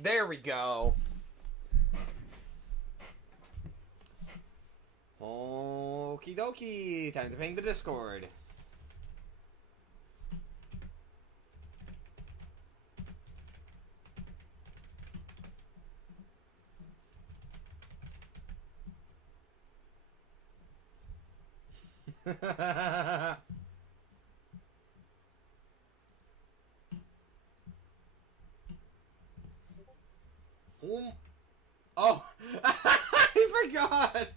There we go. Okie dokie. Time to ping the Discord. Oh, I forgot.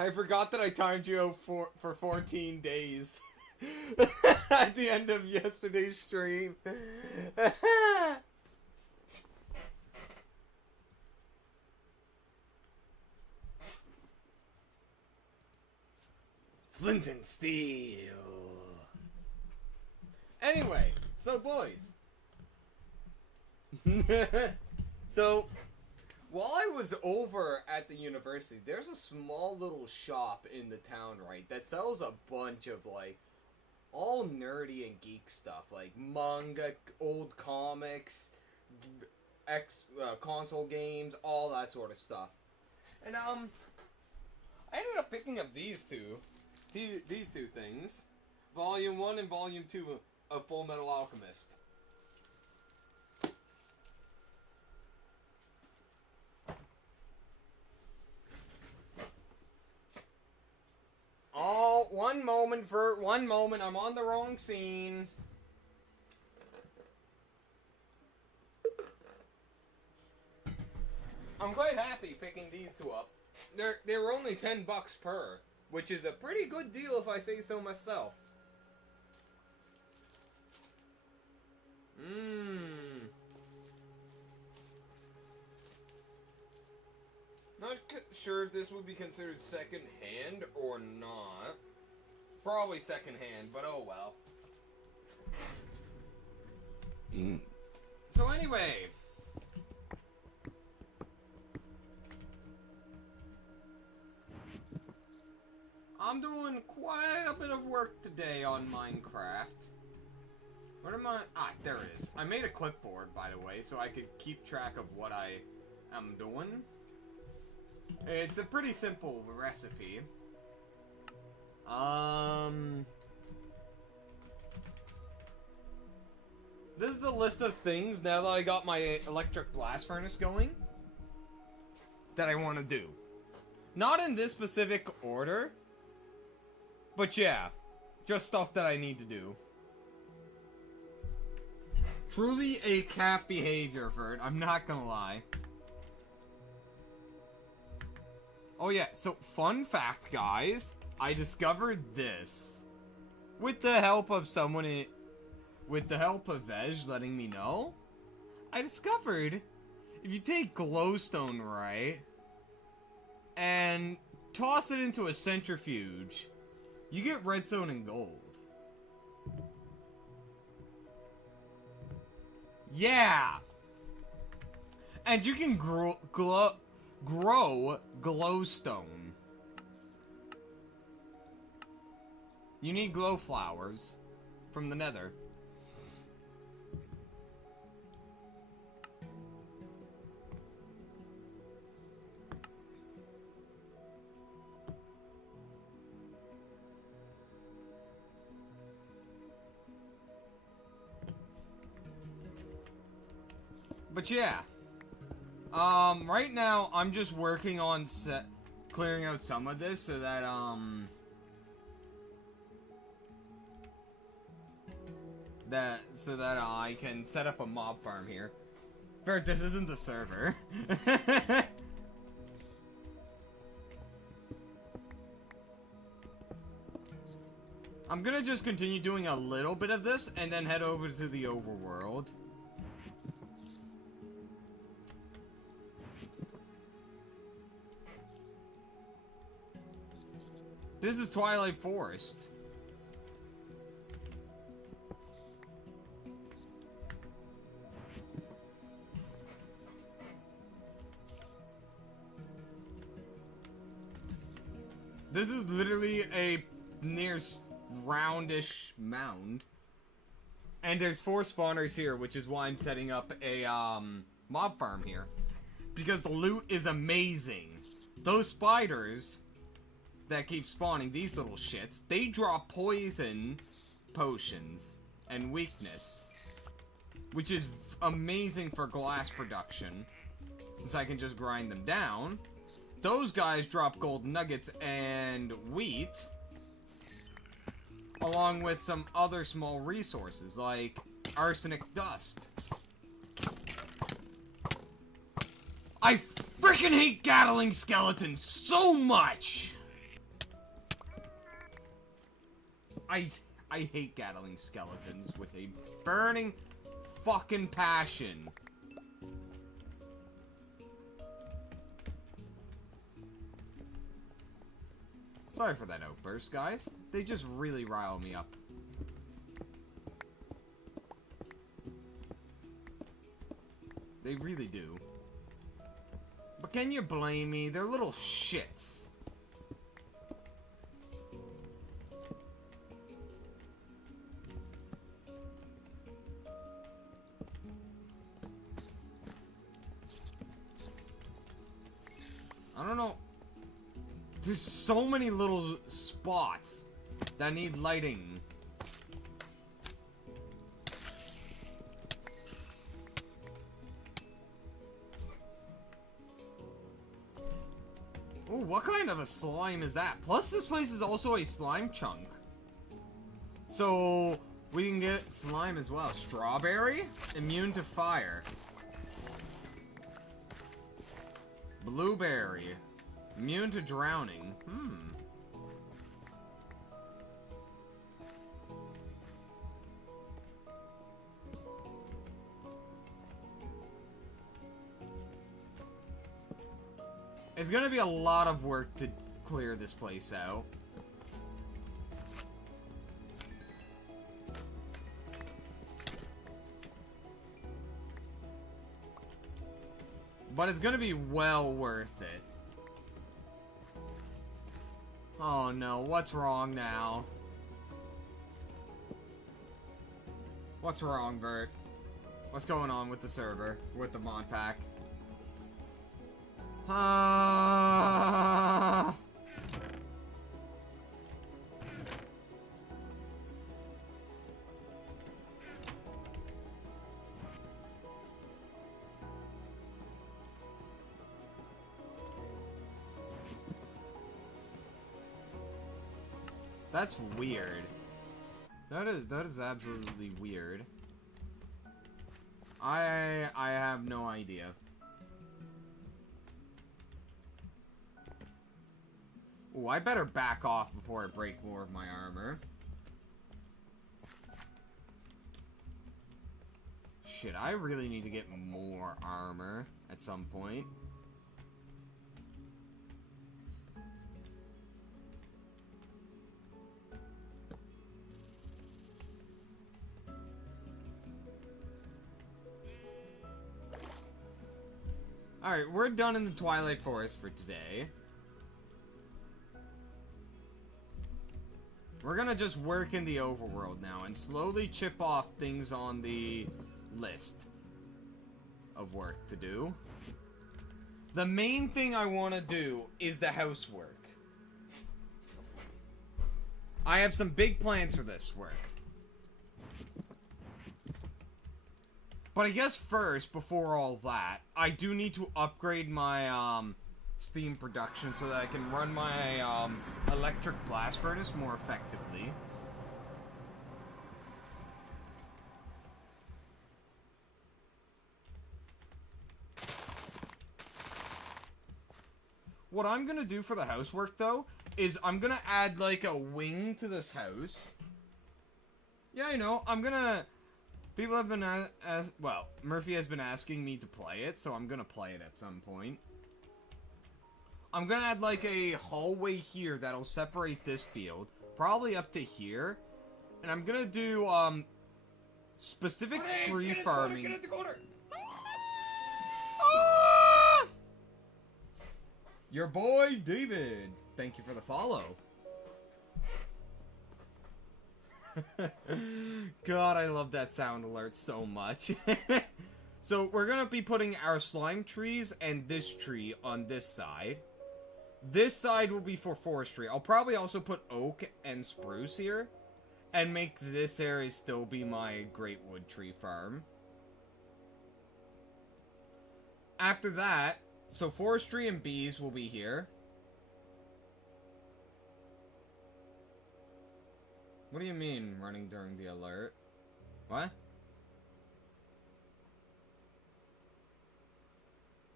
I forgot that I timed you out for 14 days at the end of yesterday's stream. Flint and steel. Anyway, so boys. So, while I was over at the university, there's a small little shop in the town, right, that sells a bunch of, like, all nerdy and geek stuff, like manga, old comics, console games, all that sort of stuff. And, I ended up picking up these two things. Volume 1 and Volume 2 of Full Metal Alchemist. Oh, one moment, I'm on the wrong scene. I'm quite happy picking these two up. They were only $10 per, which is a pretty good deal if I say so myself. Not sure if this would be considered second-hand or not. Probably second-hand, but oh well. So anyway. I'm doing quite a bit of work today on Minecraft. What am I? Ah, there it is. I made a clipboard, by the way, so I could keep track of what I am doing. It's a pretty simple recipe. This is the list of things, now that I got my electric blast furnace going, that I want to do. Not in this specific order, but yeah, just stuff that I need to do. Truly a cat behavior, Vert, I'm not gonna lie. Oh yeah, so fun fact, guys. I discovered this. With the help of someone with the help of Veg letting me know. I discovered if you take glowstone, right, and toss it into a centrifuge, you get redstone and gold. Yeah! And you can grow glowstone. You need glow flowers from the nether. But yeah. Right now, I'm just working on clearing out some of this so that, so that I can set up a mob farm here. Bert, this isn't the server. I'm gonna just continue doing a little bit of this and then head over to the overworld. This is Twilight Forest. This is literally a near roundish mound. And there's 4 spawners here, which is why I'm setting up a mob farm here. Because the loot is amazing. Those spiders that keep spawning, these little shits, they drop poison potions and weakness. Which is amazing for glass production, since I can just grind them down. Those guys drop gold nuggets and wheat, along with some other small resources, like arsenic dust. I freaking hate Gatling skeletons so much! I hate Gatling skeletons with a burning fucking passion. Sorry for that outburst, guys. They just really rile me up. They really do. But can you blame me? They're little shits. I don't know. There's so many little spots that need lighting. Oh, what kind of a slime is that? Plus, this place is also a slime chunk. So, we can get slime as well. Strawberry? Immune to fire. Blueberry. Immune to drowning. It's gonna be a lot of work to clear this place out. But it's gonna be well worth it. Oh no, what's wrong now? What's wrong, Bert? What's going on with the server? With the mod pack? That's weird. That is absolutely weird. I have no idea. Ooh, I better back off before I break more of my armor. Shit, I really need to get more armor at some point. Alright, we're done in the Twilight Forest for today. We're gonna just work in the overworld now and slowly chip off things on the list of work to do. The main thing I want to do is the housework. I have some big plans for this work. But I guess first, before all that, I do need to upgrade my steam production so that I can run my electric blast furnace more effectively. What I'm gonna do for the housework, though, is I'm gonna add, like, a wing to this house. Yeah, I know, I'm gonna... People have been, well, Murphy has been asking me to play it, so I'm gonna play it at some point. I'm gonna add, like, a hallway here that'll separate this field, probably up to here. And I'm gonna do, specific tree farming. Get in the corner! Your boy, David. Thank you for the follow. God, I love that sound alert so much. So, we're gonna be putting our slime trees and this tree on this side. This side will be for forestry. I'll probably also put oak and spruce here. And make this area still be my great wood tree farm. After that, so forestry and bees will be here. What do you mean, running during the alert? What?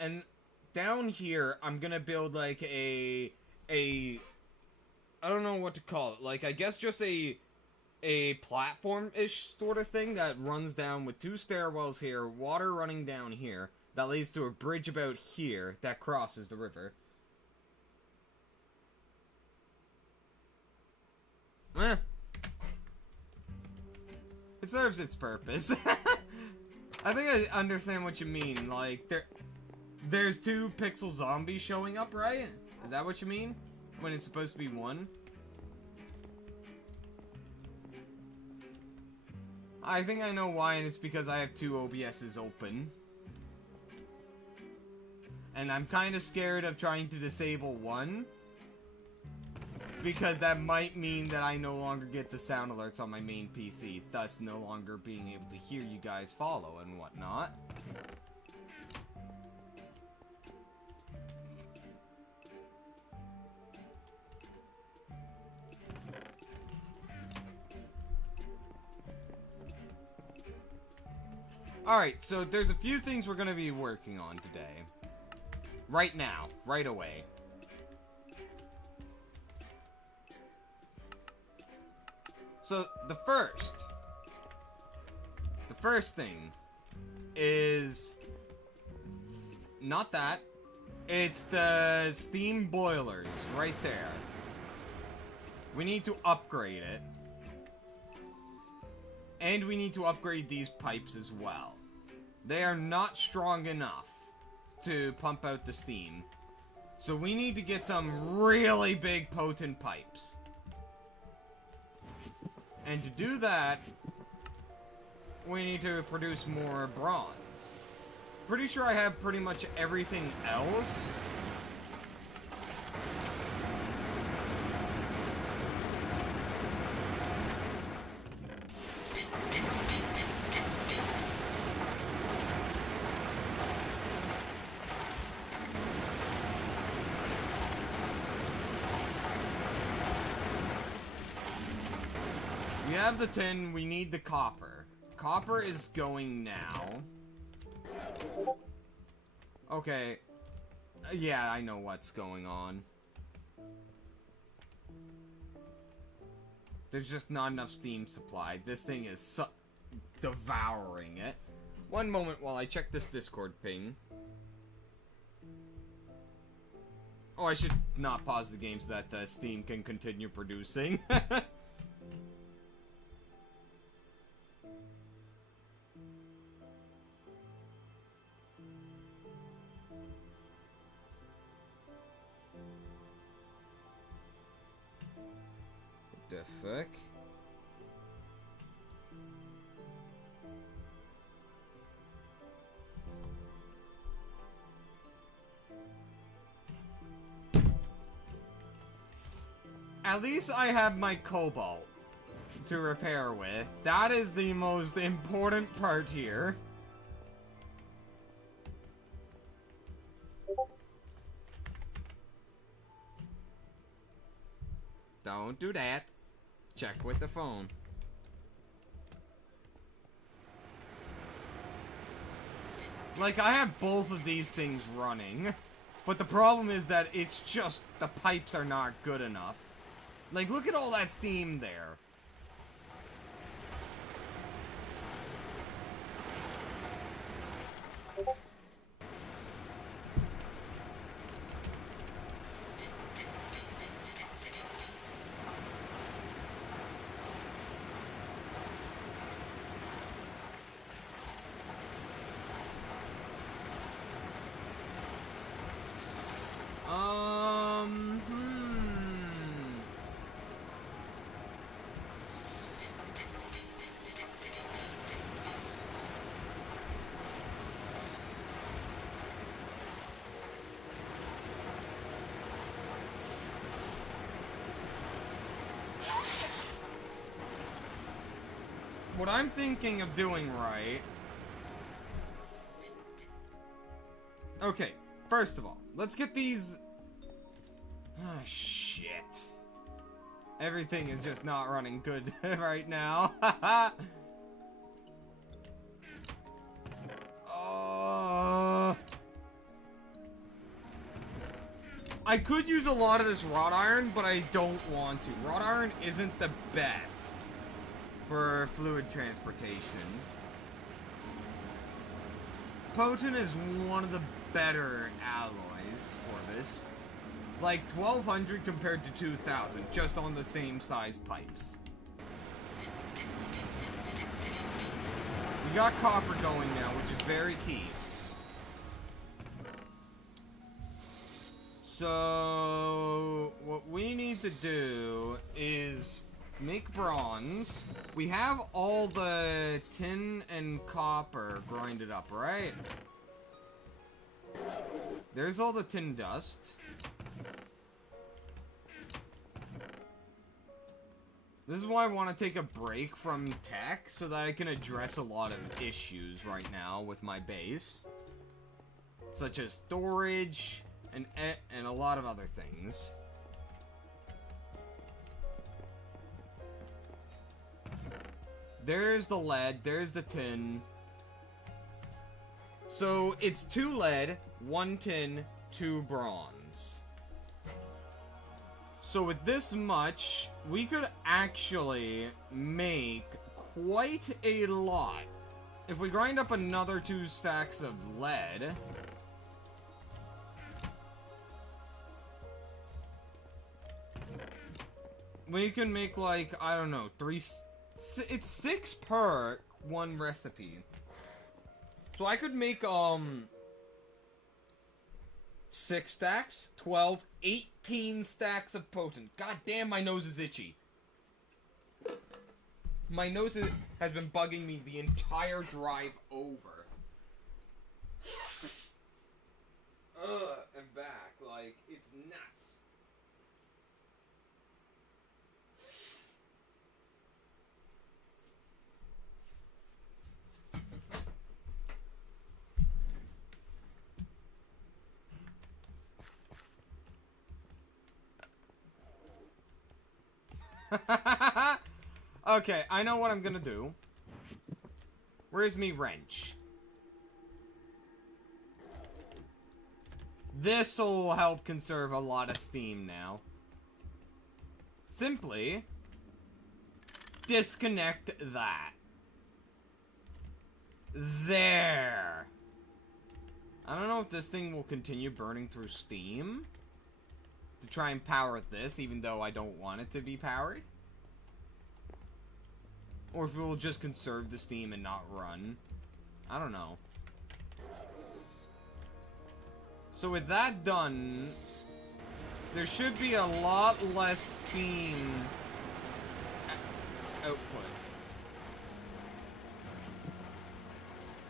And down here, I'm gonna build like a I don't know what to call it. Like, I guess just a platform-ish sort of thing that runs down with 2 stairwells here, water running down here, that leads to a bridge about here that crosses the river. Eh. It serves its purpose. I think I understand what you mean. Like, there's 2 pixel zombies showing up, right? Is that what you mean? When it's supposed to be 1? I think I know why, and it's because I have 2 OBSs open. And I'm kind of scared of trying to disable one. Because that might mean that I no longer get the sound alerts on my main PC, thus no longer being able to hear you guys follow and whatnot. Alright, so there's a few things we're going to be working on today. Right now. Right away. So, the first thing is not that. It's the steam boilers right there. We need to upgrade it. And we need to upgrade these pipes as well. They are not strong enough to pump out the steam. So we need to get some really big potent pipes. And to do that, we need to produce more bronze. Pretty sure I have pretty much everything else. We have the tin, we need the copper. Copper is going now. Okay. Yeah, I know what's going on. There's just not enough steam supplied. This thing is devouring it. One moment while I check this Discord ping. Oh, I should not pause the game so that the steam can continue producing. The fuck? At least I have my cobalt to repair with. That is the most important part here. Don't do that. Check with the phone. Like, I have both of these things running, but the problem is that it's just the pipes are not good enough. Like, look at all that steam there. what I'm thinking of doing right... Okay, first of all, let's get these... Ah, shit. Everything is just not running good right now. I could use a lot of this wrought iron, but I don't want to. Wrought iron isn't the best for fluid transportation. Potent is one of the better alloys for this. Like 1200 compared to 2000, just on the same size pipes. We got copper going now, which is very key. So, what we need to do is make bronze. We have all the tin and copper grinded up, right? There's all the tin dust. This is why I want to take a break from tech, so that I can address a lot of issues right now with my base. Such as storage, and a lot of other things. There's the lead, there's the tin. So, it's 2 lead, 1 tin, 2 bronze. So with this much, we could actually make quite a lot. If we grind up another 2 stacks of lead... we can make, like, I don't know, 3... it's 6 per 1 recipe. So I could make, 6 stacks, 12, 18 stacks of potent. God damn, my nose is itchy. My nose has been bugging me the entire drive over. Ugh, and back. Like, it's nuts. Okay, I know what I'm gonna do. Where's me wrench? This'll help conserve a lot of steam now. Simply disconnect that. There. I don't know if this thing will continue burning through steam to try and power this, even though I don't want it to be powered. Or if it will just conserve the steam and not run. I don't know. So with that done, there should be a lot less steam output.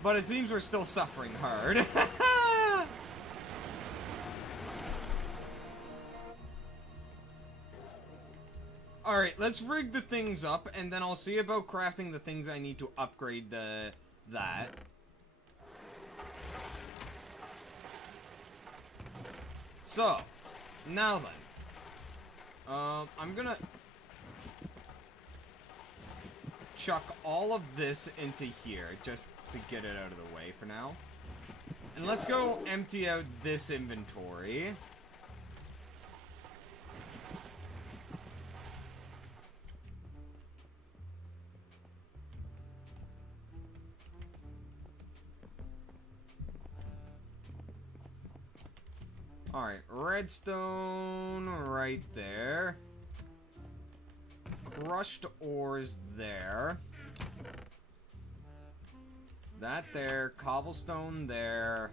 But it seems we're still suffering hard. Alright, let's rig the things up, and then I'll see about crafting the things I need to upgrade that. So, now then. I'm gonna chuck all of this into here, just to get it out of the way for now. And let's go empty out this inventory. Alright, redstone right there. Crushed ores there. That there. Cobblestone there.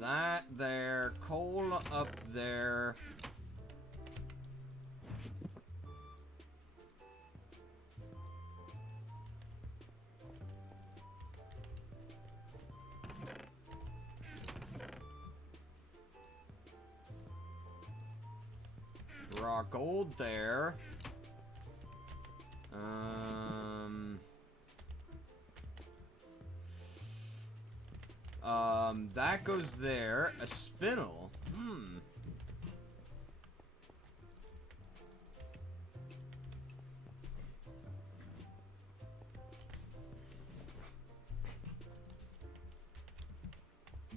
That there. Coal up there. Raw gold there. That goes there. A spinel.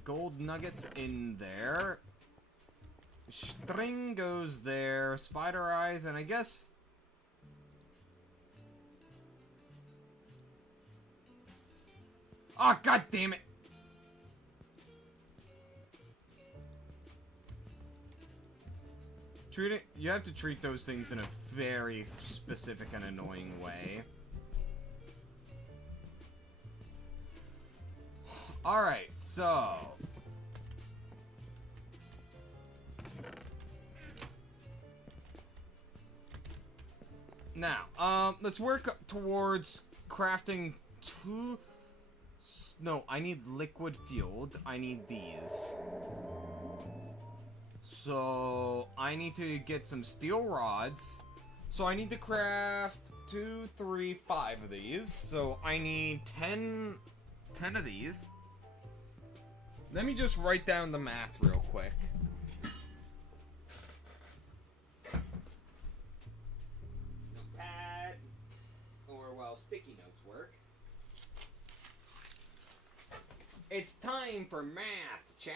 Gold nuggets in there. String goes there. Spider eyes, and I guess... Oh, god damn it! You have to treat those things in a very specific and annoying way. Alright, so... Now, let's work towards crafting two... No, I need liquid fueled. I need these. So, I need to get some steel rods. So, I need to craft 2, 3, 5 of these. So, I need 10 of these. Let me just write down the math real quick. Notepad, or well, sticky notes work. It's time for math, chat.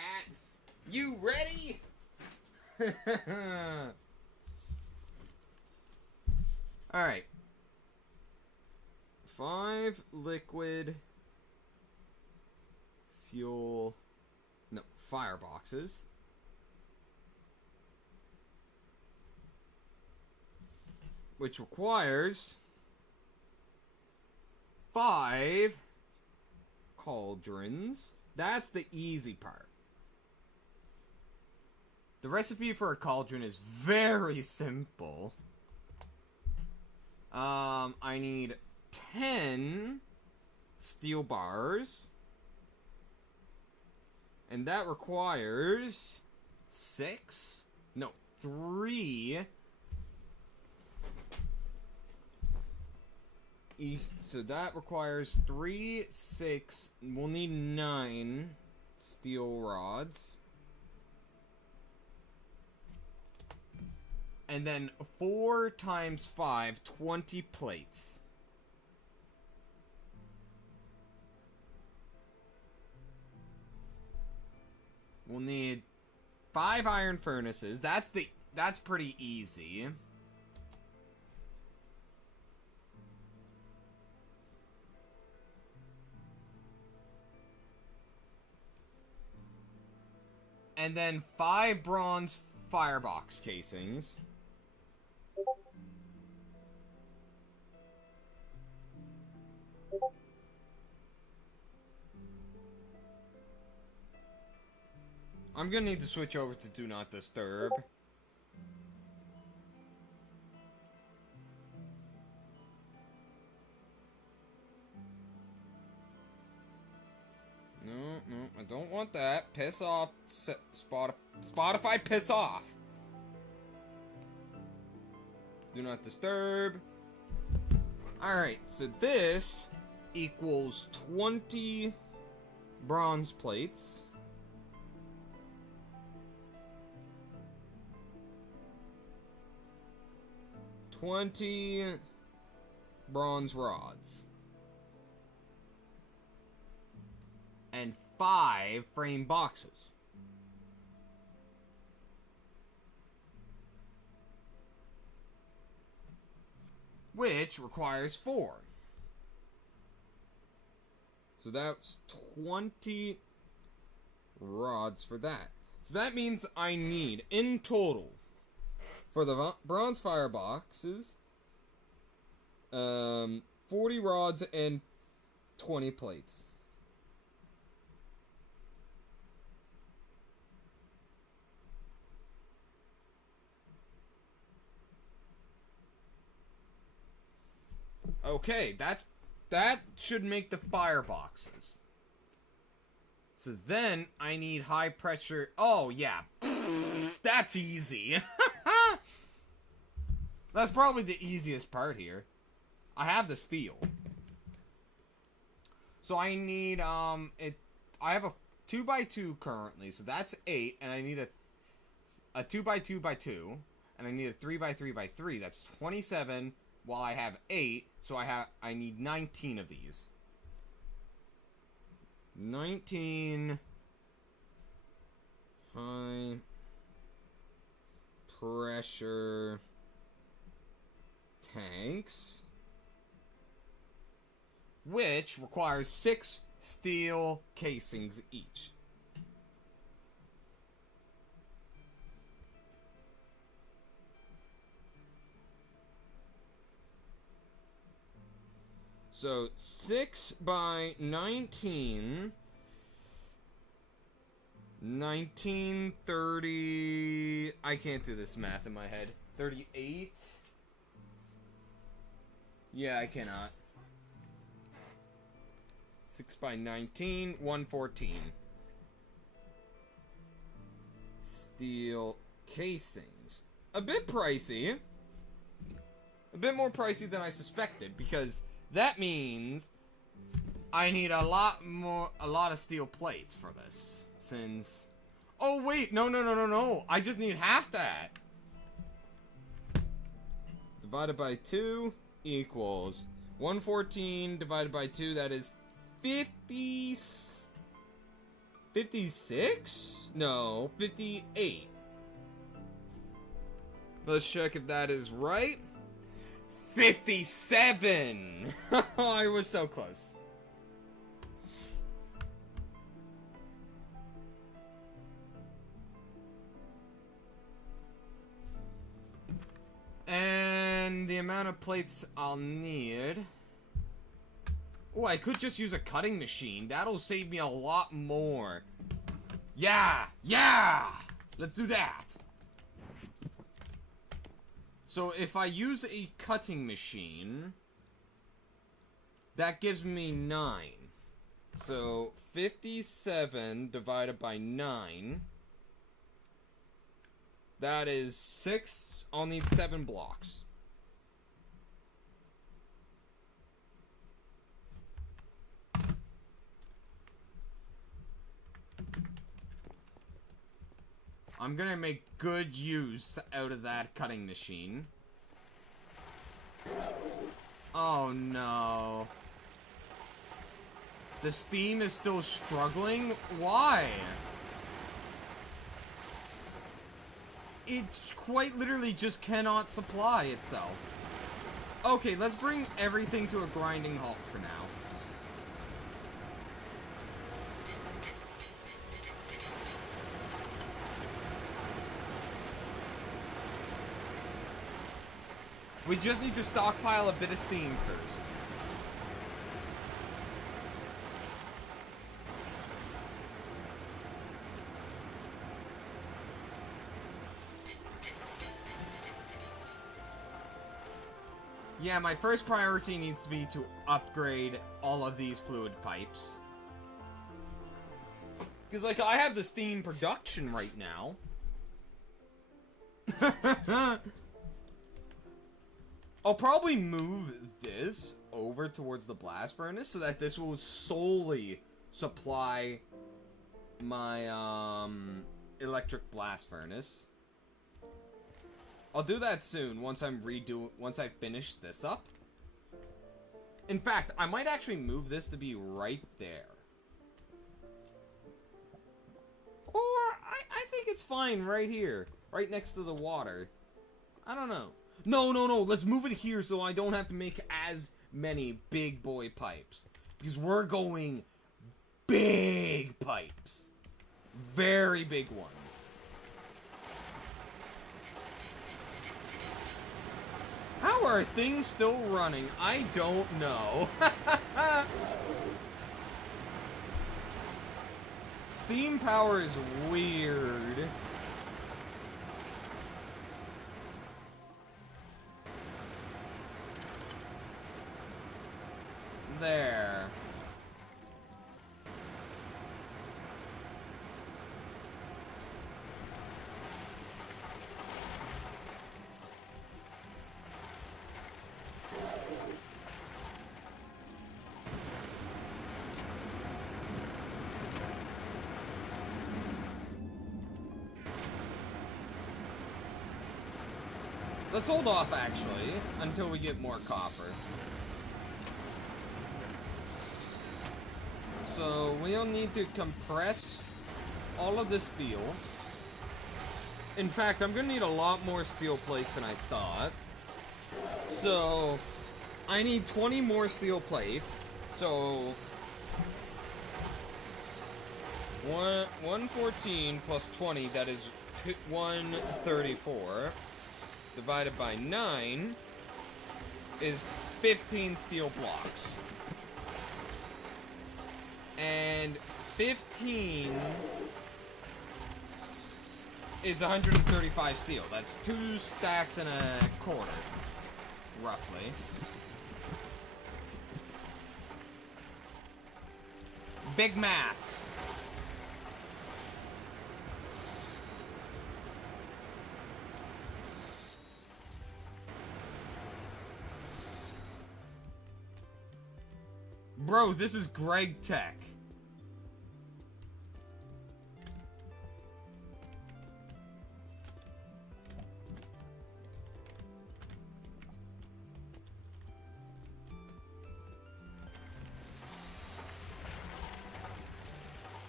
You ready? Alright. 5 liquid fuel. No, fireboxes. Which requires 5 cauldrons. That's the easy part. The recipe for a cauldron is very simple. I need 10 steel bars. And that requires 6? No, 3. So that requires 3, 6. We'll need 9 steel rods. And then 4 times 5, 20 plates. We'll need 5 iron furnaces. That's pretty easy. And then 5 bronze firebox casings. I'm gonna need to switch over to Do Not Disturb. No, I don't want that. Piss off, Spotify, piss off. Do Not Disturb. Alright, so this equals 20 bronze plates. 20 bronze rods. And 5 frame boxes. Which requires 4. So that's 20 rods for that. So that means I need, in total, for the bronze fireboxes, 40 rods and 20 plates. Okay, that should make the fireboxes. So then I need high pressure. Oh yeah, that's easy. That's probably the easiest part here. I have the steel. So I need I have a 2x2 currently, so that's 8, and I need a 2x2x2, and I need a 3x3x3. That's 27. While I have 8, so I need 19 of these. 19 high pressure tanks, which requires 6 steel casings each. So 6 by 19, 19, 30, I can't do this math in my head. 38? Yeah, I cannot. 6 by 19, 114. Steel casings. A bit pricey. A bit more pricey than I suspected, because that means I need a lot of steel plates for this. Since... Oh, wait, no. I just need half that. Divided by 2 equals 114 divided by 2, that is 56? No, 58. Let's check if that is right. 57! I was so close. And the amount of plates I'll need... Oh, I could just use a cutting machine. That'll save me a lot more. Yeah! Let's do that! So if I use a cutting machine, that gives me 9. So 57 divided by 9, that is 6. I'll need 7 blocks. I'm gonna make good use out of that cutting machine. Oh no. The steam is still struggling? Why? It quite literally just cannot supply itself. Okay, let's bring everything to a grinding halt for now. We just need to stockpile a bit of steam first. Yeah, my first priority needs to be to upgrade all of these fluid pipes. Because, like, I have the steam production right now. I'll probably move this over towards the blast furnace so that this will solely supply my, electric blast furnace. I'll do that soon once once I finish this up. In fact, I might actually move this to be right there. Or, I think it's fine right here. Right next to the water. I don't know. No. Let's move it here so I don't have to make as many big boy pipes. Because we're going big pipes. Very big ones. How are things still running? I don't know. Steam power is weird. There. Let's hold off, actually, until we get more copper. So, we'll need to compress all of the steel. In fact, I'm gonna need a lot more steel plates than I thought. So, I need 20 more steel plates. So, 114 plus 20, that is 134. Divided by 9 is 15 steel blocks. And 15 is 135 steel. That's 2 stacks and a quarter, roughly. Big maths. Bro, this is Gregtech.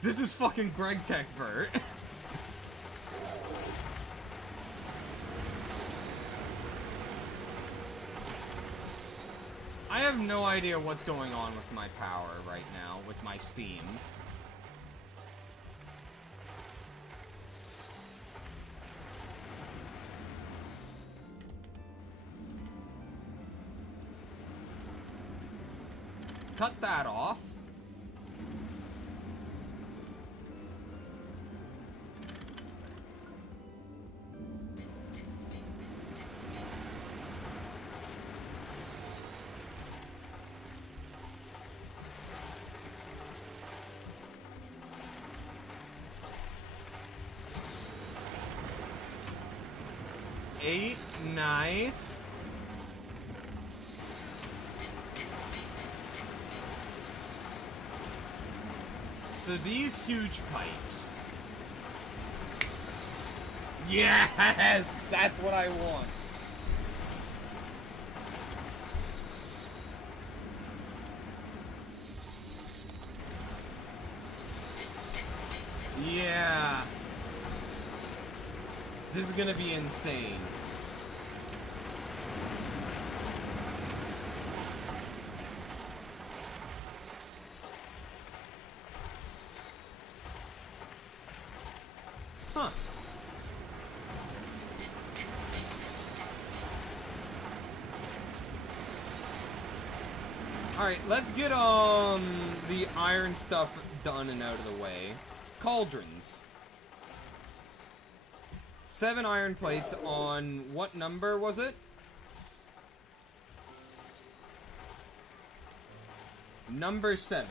This is fucking Gregtech, Vert. I have no idea what's going on with my power right now, with my Steam. Cut that off. Eight, nice. So these huge pipes. Yes! That's what I want. Yeah. This is gonna be insane. Huh. Alright, let's get the iron stuff done and out of the way. Cauldrons. 7 iron plates on what number was it? Number 7.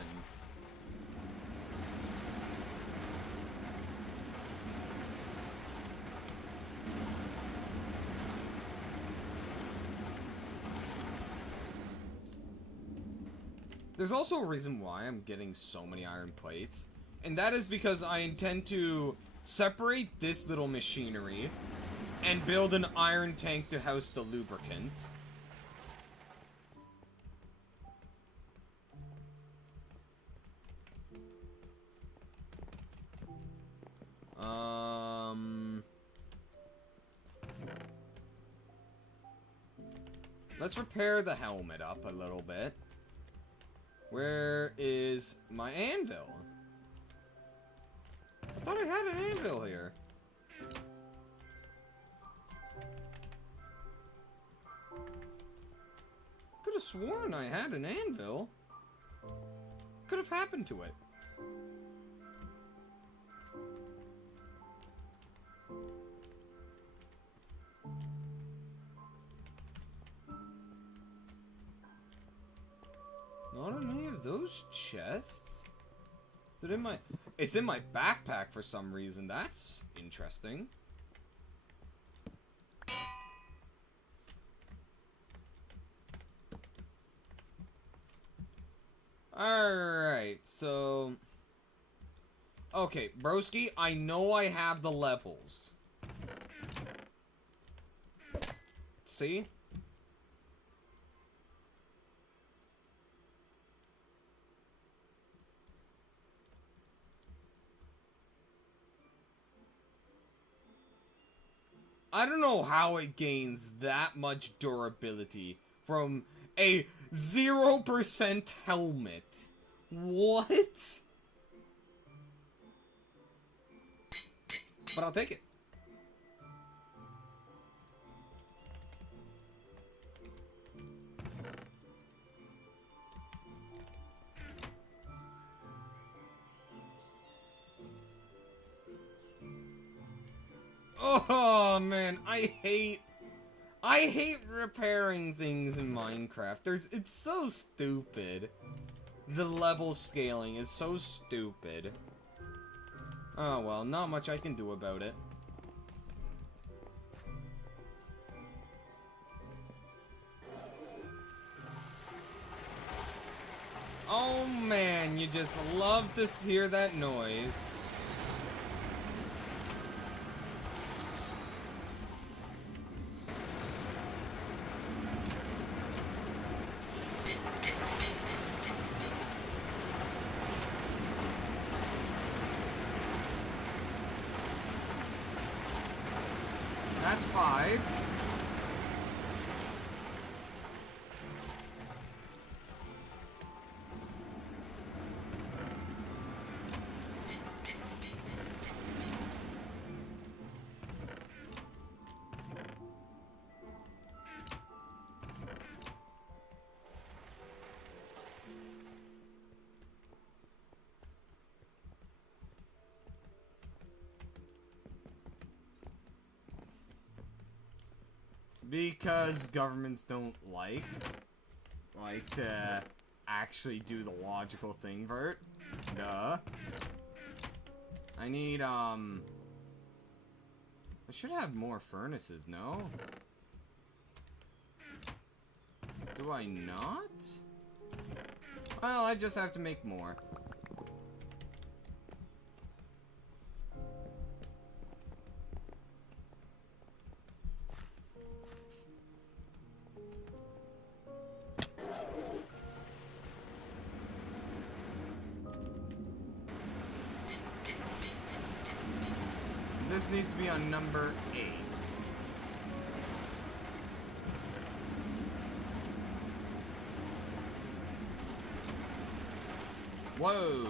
There's also a reason why I'm getting so many iron plates, and that is because I intend to separate this little machinery and build an iron tank to house the lubricant. Let's repair the helmet up a little bit. Where is my anvil? I thought I had an anvil here. Could have sworn I had an anvil. Could have happened to it. Not on any of those chests. Is it in my... It's in my backpack for some reason. That's interesting. Alright, so... Okay, broski, I know I have the levels See? I don't know how it gains that much durability from a 0% helmet. What? But I'll take it. Oh man, I hate repairing things in Minecraft. It's so stupid. The level scaling is so stupid. Oh well, not much I can do about it. Oh man, you just love to hear that noise. That's 5. Because governments don't like to actually do the logical thing, Vert. Duh. I need, I should have more furnaces, no? Do I not? Well, I just have to make more. This needs to be on number 8. Whoa.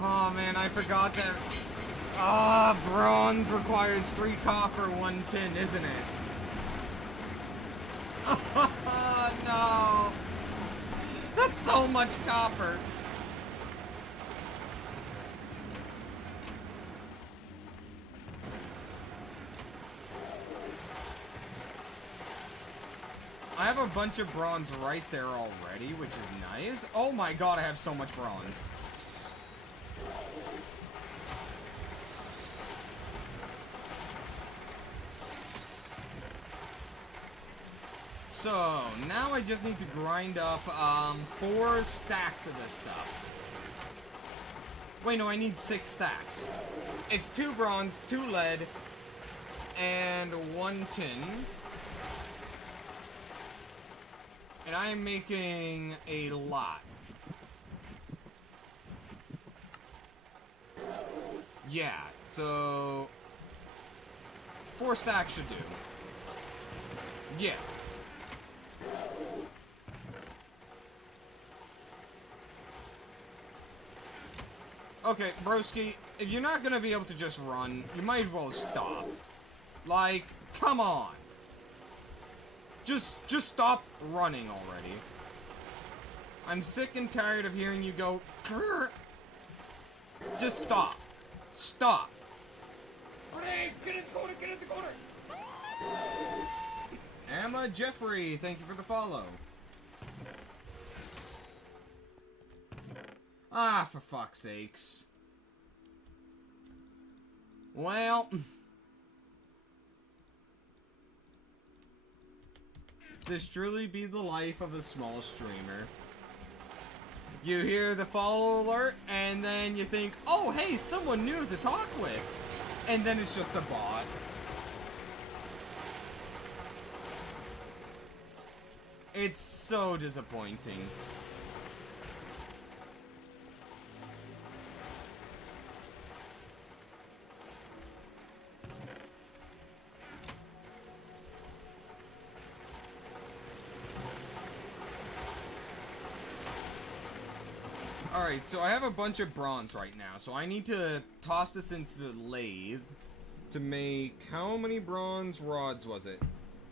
Oh man, I forgot that. Ah, bronze requires 3 copper, 1 tin, isn't it? Oh no. That's so much copper. I have a bunch of bronze right there already, which is nice. Oh my god, I have so much bronze. So, now I just need to grind up 4 stacks of this stuff. Wait, no, I need 6 stacks. It's 2 bronze, 2 lead, and 1 tin. And I am making a lot. Yeah, so 4 stacks should do. Yeah. Okay, broski, if you're not gonna be able to just run, you might as well stop. Like, come on. Just stop running already. I'm sick and tired of hearing you go, grr. Just stop. Stop. Hey, get in the corner, get in the corner. Emma Jeffrey, thank you for the follow. Ah, for fuck's sakes. Well... this truly be the life of a small streamer. You hear the follow alert, and then you think, oh, hey, someone new to talk with. And then it's just a bot. It's so disappointing. Alright, so I have a bunch of bronze right now, so I need to toss this into the lathe to make... How many bronze rods was it?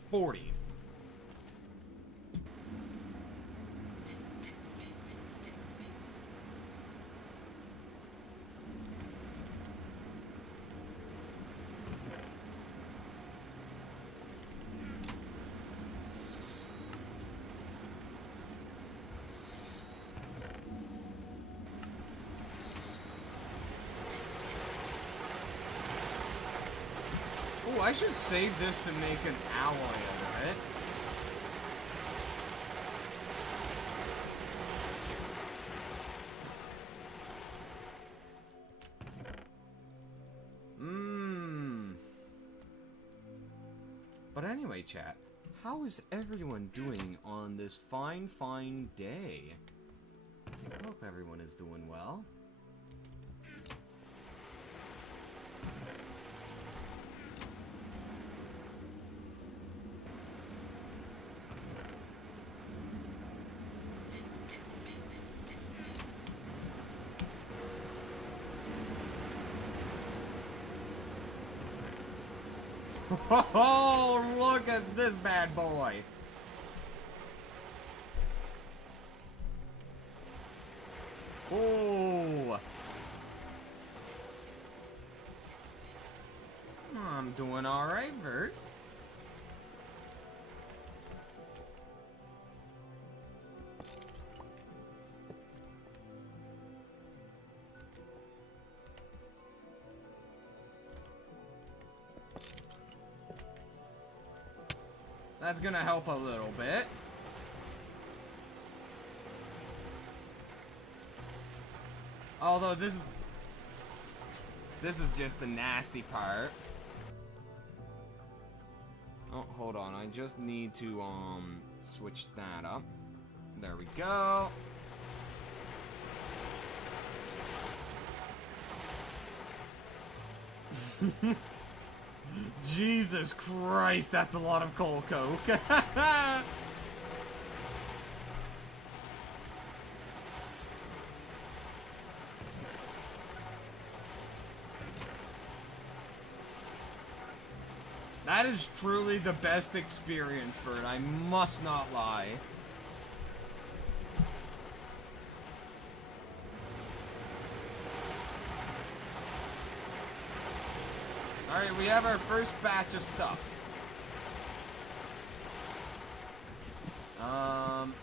40. Oh, I should save this to make an alloy of it. But anyway, chat, how is everyone doing on this fine, fine day? I hope everyone is doing well. Oh, look at this bad boy. Oh. I'm doing all right, Vert. That's gonna help a little bit. Although this is just the nasty part. Oh, hold on. I just need to switch that up. There we go. Jesus Christ, that's a lot of coal coke. That is truly the best experience for it, I must not lie. Alright, we have our first batch of stuff.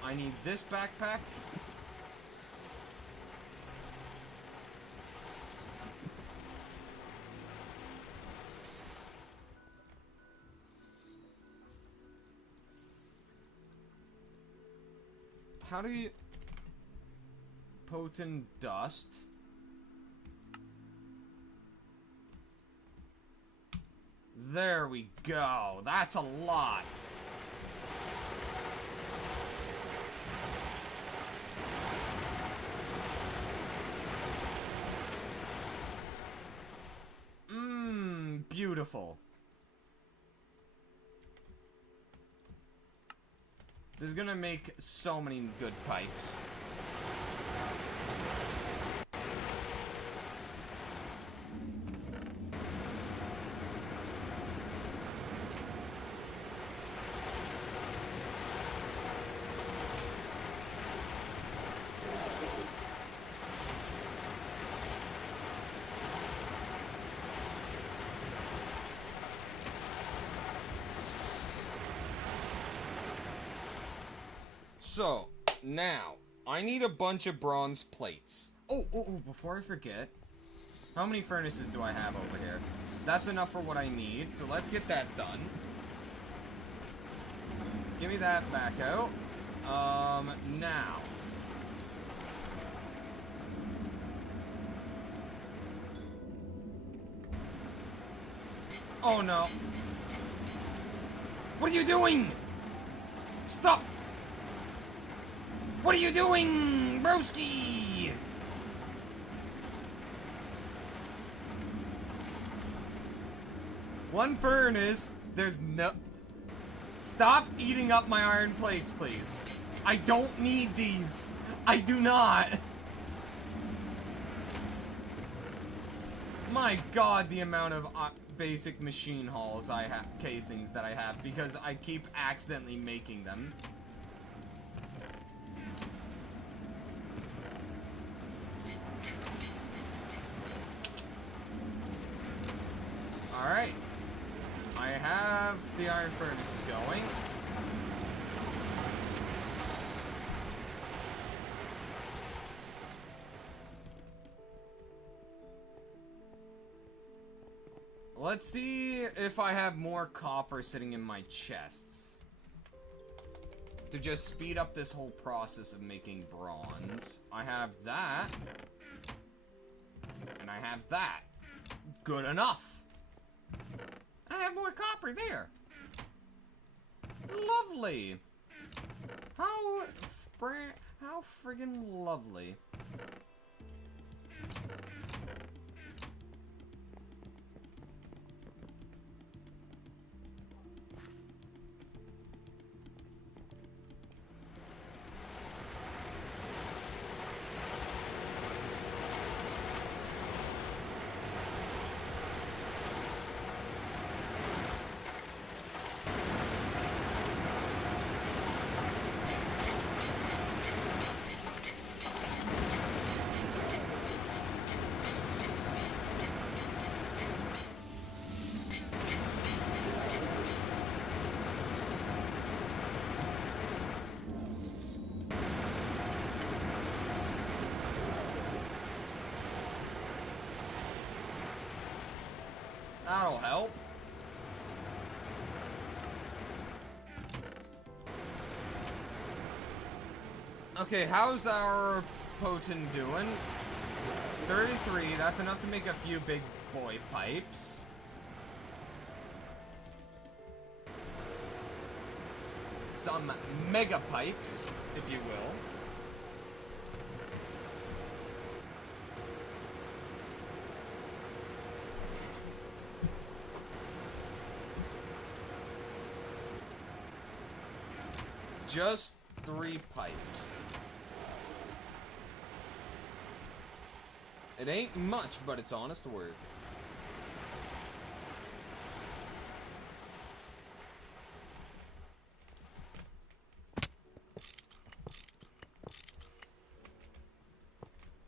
I need this backpack. How do you... Potent dust. There we go. That's a lot. Beautiful. This is gonna make so many good pipes. So, now, I need a bunch of bronze plates. Oh, before I forget, how many furnaces do I have over here? That's enough for what I need, so let's get that done. Give me that back out. Now. Oh no. What are you doing? Stop! What are you doing, broski? One furnace. There's no... Stop eating up my iron plates, please. I don't need these. I do not. My god, the amount of basic machine hulls I have, casings that I have, because I keep accidentally making them. Alright. I have the iron furnaces going. Let's see if I have more copper sitting in my chests. To just speed up this whole process of making bronze. I have that. And I have that. Good enough. I have more copper there. Lovely. How friggin' lovely. That'll help. Okay, how's our potent doing? 33, that's enough to make a few big boy pipes. Some mega pipes, if you will. Just 3 pipes. It ain't much, but it's honest work.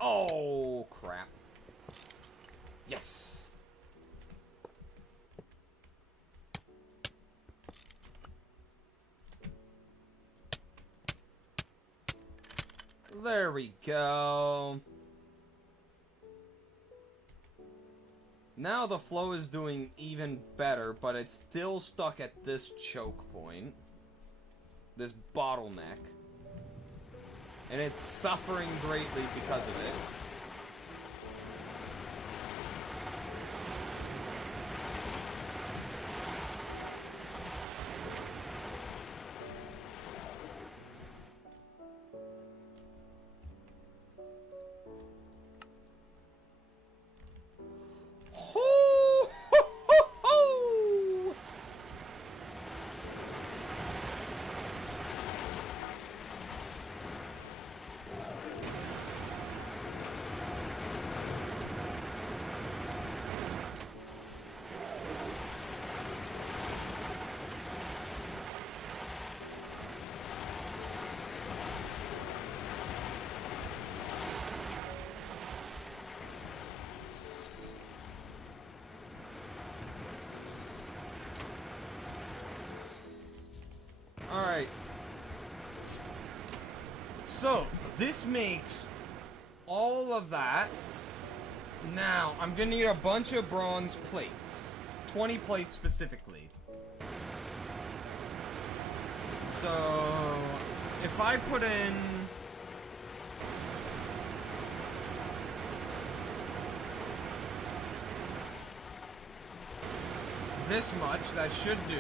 Oh, crap. Yes. There we go. Now the flow is doing even better, but it's still stuck at this choke point. This bottleneck. And it's suffering greatly because of it. Alright. So, this makes all of that. Now, I'm gonna need a bunch of bronze plates. 20 plates specifically. So, if I put in... this much, that should do.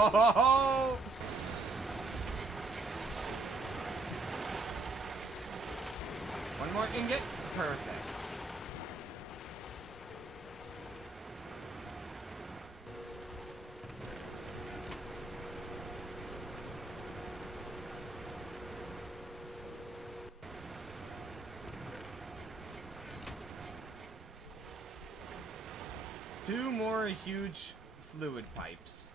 Oh! One more ingot. Perfect. Two more huge fluid pipes.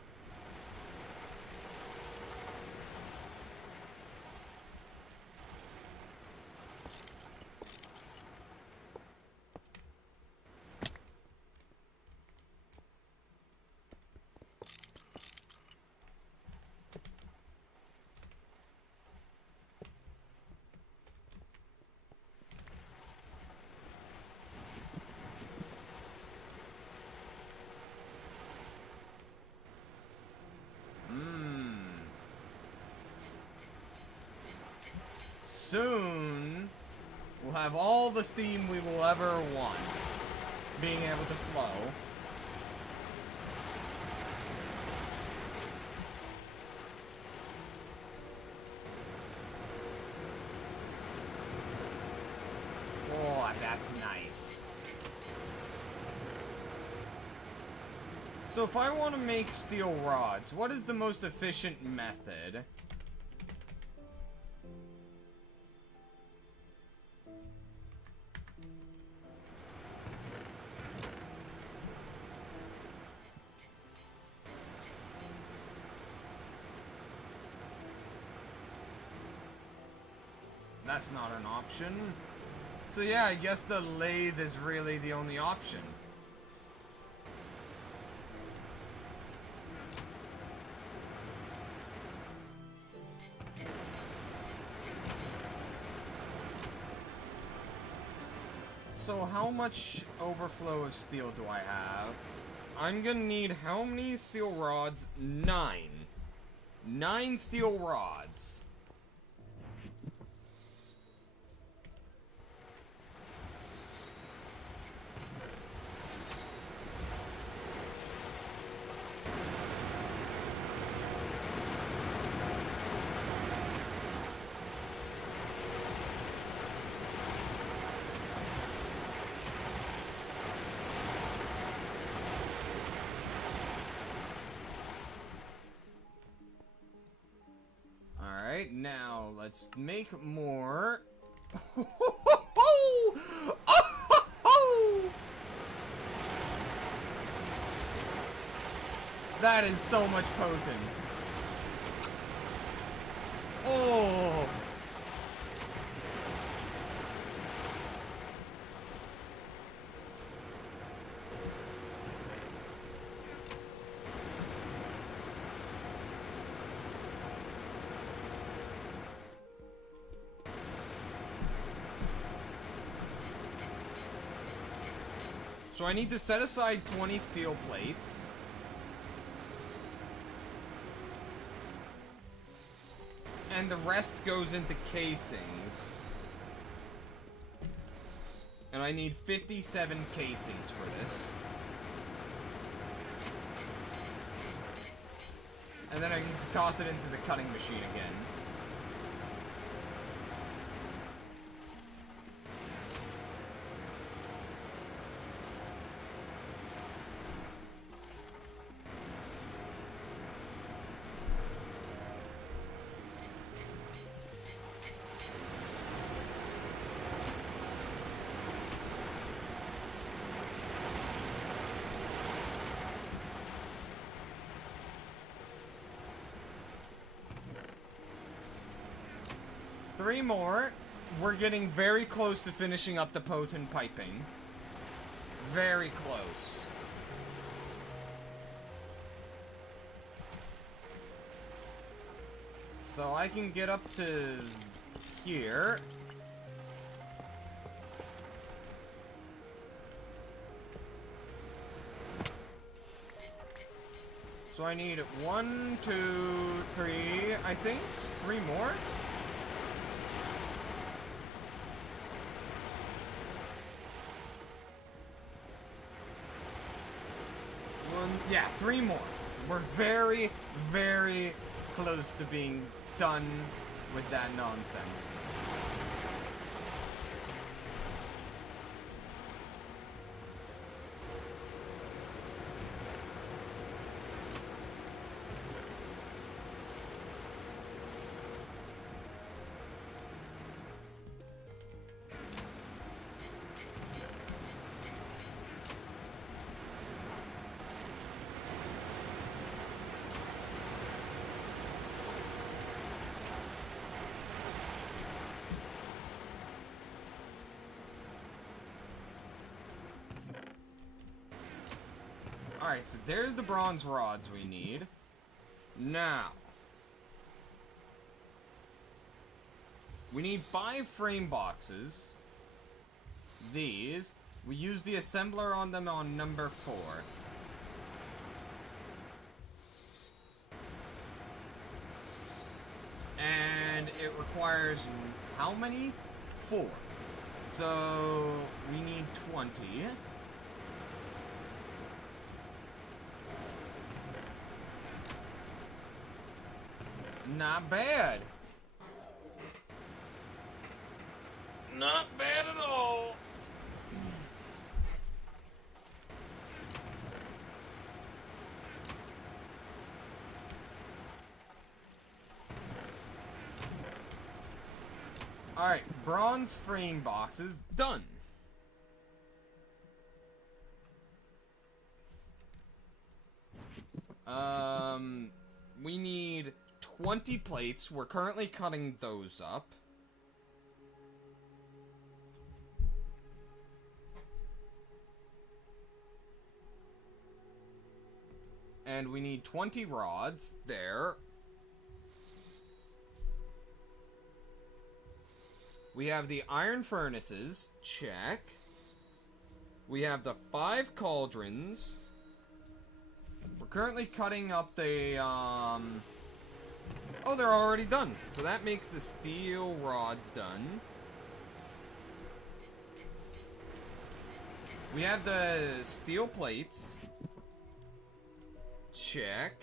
Soon, we'll have all the steam we will ever want being able to flow. Oh, that's nice. So if I want to make steel rods, what is the most efficient method? That's not an option. So yeah, I guess the lathe is really the only option. So how much overflow of steel do I have? I'm gonna need how many steel rods? 9. 9 steel rods. Alright, now let's make more. That is so much potent. Oh. So I need to set aside 20 steel plates. And the rest goes into casings. And I need 57 casings for this. And then I need to toss it into the cutting machine again. 3 more. We're getting very close to finishing up the potent piping. Very close. So I can get up to here. So I need 1, 2, 3, I think. 3 more? Yeah, 3 more. We're very, very close to being done with that nonsense. Alright, so there's the bronze rods we need. Now, we need 5 frame boxes. These. We use the assembler on them on number 4. And it requires how many? 4. So, we need 20. Not bad. Not bad at all. Alright, bronze frame boxes done. We need 20 plates. We're currently cutting those up. And we need 20 rods there. We have the iron furnaces. Check. We have the 5 cauldrons. We're currently cutting up the, Oh, they're already done. So that makes the steel rods done. We have the steel plates. Check.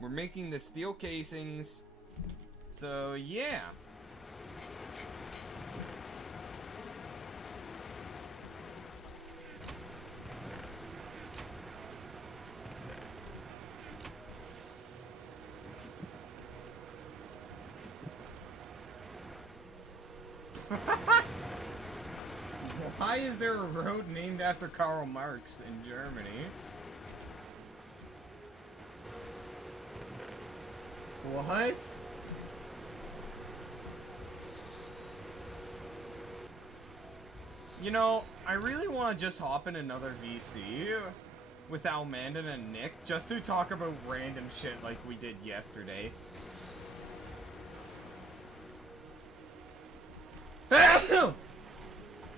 We're making the steel casings. So, yeah. Why is there a road named after Karl Marx in Germany? What? You know, I really want to just hop in another VC with Almandan and Nick just to talk about random shit like we did yesterday.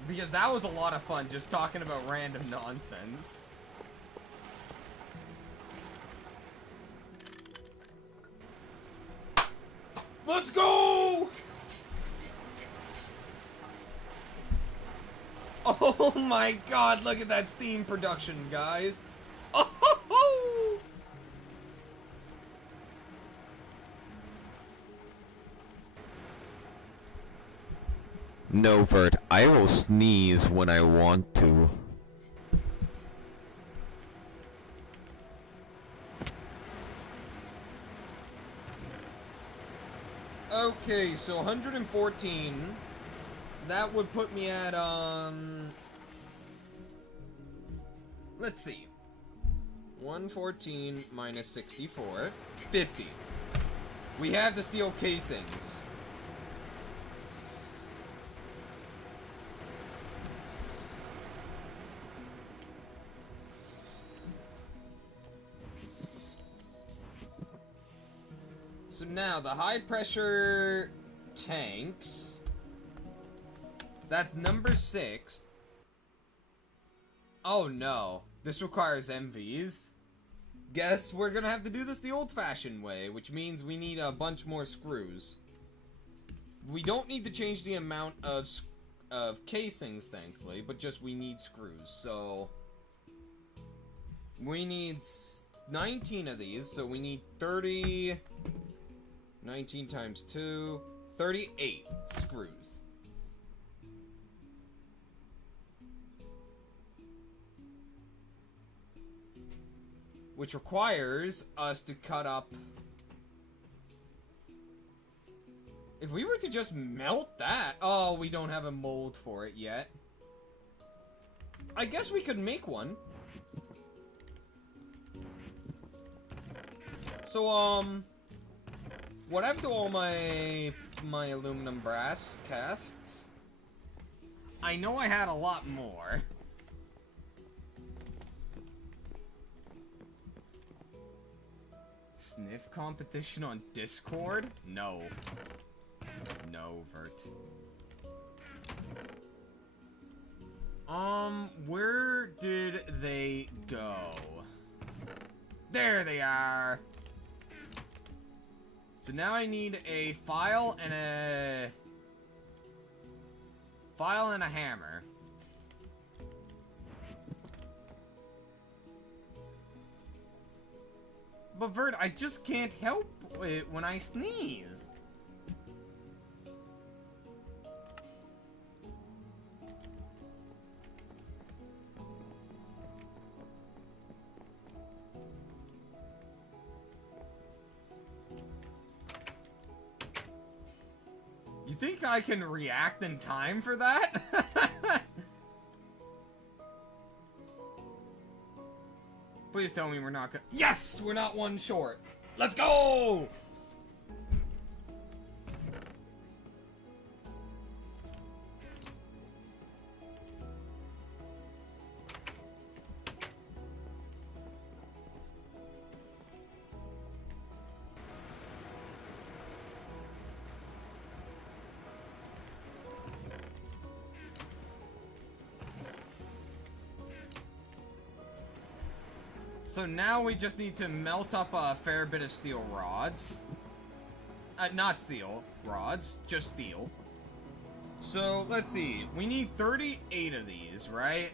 Because that was a lot of fun, just talking about random nonsense. Let's go! Oh my god, look at that steam production, guys. Oh ho ho! No, Vert, I will sneeze when I want to. Okay, so 114. That would put me at, let's see. 114 minus 64. 50. We have the steel casings. So now, the high pressure tanks. That's number 6. Oh no. This requires MVs. Guess we're gonna have to do this the old-fashioned way, which means we need a bunch more screws. We don't need to change the amount of casings, thankfully, but just we need screws. So we need 19 of these, so we need 30... 19 times 2... 38 screws. Which requires us to cut up... If we were to just melt that... Oh, we don't have a mold for it yet. I guess we could make one. So, what happened to all my aluminum brass casts? I know I had a lot more. Sniff competition on Discord? No. No, Vert. Where did they go? There they are! So now I need a file and a hammer. But Vert, I just can't help it when I sneeze. You think I can react in time for that? Please tell me we're not gonna... Yes! We're not one short. Let's go! So now we just need to melt up a fair bit of steel rods. Not steel rods, just steel. So, let's see. We need 38 of these, right?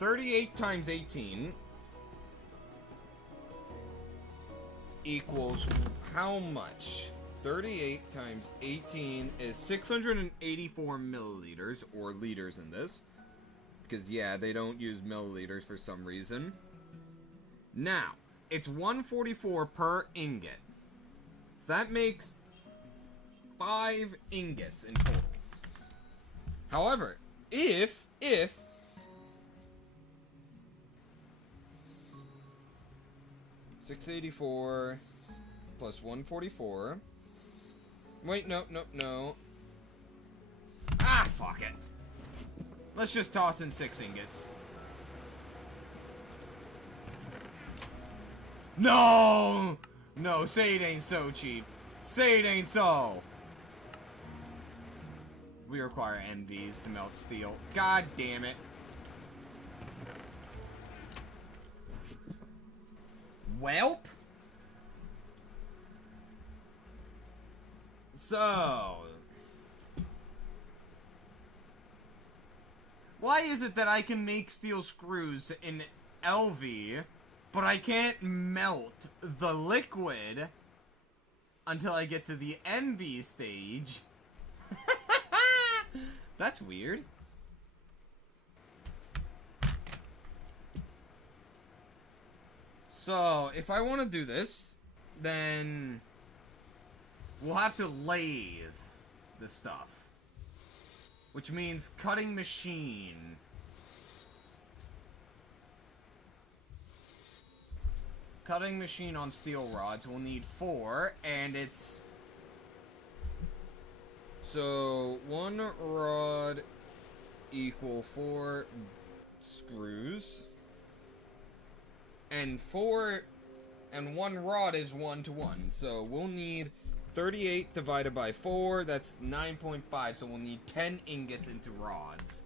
38 times 18 equals how much? 38 times 18 is 684 milliliters, or liters in this. Because, yeah, they don't use milliliters for some reason. Now, it's 144 per ingot. So that makes 5 ingots in total. However, if 684 plus 144. Wait, no. Ah, fuck it. Let's just toss in 6 ingots. No! No, say it ain't so, Chief. Say it ain't so. We require NVs to melt steel. God damn it. Welp. So... why is it that I can make steel screws in LV, but I can't melt the liquid until I get to the MV stage? That's weird. So, if I want to do this, then we'll have to lathe the stuff. Which means cutting machine. cutting machine on steel rods. We'll need 4, and it's... So, 1 rod equal 4 screws. And 1 rod is 1 to 1. So, we'll need 38 divided by 4. That's 9.5. So, we'll need 10 ingots into rods.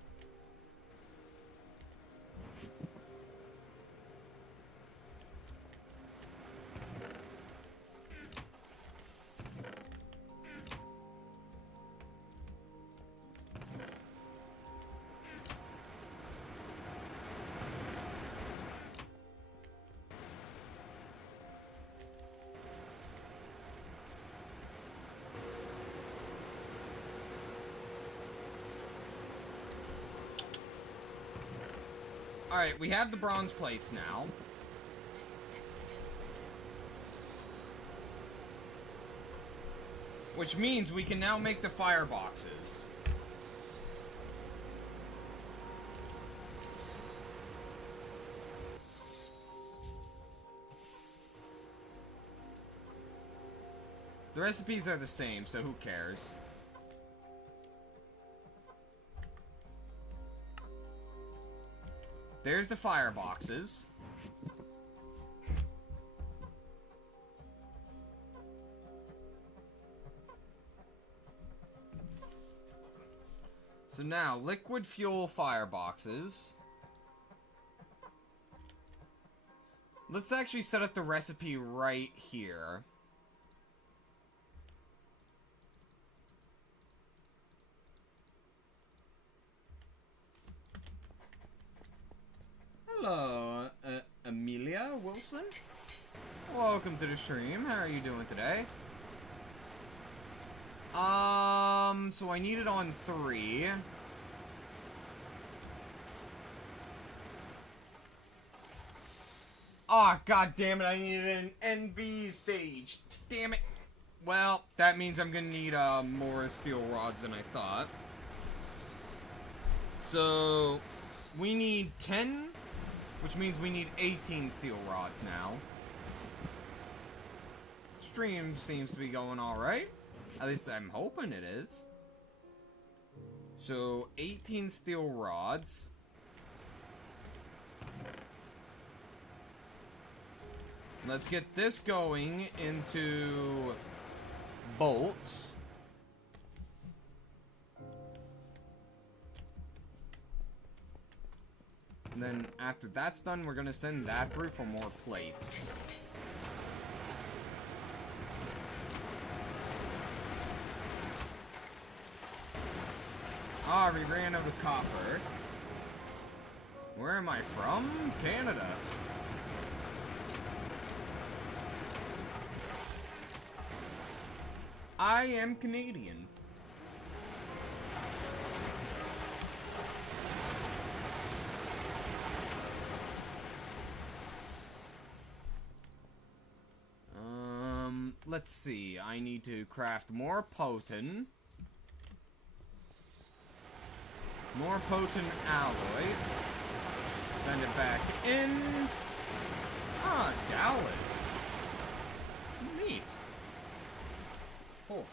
Alright, we have the bronze plates now. Which means we can now make the fireboxes. The recipes are the same, so who cares? There's the fireboxes. So now, liquid fuel fireboxes. Let's actually set up the recipe right here. Hello, Amelia Wilson. Welcome to the stream. How are you doing today? So I need it on 3. Ah, god damn it, I need an NV stage. Damn it. Well, that means I'm gonna need, more steel rods than I thought. So, we need 10, which means we need 18 steel rods now. Stream seems to be going alright. At least I'm hoping it is. So, 18 steel rods. Let's get this going into bolts. And then after that's done, we're gonna send that through for more plates. Ah, we ran out of copper. Where am I from? Canada. I am Canadian. Let's see. I need to craft more potent. More potent alloy. Send it back in. Ah, Dallas. Neat. Cool.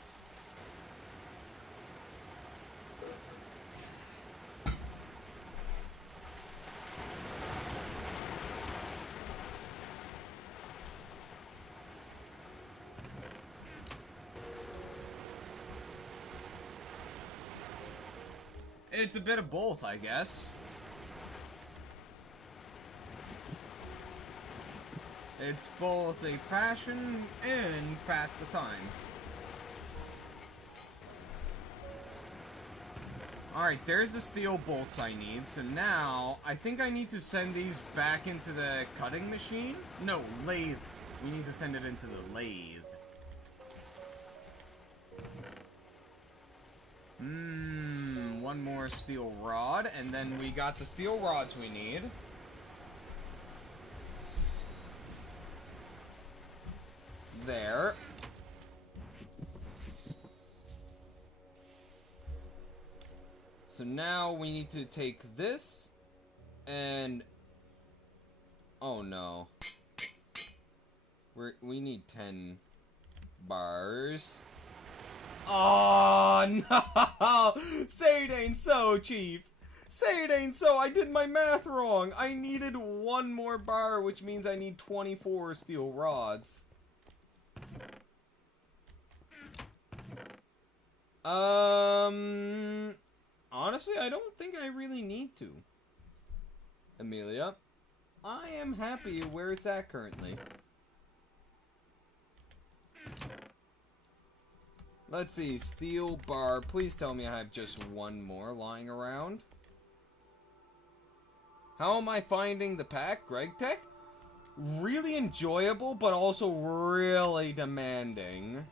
It's a bit of both, I guess. It's both a passion and pass the time. Alright, there's the steel bolts I need. So now, I think I need to send these back into the cutting machine? No, lathe. We need to send it into the lathe. One more steel rod, and then we got the steel rods we need. There. So now we need to take this and... Oh no. We need 10 bars. Oh no! Say it ain't so, Chief. Say it ain't so. I did my math wrong. I needed 1 more bar, which means I need 24 steel rods. Honestly, I don't think I really need to. Amelia, I am happy where it's at currently. Let's see, steel bar. Please tell me I have just 1 more lying around. How am I finding the pack, Gregtech? Really enjoyable, but also really demanding.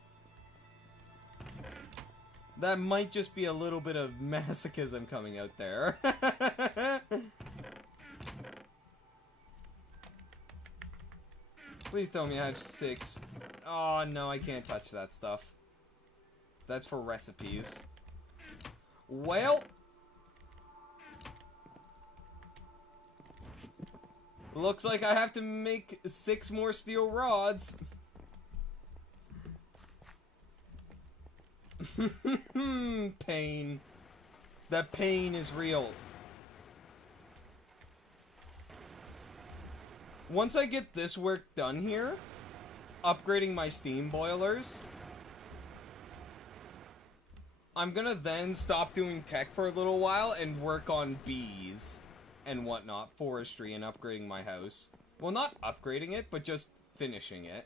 That might just be a little bit of masochism coming out there. Please tell me I have 6. Oh no, I can't touch that stuff. That's for recipes. Well, looks like I have to make 6 more steel rods. Pain. The pain is real. Once I get this work done here, upgrading my steam boilers, I'm gonna then stop doing tech for a little while and work on bees and whatnot, forestry, and upgrading my house. Well, not upgrading it, but just finishing it.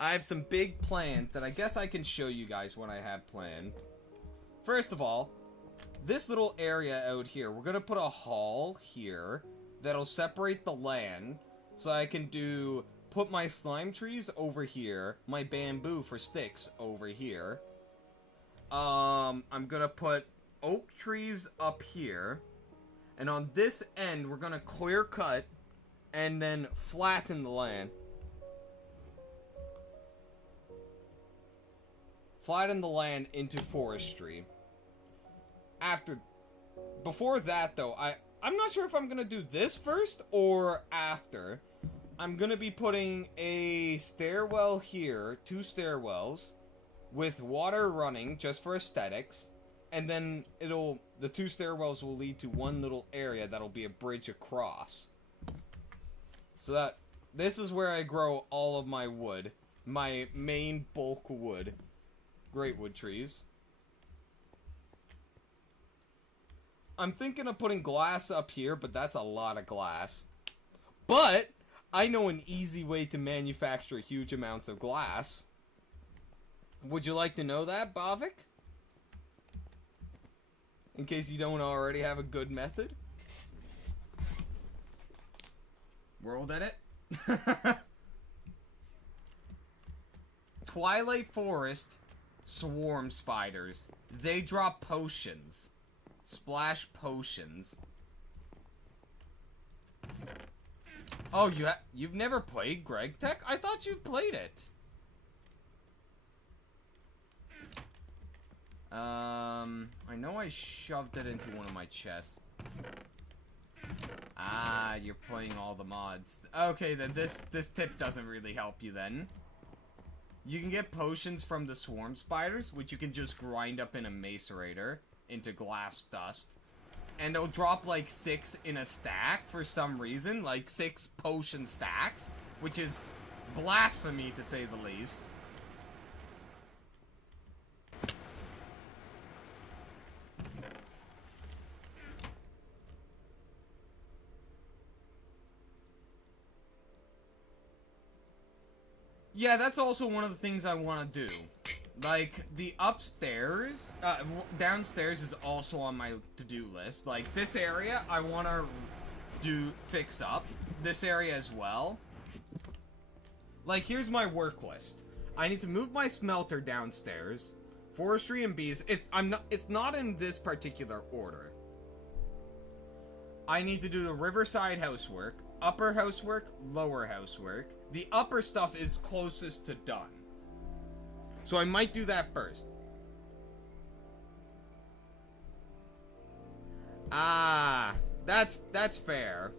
I have some big plans that I guess I can show you guys what I have planned. First of all, this little area out here, we're gonna put a hall here that'll separate the land so I can put my slime trees over here, my bamboo for sticks over here. I'm gonna put oak trees up here, and on this end we're gonna clear cut and then flatten the land. Flatten the land into forestry. Before that though, I'm not sure if I'm gonna do this first or after. I'm gonna be putting a stairwell here, 2 stairwells, with water running just for aesthetics, and then the 2 stairwells will lead to 1 little area that'll be a bridge across. So that this is where I grow all of my wood, my main bulk wood, great wood trees. I'm thinking of putting glass up here, but that's a lot of glass. But I know an easy way to manufacture huge amounts of glass. Would you like to know that, Bavik? In case you don't already have a good method? World edit? Twilight Forest swarm spiders. They drop potions. Splash potions. Oh, you've never played Gregtech? I thought you played it. I know I shoved it into one of my chests. Ah, you're playing all the mods. Okay, then this tip doesn't really help you then. You can get potions from the swarm spiders, which you can just grind up in a macerator into glass dust. And it'll drop like 6 in a stack for some reason, like 6 potion stacks, which is blasphemy to say the least. Yeah, that's also one of the things I want to do. Like, the upstairs, downstairs is also on my to-do list. Like, this area, I want to fix up. This area as well. Like, here's my work list. I need to move my smelter downstairs. Forestry and bees. It's not in this particular order. I need to do the riverside housework, upper housework, lower housework. The upper stuff is closest to done. So I might do that first. Ah, That's fair.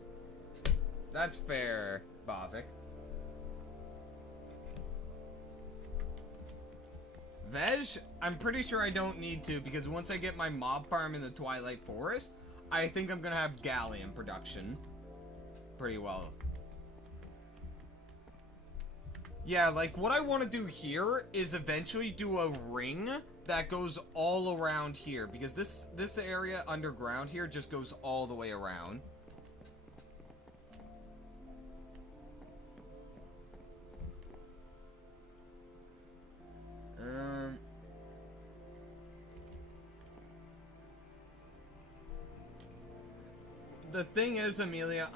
That's fair, Bavik. Veg, I'm pretty sure I don't need to, because once I get my mob farm in the Twilight Forest, I think I'm gonna have galleon production. Pretty well. Yeah, like, what I want to do here is eventually do a ring that goes all around here, because this area underground here just goes all the way around. The thing is, Amelia,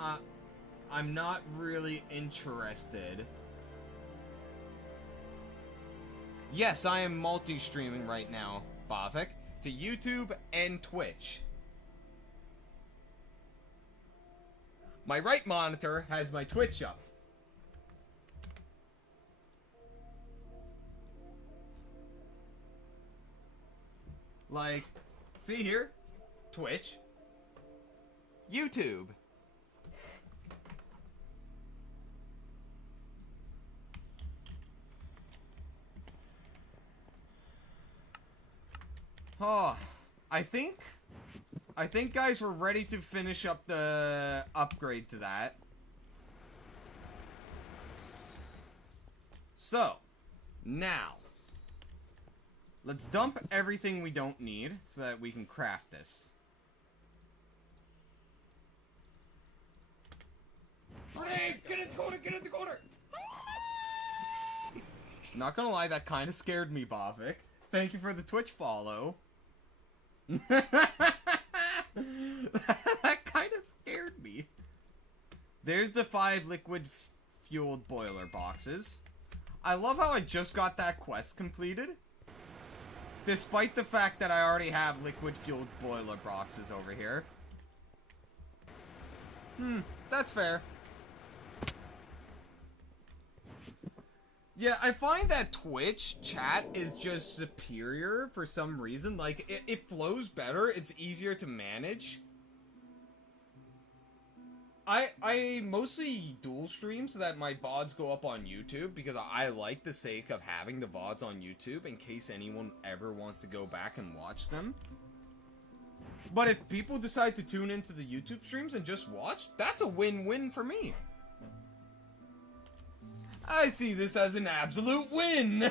I'm not really interested. Yes, I am multi-streaming right now, Bavik, to YouTube and Twitch. My right monitor has my Twitch up. Like, see here? Twitch. YouTube. Oh, I think guys, we're ready to finish up the upgrade to that. So, now, let's dump everything we don't need so that we can craft this. Grenade! Get in the corner! Get in the corner! Not gonna lie, that kind of scared me, Bavik. Thank you for the Twitch follow. That kind of scared me. There's the 5 liquid-fueled boiler boxes. I love how I just got that quest completed. Despite the fact that I already have liquid-fueled boiler boxes over here. That's fair. Yeah, I find that Twitch chat is just superior for some reason. Like, it flows better. It's easier to manage. I mostly dual stream so that my VODs go up on YouTube because I like the sake of having the VODs on YouTube in case anyone ever wants to go back and watch them. But if people decide to tune into the YouTube streams and just watch, that's a win-win for me. I see this as an absolute win!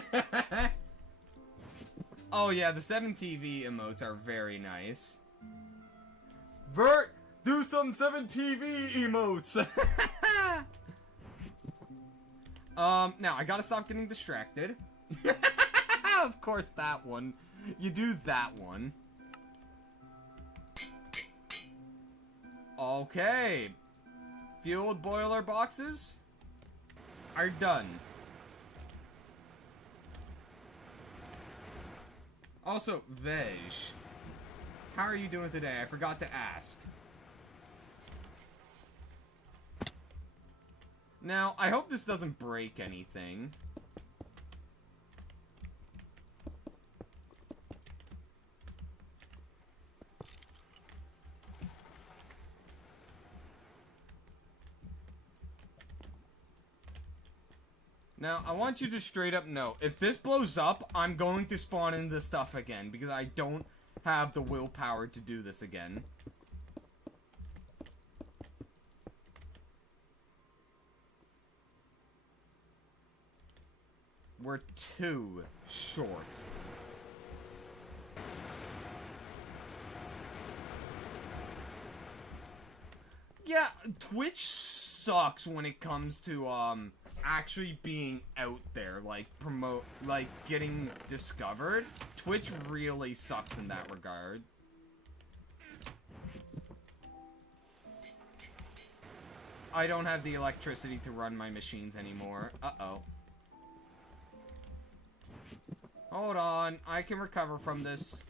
Oh yeah, the 7TV emotes are very nice. Vert, do some 7TV emotes! Now, I gotta stop getting distracted. Of course that one. You do that one. Okay. Fueled boiler boxes are done. Also, Veg, how are you doing today? I forgot to ask. Now, I hope this doesn't break anything. Now, I want you to straight up know, if this blows up, I'm going to spawn in this stuff again, because I don't have the willpower to do this again. We're too short. Yeah, Twitch sucks when it comes to, actually being out there, like, getting discovered. Twitch really sucks in that regard. I don't have the electricity to run my machines anymore. Uh-oh. Hold on, I can recover from this.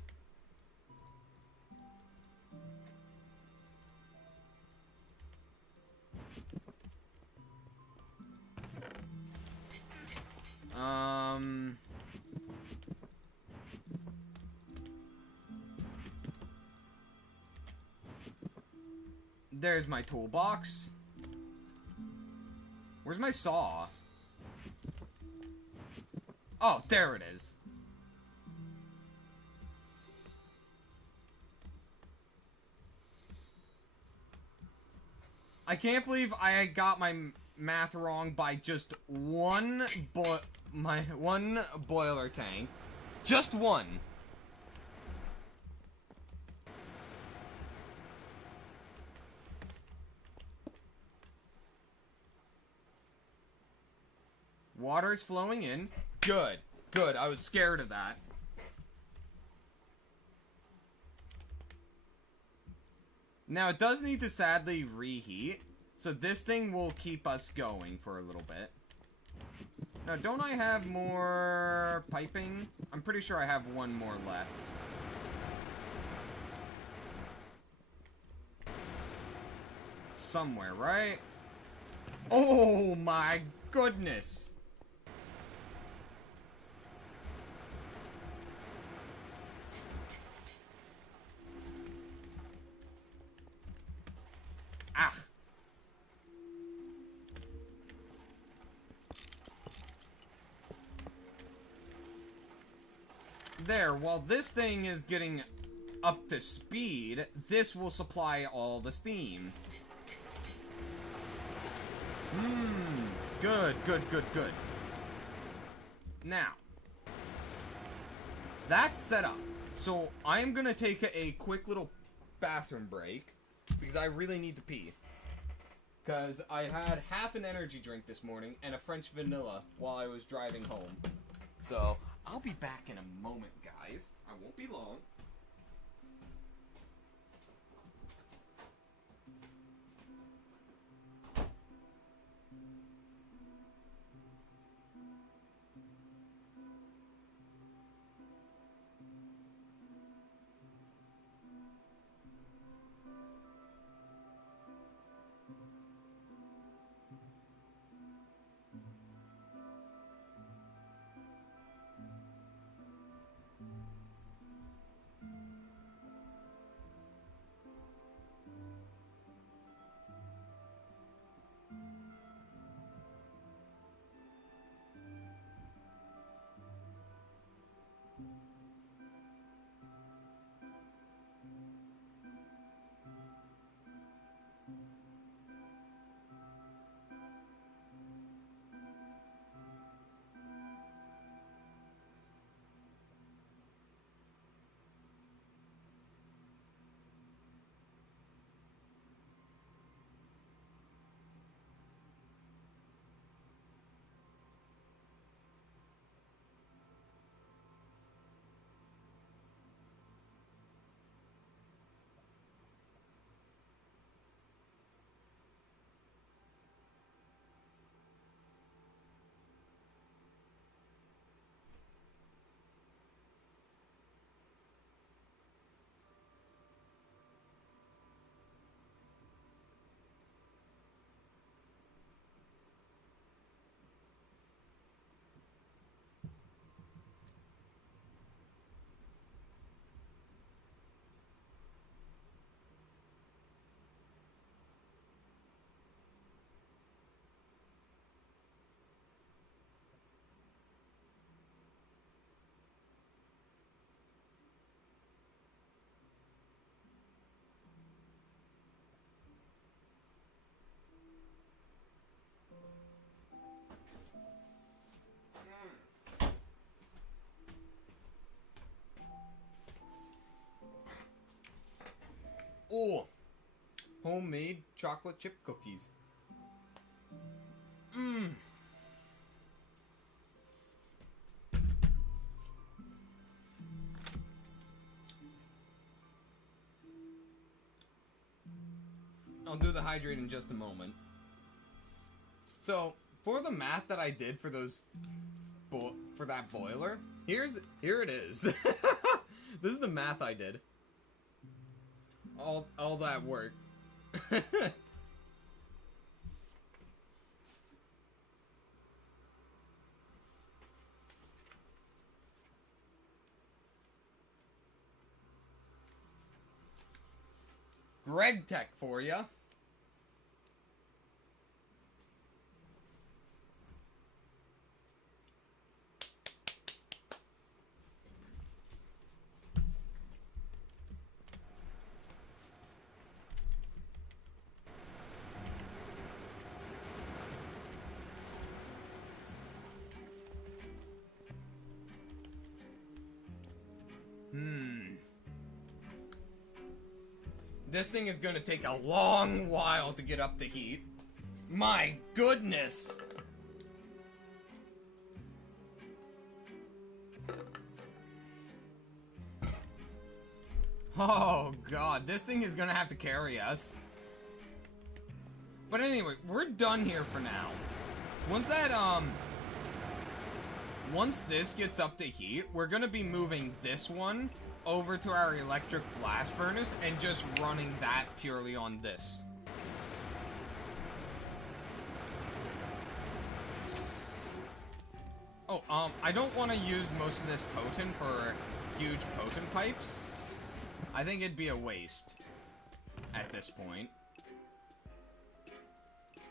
There's my toolbox. Where's my saw? Oh, there it is. I can't believe I got my math wrong by just one boiler tank. Just one. Water's flowing in. Good. Good. I was scared of that. Now, it does need to sadly reheat. So this thing will keep us going for a little bit. Now, don't I have more piping? I'm pretty sure I have one more left. Somewhere, right? Oh my goodness! Ah! There, while this thing is getting up to speed, this will supply all the steam. Good, good, good, good. Now, that's set up. So, I'm gonna take a quick little bathroom break, because I really need to pee. Because I had half an energy drink this morning and a French vanilla while I was driving home. So, I'll be back in a moment, guys. I won't be long. Oh, homemade chocolate chip cookies. I'll do the hydrate in just a moment. So, for the math that I did for those for that boiler, here it is. This is the math I did. All that work. Gregtech for ya. This thing is gonna take a long while to get up to heat. My goodness! Oh god, this thing is gonna have to carry us. But anyway, we're done here for now. Once that, once this gets up to heat, we're gonna be moving this one over to our electric blast furnace and just running that purely on this. Oh, I don't want to use most of this potent for huge potent pipes. I think it'd be a waste at this point.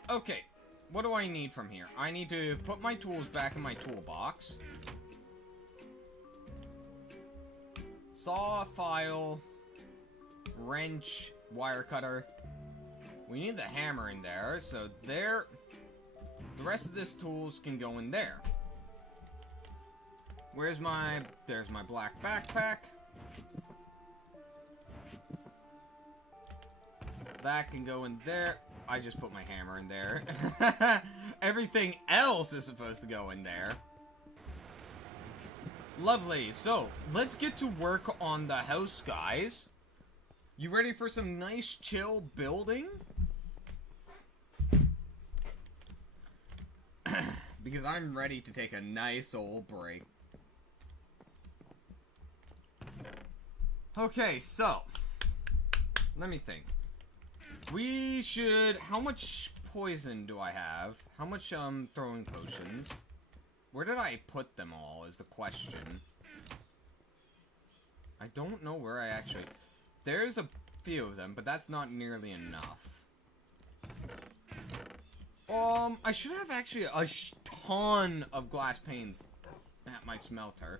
Okay, what do I need from here? I need to put my tools back in my toolbox. Saw, file, wrench, wire cutter. We need the hammer in there, so there. The rest of this tools can go in there. Where's my... There's my black backpack. That can go in there. I just put my hammer in there. Everything else is supposed to go in there. Lovely. So, let's get to work on the house, guys. You ready for some nice, chill building? Because I'm ready to take a nice old break. Okay, so. Let me think. We should... How much poison do I have? How much, throwing potions? Where did I put them all, is the question. I don't know where I actually... There's a few of them, but that's not nearly enough. I should have actually a ton of glass panes at my smelter.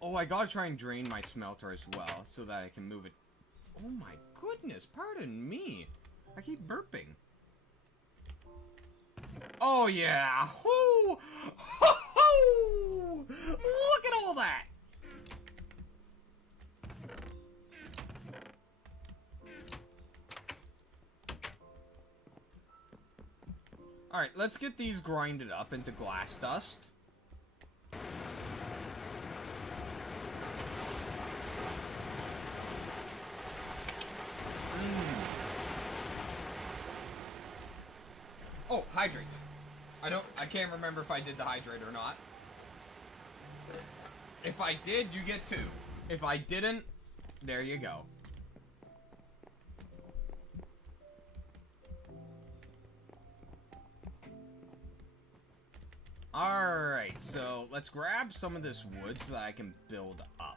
Oh, I gotta try and drain my smelter as well, so that I can move it. Oh my goodness, pardon me. I keep burping. Oh yeah! Hoo! Ho ho! Look at all that! Alright, let's get these grinded up into glass dust. Oh, hydrate. I can't remember if I did the hydrate or not. If I did, you get 2. If I didn't, there you go. Alright, so let's grab some of this wood so that I can build up.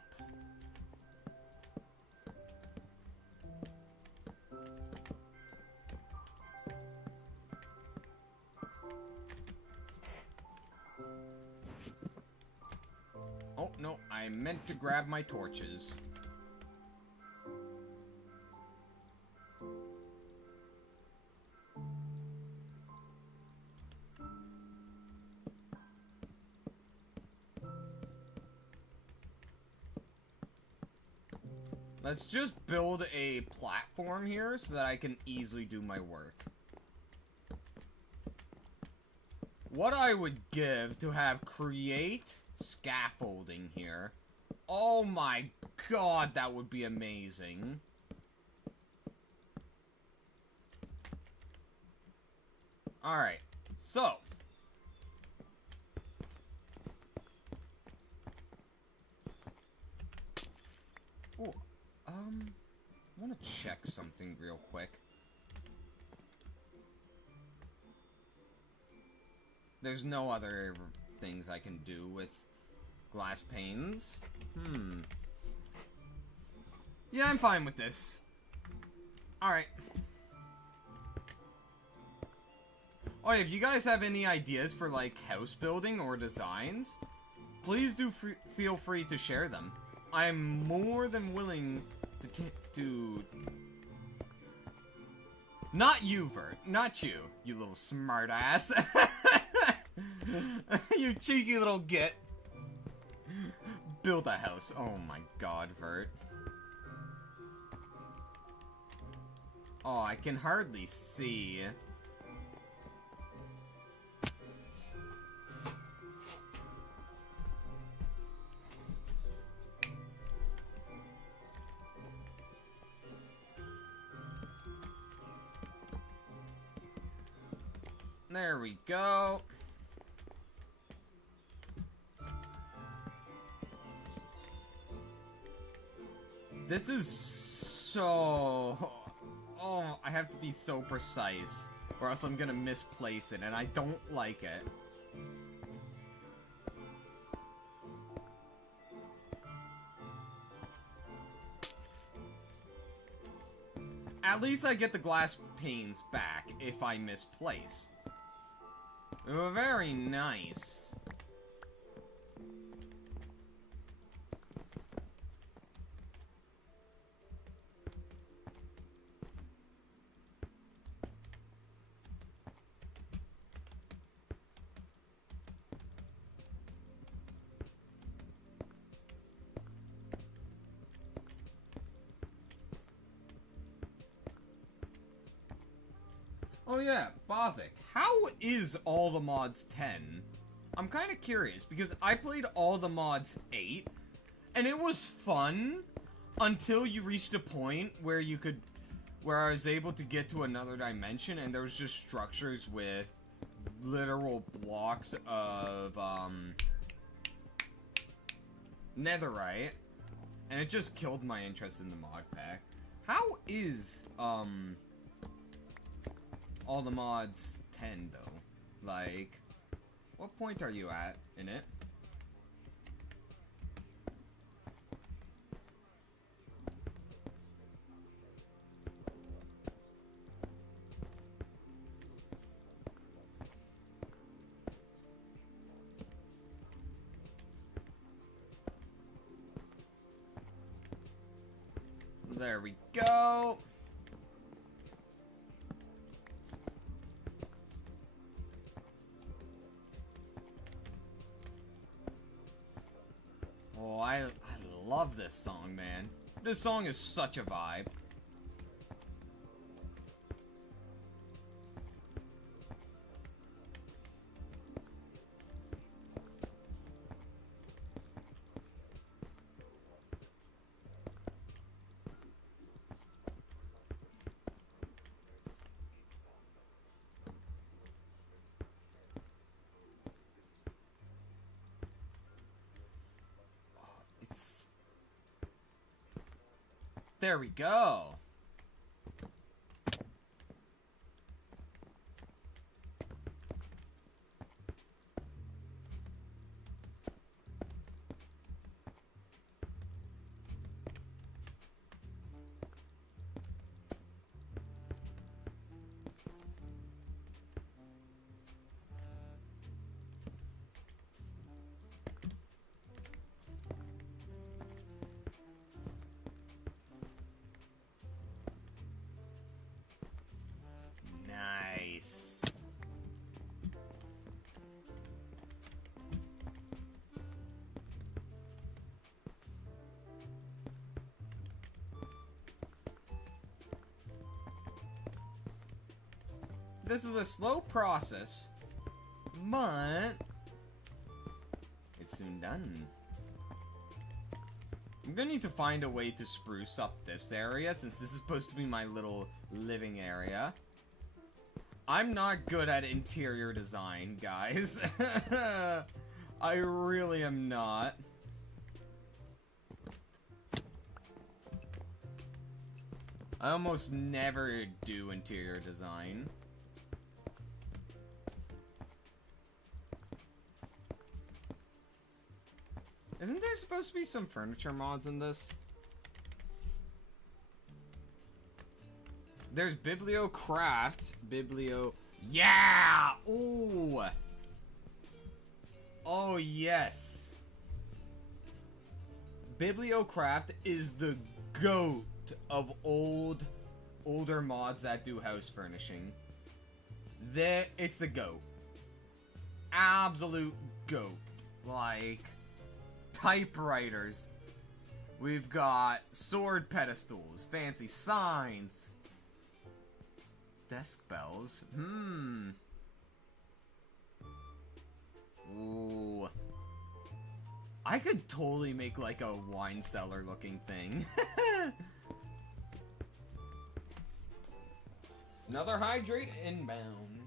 Oh, no, I meant to grab my torches. Let's just build a platform here so that I can easily do my work. What I would give to have create scaffolding here. Oh my god, that would be amazing. Alright, so. Oh, I want to check something real quick. There's no other things I can do with glass panes. Yeah, I'm fine with this. Alright. Oh, if you guys have any ideas for, like, house building or designs, please do feel free to share them. I'm more than willing to... Not you, Vert. Not you, you little smartass. You cheeky little git. Build a house. Oh my god, Vert. Oh, I can hardly see. There we go. This is so... Oh, I have to be so precise, or else I'm gonna misplace it, and I don't like it. At least I get the glass panes back if I misplace. Very nice. Oh yeah, Bothic, how is all the mods 10? I'm kind of curious, because I played all the mods 8, and it was fun until you reached a point where you could, where I was able to get to another dimension, and there was just structures with literal blocks of, netherite, and it just killed my interest in the mod pack. How is, all the mods 10 though? Like, what point are you at in it? There we go. Oh, I love this song, man. This song is such a vibe. There we go. Nice. This is a slow process, but it's soon done. I'm gonna need to find a way to spruce up this area, since this is supposed to be my little living area. I'm not good at interior design, guys. I really am not. I almost never do interior design. Isn't there supposed to be some furniture mods in this? There's Bibliocraft. Yeah! Ooh! Oh, yes. Bibliocraft is the GOAT of older mods that do house furnishing. It's the GOAT. Absolute GOAT. Like, typewriters. We've got sword pedestals, fancy signs. desk bells. Ooh. I could totally make like a wine cellar looking thing. Another hydrate inbound.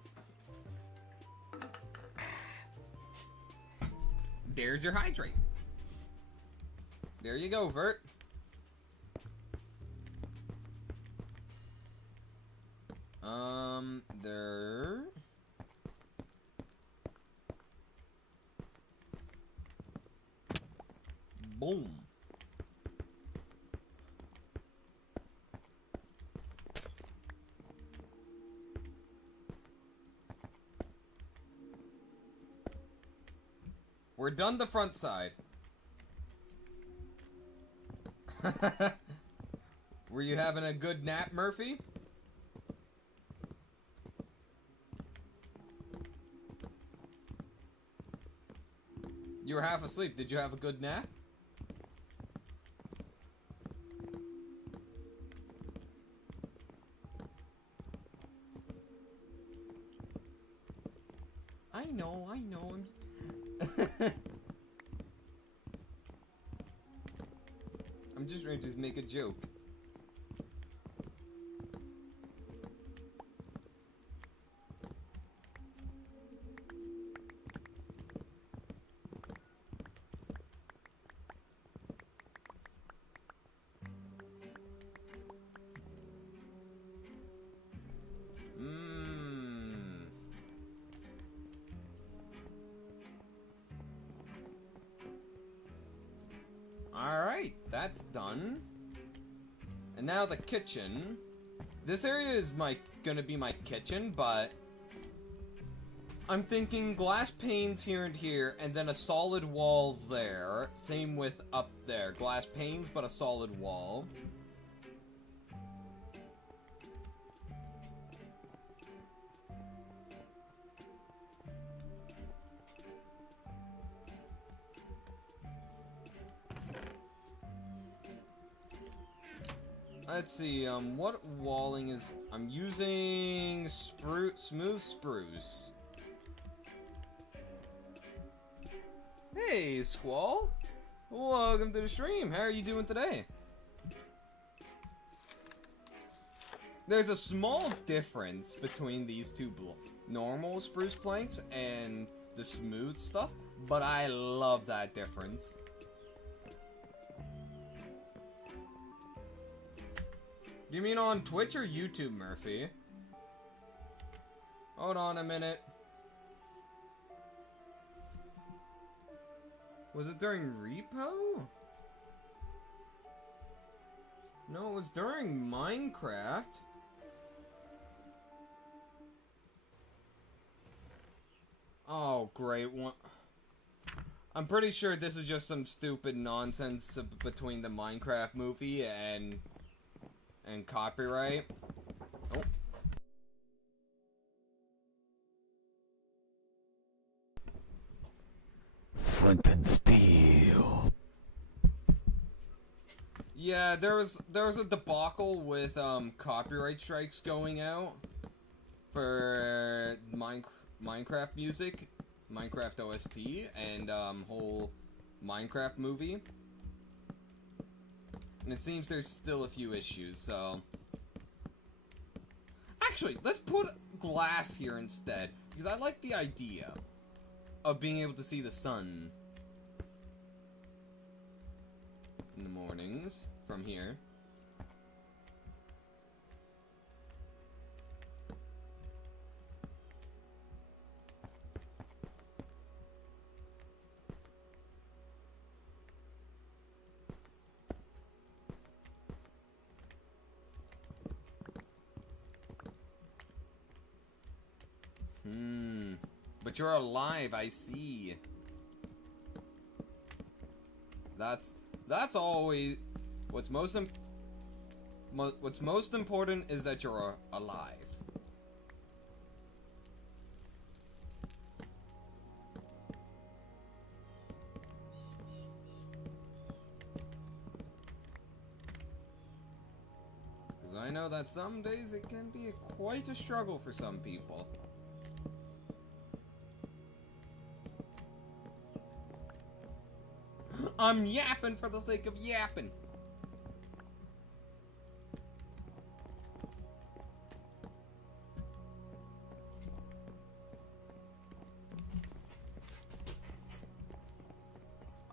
There's your hydrate. There you go, Vert. There. Boom. We're done the front side. Were you having a good nap, Murphy? You were half asleep. Did you have a good nap? I know. I'm just trying to make a joke. Alright, that's done. And now the kitchen. This area is gonna be my kitchen, but I'm thinking glass panes here and here, and then a solid wall there. Same with up there. Glass panes, but a solid wall. Let's see, what walling is... I'm using smooth spruce. Hey, Squall! Welcome to the stream. How are you doing today? There's a small difference between these two normal spruce planks and the smooth stuff, but I love that difference. You mean on Twitch or YouTube, Murphy? Hold on a minute. Was it during Repo? No, it was during Minecraft. Oh, great. I'm pretty sure this is just some stupid nonsense between the Minecraft movie and copyright. Oh. Flint and steel. Yeah, there was a debacle with copyright strikes going out for Minecraft music, Minecraft OST, and whole Minecraft movie. And it seems there's still a few issues, so... Actually, let's put glass here instead, because I like the idea of being able to see the sun in the mornings from here. But you're alive, I see. That's always what's most important is that you're alive. Because I know that some days it can be quite a struggle for some people. I'm yapping for the sake of yapping.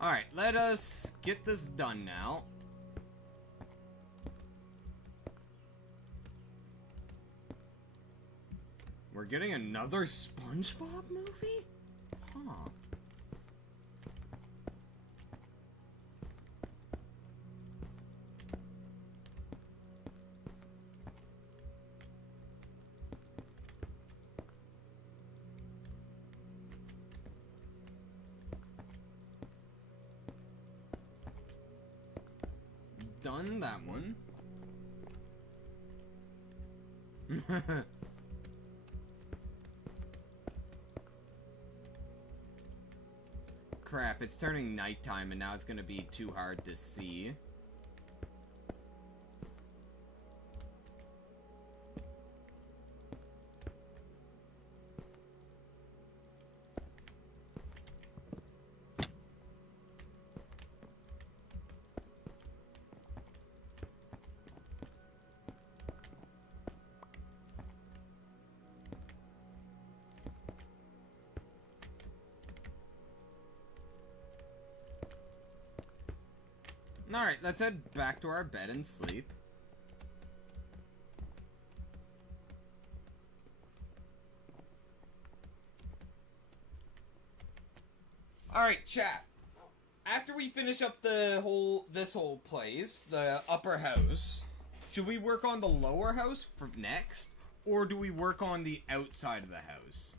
Alright, let us get this done now. We're getting another SpongeBob movie? Huh. Done that one. Crap, it's turning nighttime and now it's gonna be too hard to see. Alright, let's head back to our bed and sleep. Alright, chat. After we finish up this whole place, the upper house, should we work on the lower house for next? Or do we work on the outside of the house?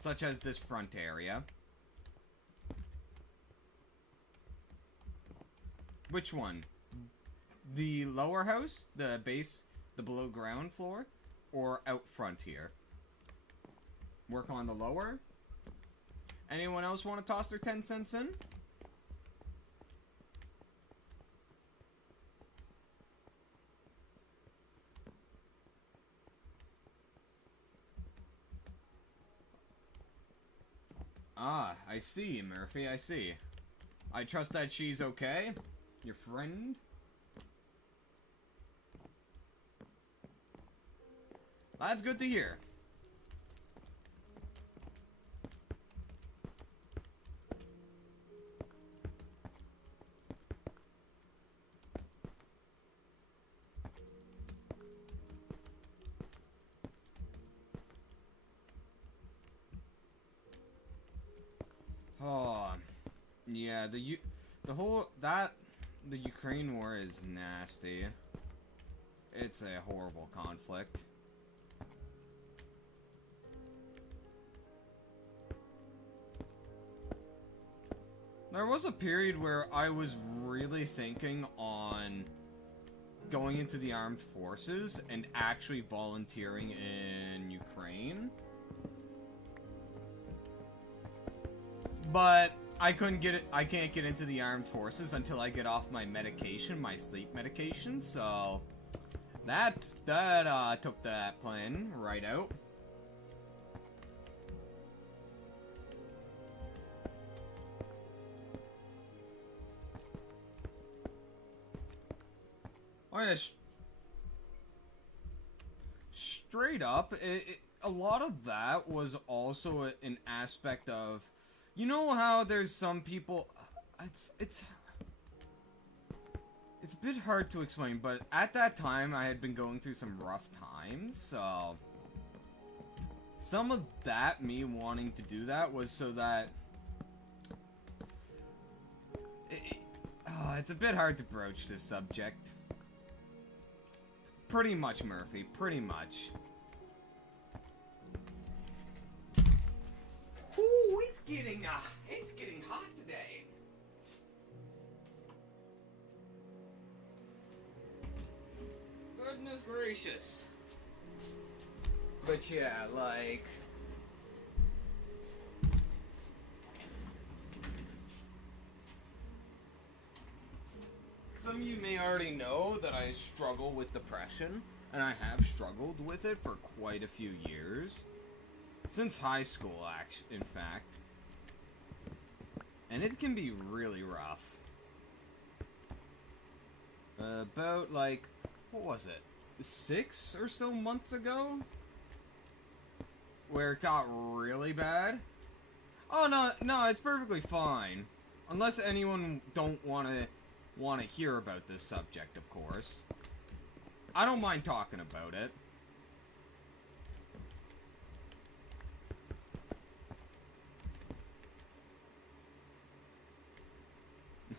Such as this front area. Which one? The lower house? The base? The below ground floor? Or out front here? Work on the lower? Anyone else want to toss their 10 cents in? Ah, I see, Murphy, I see. I trust that she's okay? Your friend? That's good to hear. Oh, yeah, the Ukraine war is nasty. It's a horrible conflict. There was a period where I was really thinking on going into the armed forces and actually volunteering in Ukraine. But I couldn't get it. I can't get into the armed forces until I get off my medication, my sleep medication. So that took that plan right out. Oh yeah, straight up, a lot of that was also an aspect of, you know how there's some people, it's a bit hard to explain, but at that time I had been going through some rough times, so some of that, me wanting to do that, was so that it's a bit hard to broach this subject. Pretty much, Murphy, pretty much. Ooh, it's getting hot today. Goodness gracious. But yeah, like, so some of you may already know that I struggle with depression, and I have struggled with it for quite a few years. Since high school, in fact. And it can be really rough. About, like, what was it? 6 or so months ago? Where it got really bad. Oh, no, it's perfectly fine. Unless anyone don't want to hear about this subject, of course. I don't mind talking about it.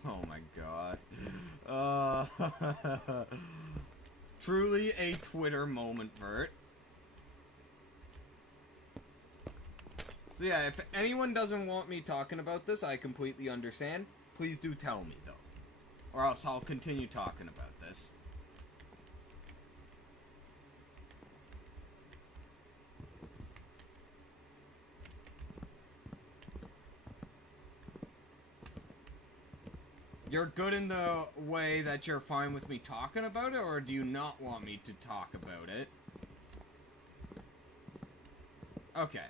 Oh my god. Truly a Twitter moment, Vert. So yeah, if anyone doesn't want me talking about this, I completely understand. Please do tell me, though. Or else I'll continue talking about this. You're good in the way that you're fine with me talking about it, or do you not want me to talk about it? Okay.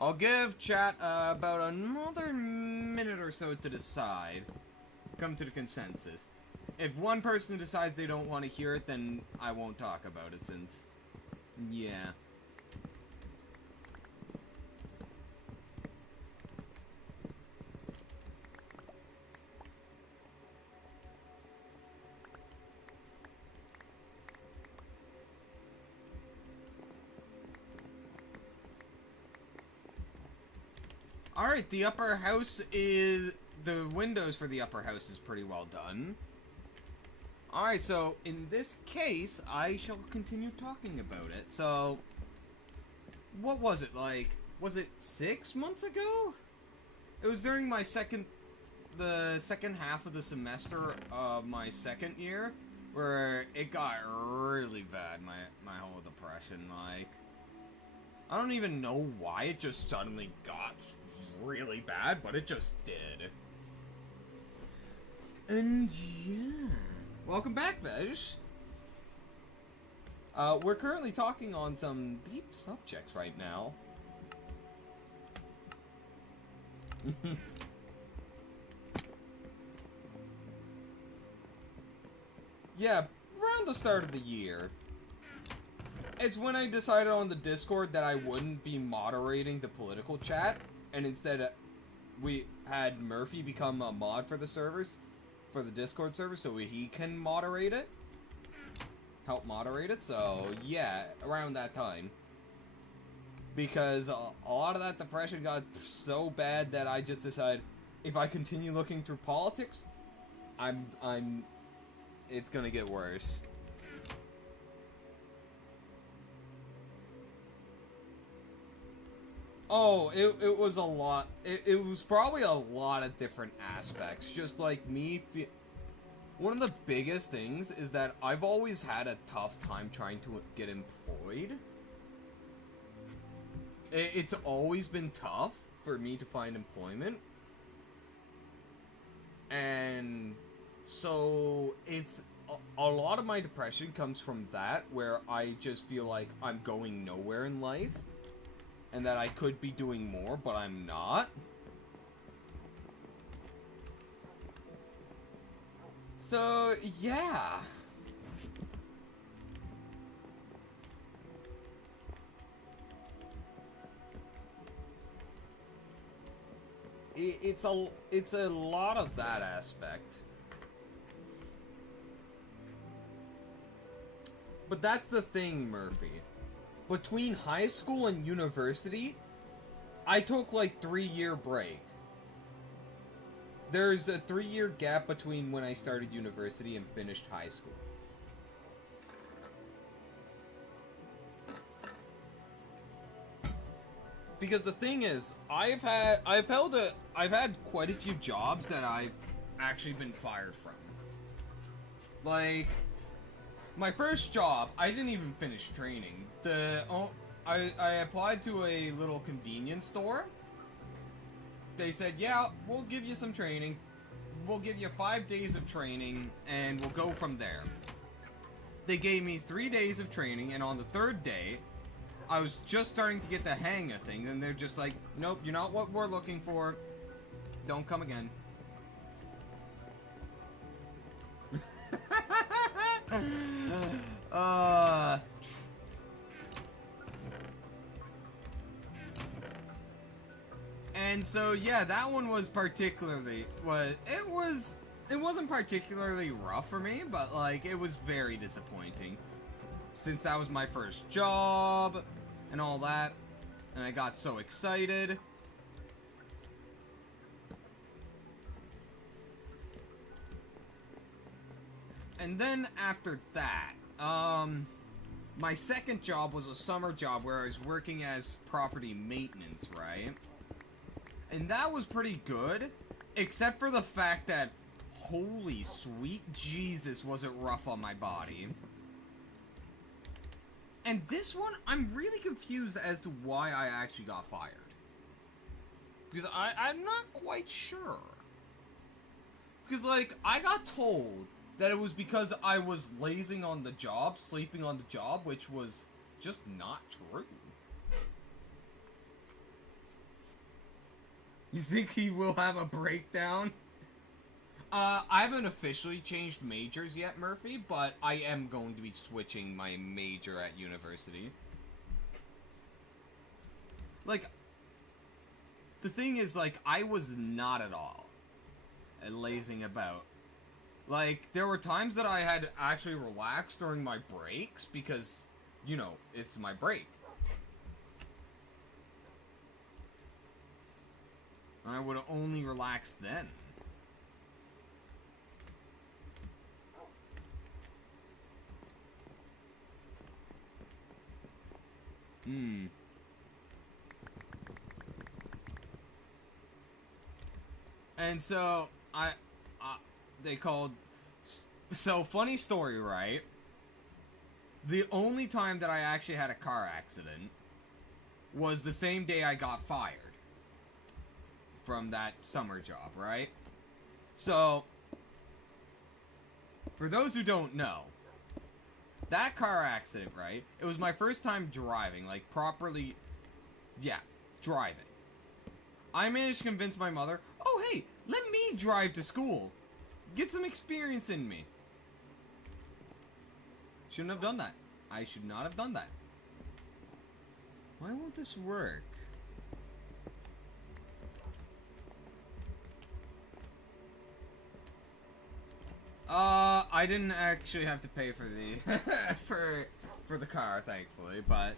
I'll give chat about another minute or so to decide. Come to the consensus. If one person decides they don't want to hear it, then I won't talk about it since... yeah. Alright, the upper house is... the windows for the upper house is pretty well done. Alright, so in this case, I shall continue talking about it. So, what was it, like, was it 6 months ago? It was during my the second half of the semester of my second year, where it got really bad, my whole depression, like, I don't even know why it just suddenly got really bad, but it just did. And yeah. Welcome back, Veg. We're currently talking on some deep subjects right now. Yeah, around the start of the year. It's when I decided on the Discord that I wouldn't be moderating the political chat, and instead we had Murphy become a mod for the servers, for the Discord server, so he can moderate it. Help moderate it, so yeah, around that time. Because a lot of that depression got so bad that I just decided, if I continue looking through politics, it's gonna get worse. Oh, it was a lot. It was probably a lot of different aspects. Just like me, one of the biggest things is that I've always had a tough time trying to get employed. It's always been tough for me to find employment. And so it's a lot of my depression comes from that, where I just feel like I'm going nowhere in life. And that I could be doing more, but I'm not. So, yeah. It's a lot of that aspect. But that's the thing, Murphy. Between high school and university, I took like 3-year break. There's a 3-year gap between when I started university and finished high school. Because the thing is, I've had quite a few jobs that I've actually been fired from. Like, my first job, I didn't even finish training. I applied to a little convenience store. They said, yeah, we'll give you some training. we'll give you 5 days of training, and we'll go from there. They gave me 3 days of training, and on the 3rd day, I was just starting to get the hang of things, and they're just like, nope, you're not what we're looking for. Don't come again. And so yeah, that one was particularly it wasn't particularly rough for me, but like it was very disappointing since that was my first job and all that, and I got so excited. And then after that, my second job was a summer job where I was working as property maintenance, right? And that was pretty good, except for the fact that, holy sweet Jesus, was it rough on my body. And this one, I'm really confused as to why I actually got fired. Because I'm not quite sure. Because, like, I got told that it was because I was lazing on the job, sleeping on the job, which was just not true. You think he will have a breakdown? I haven't officially changed majors yet, Murphy, but I am going to be switching my major at university. Like, the thing is, like, I was not at all lazing about. Like, there were times that I had actually relaxed during my breaks because, you know, it's my break. I would have only relaxed then. And so, they called... So, funny story, right? The only time that I actually had a car accident was the same day I got fired from that summer job, right? So, for those who don't know, that car accident, right? It was my first time driving, like, properly, yeah, driving. I managed to convince my mother, oh, hey, let me drive to school. Get some experience in me. Shouldn't have done that. I should not have done that. Why won't this work? I didn't actually have to pay for the for the car, thankfully, but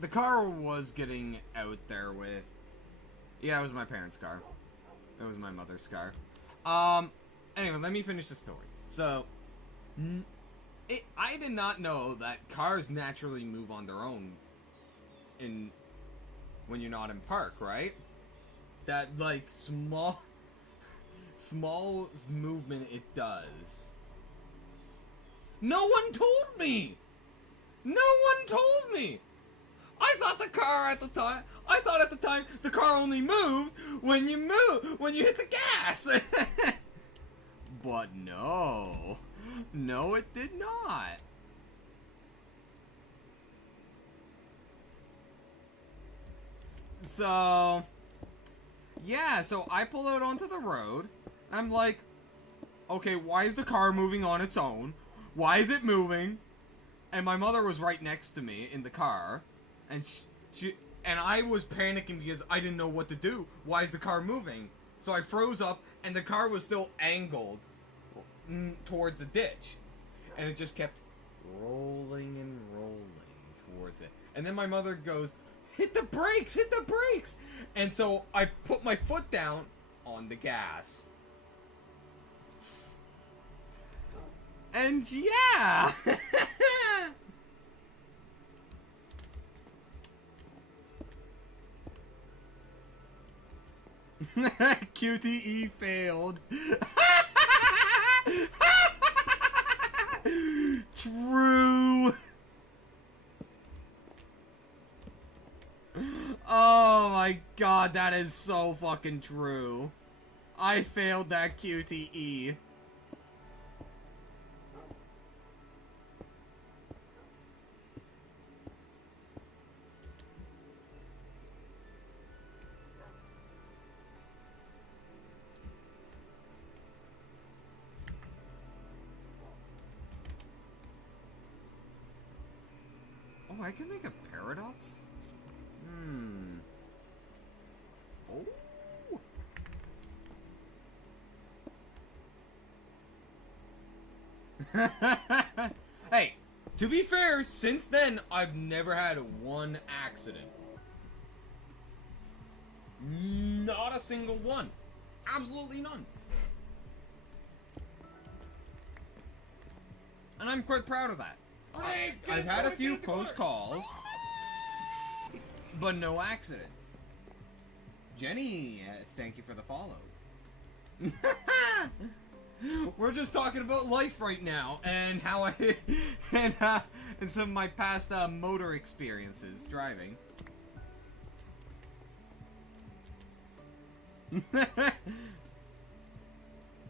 the car was getting out there with, yeah, it was my parents' car. It was my mother's car. Anyway, let me finish the story. So, I did not know that cars naturally move on their own when you're not in park, right? That, like, small movement it does. No one told me! No one told me! I thought at the time the car only moved when you hit the gas. But no, it did not. So, yeah, so I pull out onto the road. I'm like, okay, why is the car moving on its own? Why is it moving? And my mother was right next to me in the car, and and I was panicking because I didn't know what to do. Why is the car moving? So I froze up, and the car was still angled towards the ditch, and it just kept rolling and rolling towards it. And then my mother goes, hit the brakes, hit the brakes! And so I put my foot down on the gas. And yeah! QTE failed. True. Oh my god, that is so fucking true. I failed that QTE. Oh, I can make a paradox? Oh. Hey, to be fair, since then, I've never had one accident. Not a single one. Absolutely none. And I'm quite proud of that. I've had a few close calls, but no accidents. Jenny, thank you for the follow. We're just talking about life right now, and how I and some of my past motor experiences driving.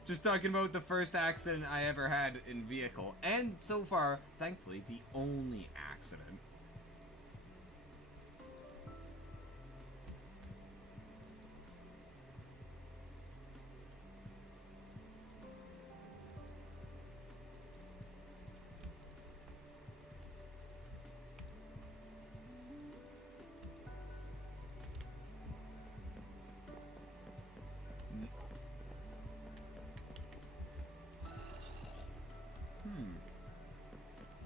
Just talking about the first accident I ever had in vehicle, and so far, thankfully, the only accident.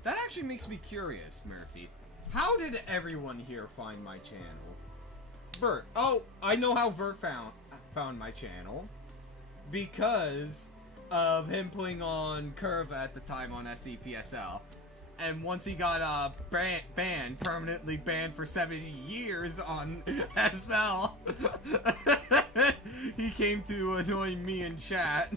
That actually makes me curious, Murphy. How did everyone here find my channel? Vert. Oh, I know how Vert found my channel. Because of him playing on Curve at the time on SCPSL. And once he got banned, permanently banned for 70 years on SL, he came to annoy me in chat.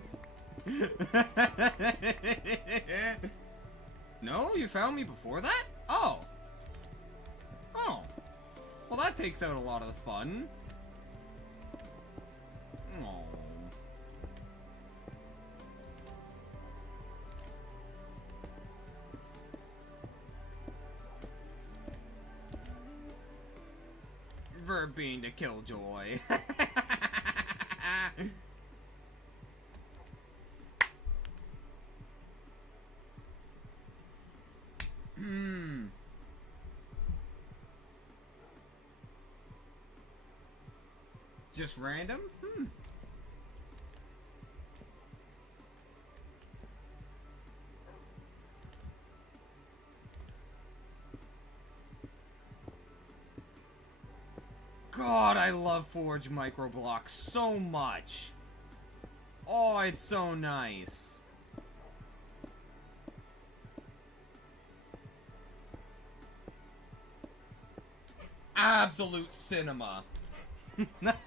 No? You found me before that? Oh. Oh. Well, that takes out a lot of the fun. Oh. Verb being the killjoy. Just random? God, I love Forge Microblocks so much. Oh, it's so nice. Absolute cinema.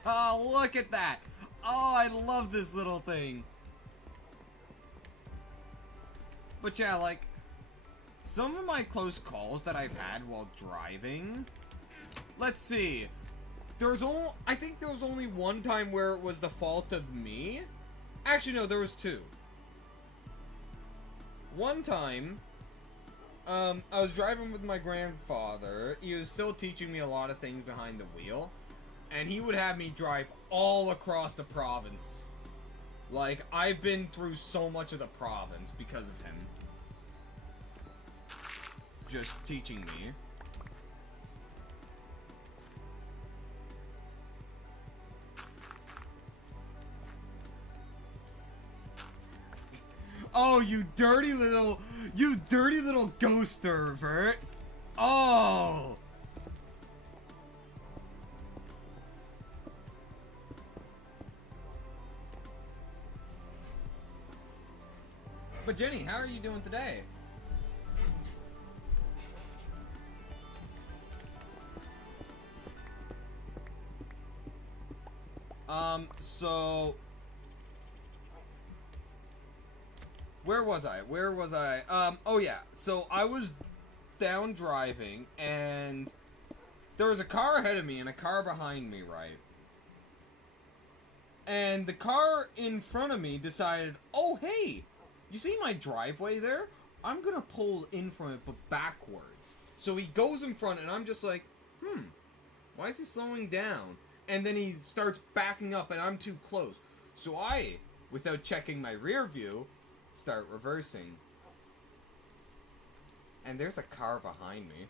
Oh, look at that. Oh, I love this little thing. But yeah, like, some of my close calls that I've had while driving. Let's see. I think there was only one time where it was the fault of me. Actually, no, there was two. One time, I was driving with my grandfather. He was still teaching me a lot of things behind the wheel. And he would have me drive all across the province. Like, I've been through so much of the province because of him. Just teaching me. Oh, you dirty little ghoster, Vert. Oh. But Jenny, how are you doing today? So where was I? Oh yeah. So I was down driving and there was a car ahead of me and a car behind me, right? And the car in front of me decided, oh hey, you see my driveway there? I'm gonna pull in from it but backwards. So he goes in front and I'm just like, why is he slowing down? And then he starts backing up and I'm too close. So I, without checking my rear view, start reversing. And there's a car behind me.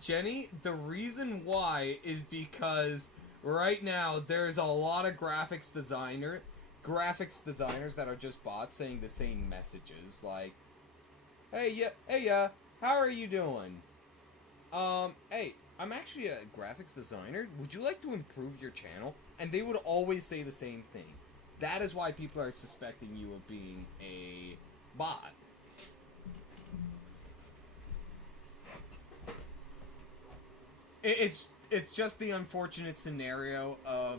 Jenny, the reason why is because right now there's a lot of graphics designers that are just bots saying the same messages, like, hey, how are you doing? Hey, I'm actually a graphics designer. Would you like to improve your channel? And they would always say the same thing. That is why people are suspecting you of being a bot. It's just the unfortunate scenario of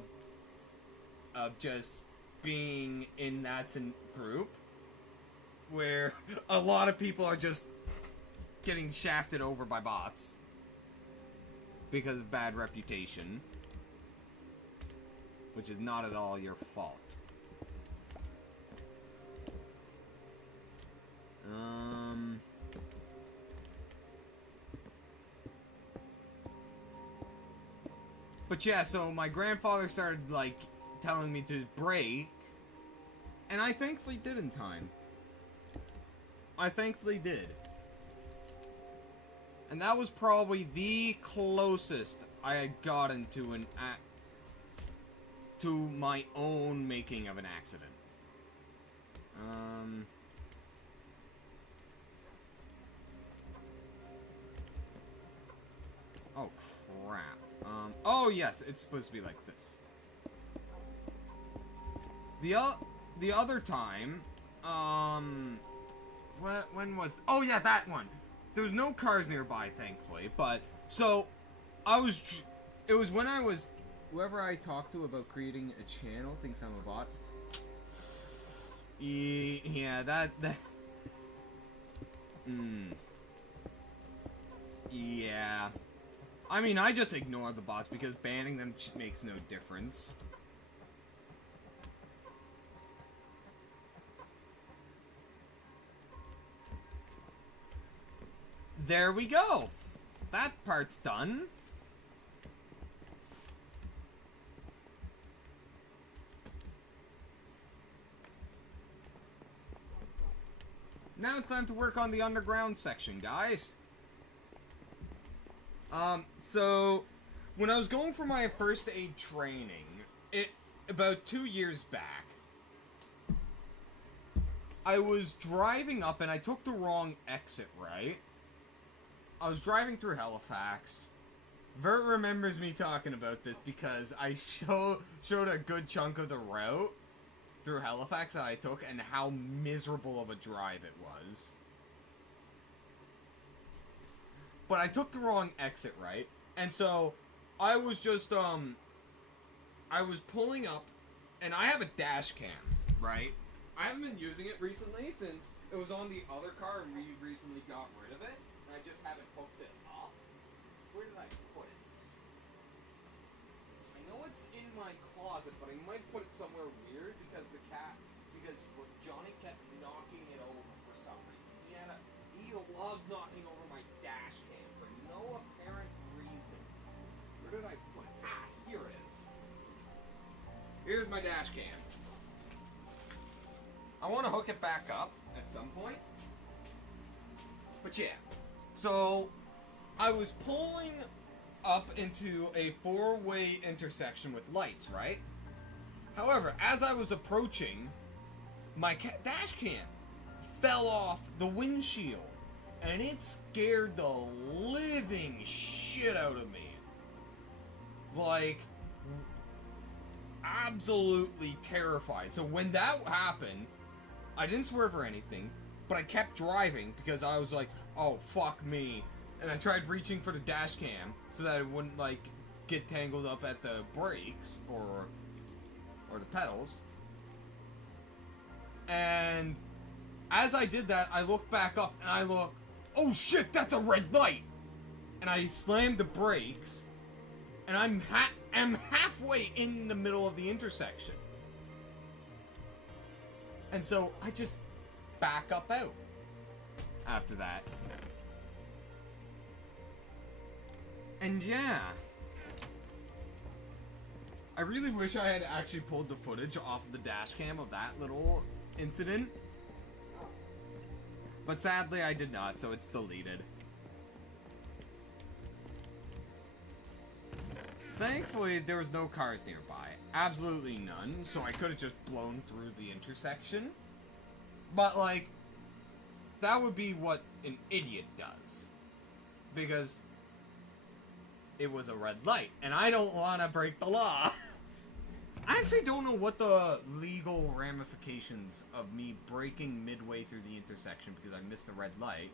just being in that group where a lot of people are just getting shafted over by bots because of bad reputation, which is not at all your fault. But yeah, so my grandfather started, like, telling me to brake, and I thankfully did in time. I thankfully did. And that was probably the closest I had gotten to to my own making of an accident. Oh, crap. Oh, yes, it's supposed to be like this. The other time, when was... Oh, yeah, that one. There was no cars nearby, thankfully, but... So, it was when I was... Whoever I talked to about creating a channel thinks I'm a bot. Yeah, that... Yeah. I mean, I just ignore the bots because banning them makes no difference. There we go. That part's done. Now it's time to work on the underground section, guys. So, when I was going for my first aid training, about 2 years back, I was driving up and I took the wrong exit, right? I was driving through Halifax. Vert remembers me talking about this because I showed a good chunk of the route through Halifax that I took and how miserable of a drive it was. But I took the wrong exit, right? And so, I was just, I was pulling up, and I have a dash cam, right? I haven't been using it recently since it was on the other car and we recently got rid of it. And I just haven't hooked it up. Where did I put it? I know it's in my closet, but I might put it somewhere weird because Johnny kept knocking it over for some reason. He loves knocking over my dash cam for no apparent reason. Where did I put it? Ah, here it is. Here's my dash cam. I want to hook it back up at some point. But yeah. So, I was pulling up into a four-way intersection with lights, right? However, as I was approaching, my dash cam fell off the windshield. And it scared the living shit out of me. Like, absolutely terrified. So when that happened, I didn't swerve or anything, but I kept driving because I was like, oh, fuck me. And I tried reaching for the dash cam so that it wouldn't, like, get tangled up at the brakes or the pedals. And as I did that, I looked back up and I looked, oh shit, that's a red light! And I slammed the brakes, and am halfway in the middle of the intersection. And so I just back up out after that. And yeah, I really wish I had actually pulled the footage off of the dash cam of that little incident. But sadly I did not, so it's deleted. Thankfully, there was no cars nearby. Absolutely none, so I could have just blown through the intersection. But, like, that would be what an idiot does. Because it was a red light, and I don't want to break the law. I actually don't know what the legal ramifications of me braking midway through the intersection because I missed a red light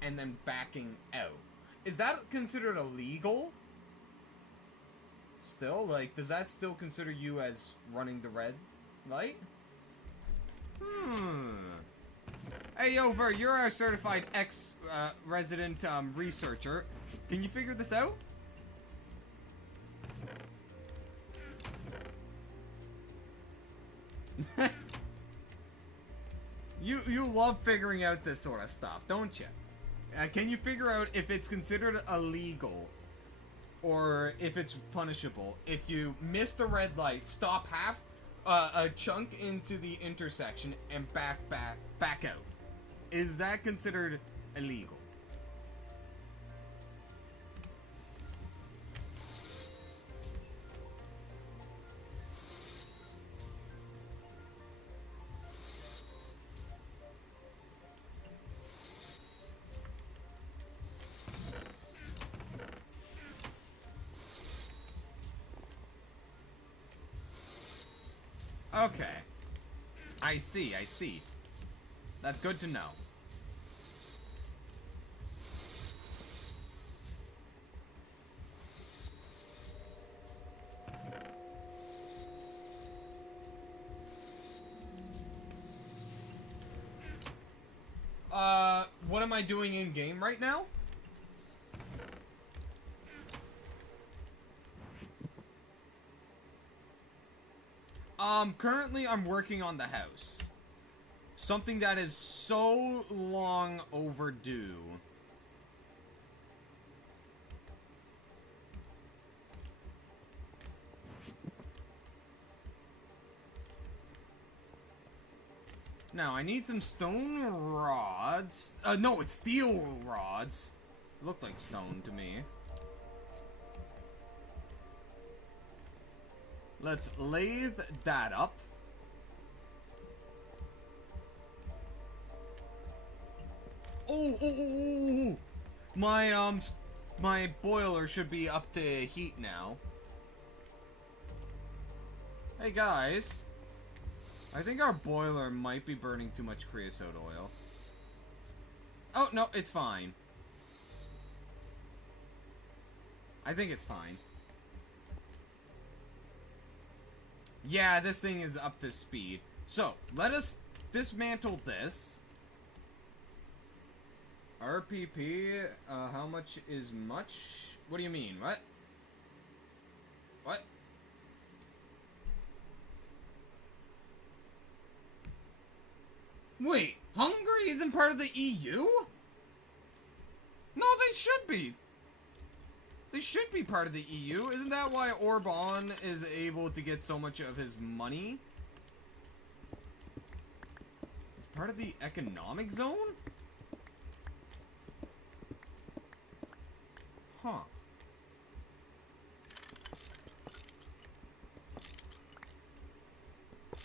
and then backing out. Is that considered illegal? Still? Like, does that still consider you as running the red light? Hey, Over, you're a certified ex-resident researcher. Can you figure this out? You love figuring out this sort of stuff, don't you? Can you figure out if it's considered illegal or if it's punishable if you miss the red light, stop half a chunk into the intersection and back out? Is that considered illegal? Okay. I see. That's good to know. What am I doing in game right now? Currently I'm working on the house. Something that is so long overdue. Now, I need some stone rods. No, it's steel rods. It looked like stone to me. Let's lathe that up. Oh. My boiler should be up to heat now. Hey guys. I think our boiler might be burning too much creosote oil. Oh, no, it's fine. I think it's fine. Yeah, this thing is up to speed. So, let us dismantle this. RPP, how much is much? What do you mean? What? What? Wait, Hungary isn't part of the EU? No, they should be. They should be part of the EU. Isn't that why Orban is able to get so much of his money? It's part of the economic zone? Huh.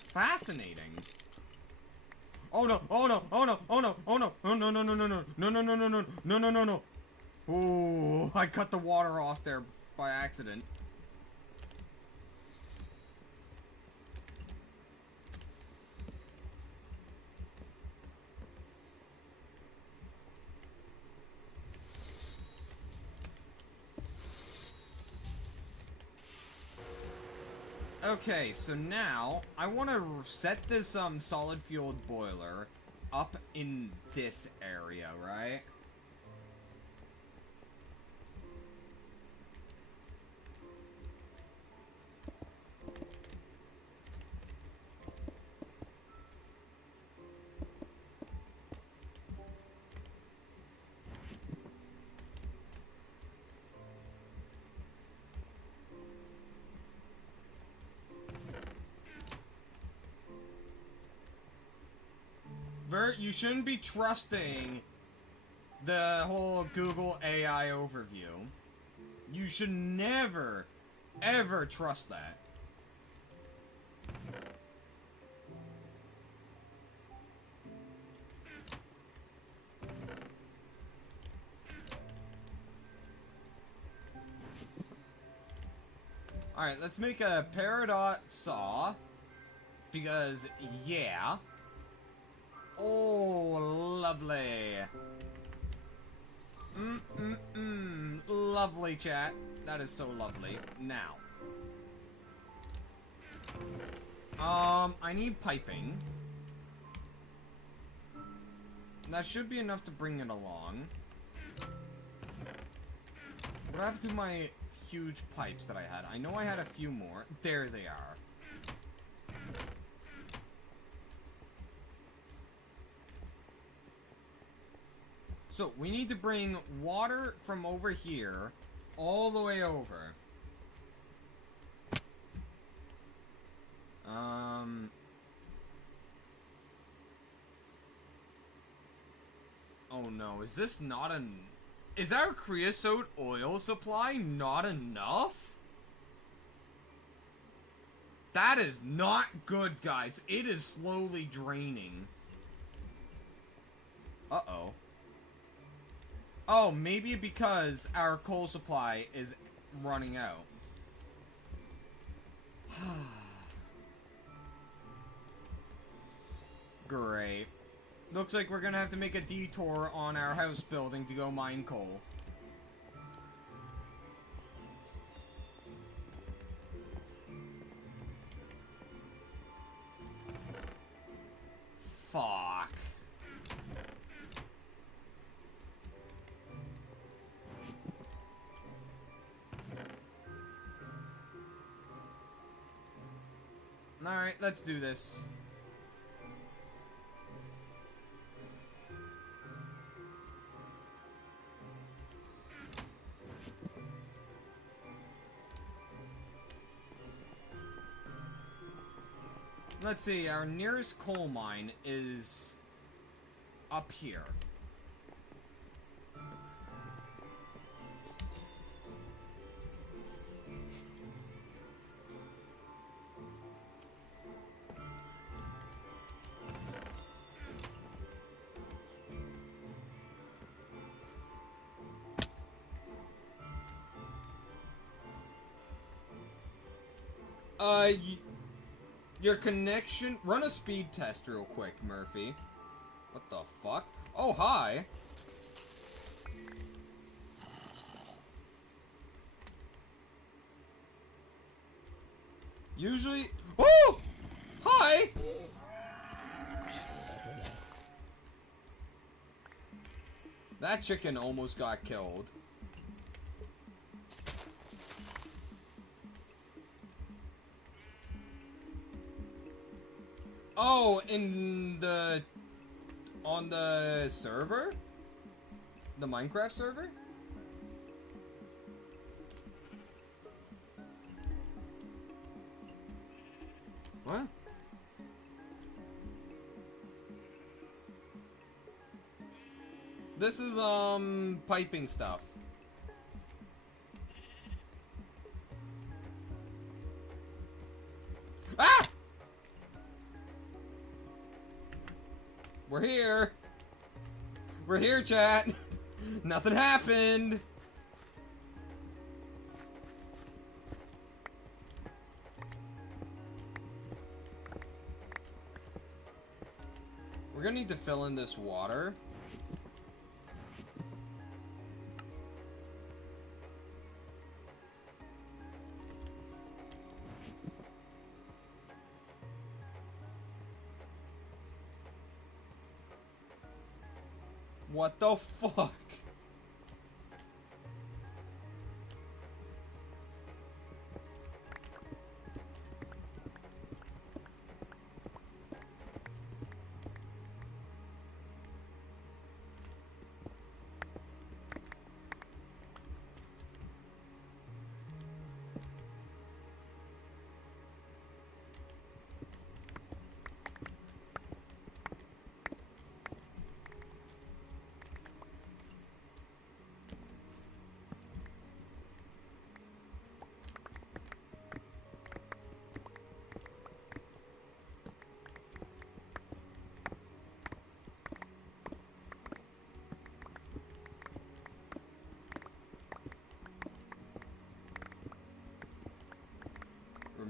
Fascinating. Oh no, oh no, oh no, oh no, oh no, oh no, no, no, no, no, no, no, no, no, no, no, no, no, no. Ooh, I cut the water off there by accident. Okay, so now I want to set this solid fueled boiler up in this area, right? Remember, you shouldn't be trusting the whole Google AI overview. You should never, ever trust that. Alright, let's make a peridot saw. Because, yeah. Oh, lovely. Lovely, chat. That is so lovely. Now. I need piping. That should be enough to bring it along. What happened to my huge pipes that I had? I know I had a few more. There they are. So, we need to bring water from over here all the way over. Oh no, is this not an... Is our creosote oil supply not enough? That is not good, guys. It is slowly draining. Uh-oh. Oh, maybe because our coal supply is running out. Great. Looks like we're gonna have to make a detour on our house building to go mine coal. Fuck. Alright, let's do this. Let's see, our nearest coal mine is up here. Your connection... Run a speed test real quick, Murphy. What the fuck? Oh, hi! Usually... Oh! Hi! That chicken almost got killed. Oh, in the... On the server? The Minecraft server? What? This is, piping stuff. Ah! We're here. We're here, chat. Nothing happened. We're gonna need to fill in this water. What the fuck?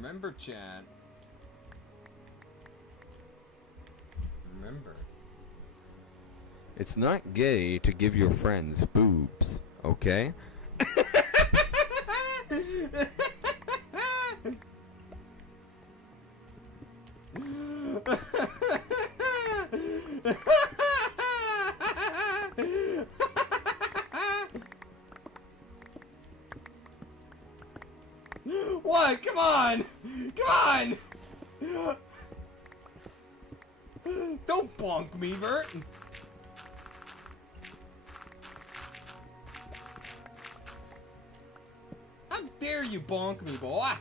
Remember, chat. Remember. It's not gay to give your friends boobs, okay? What? Come on! Come on! Don't bonk me, Bert! How dare you bonk me, boy?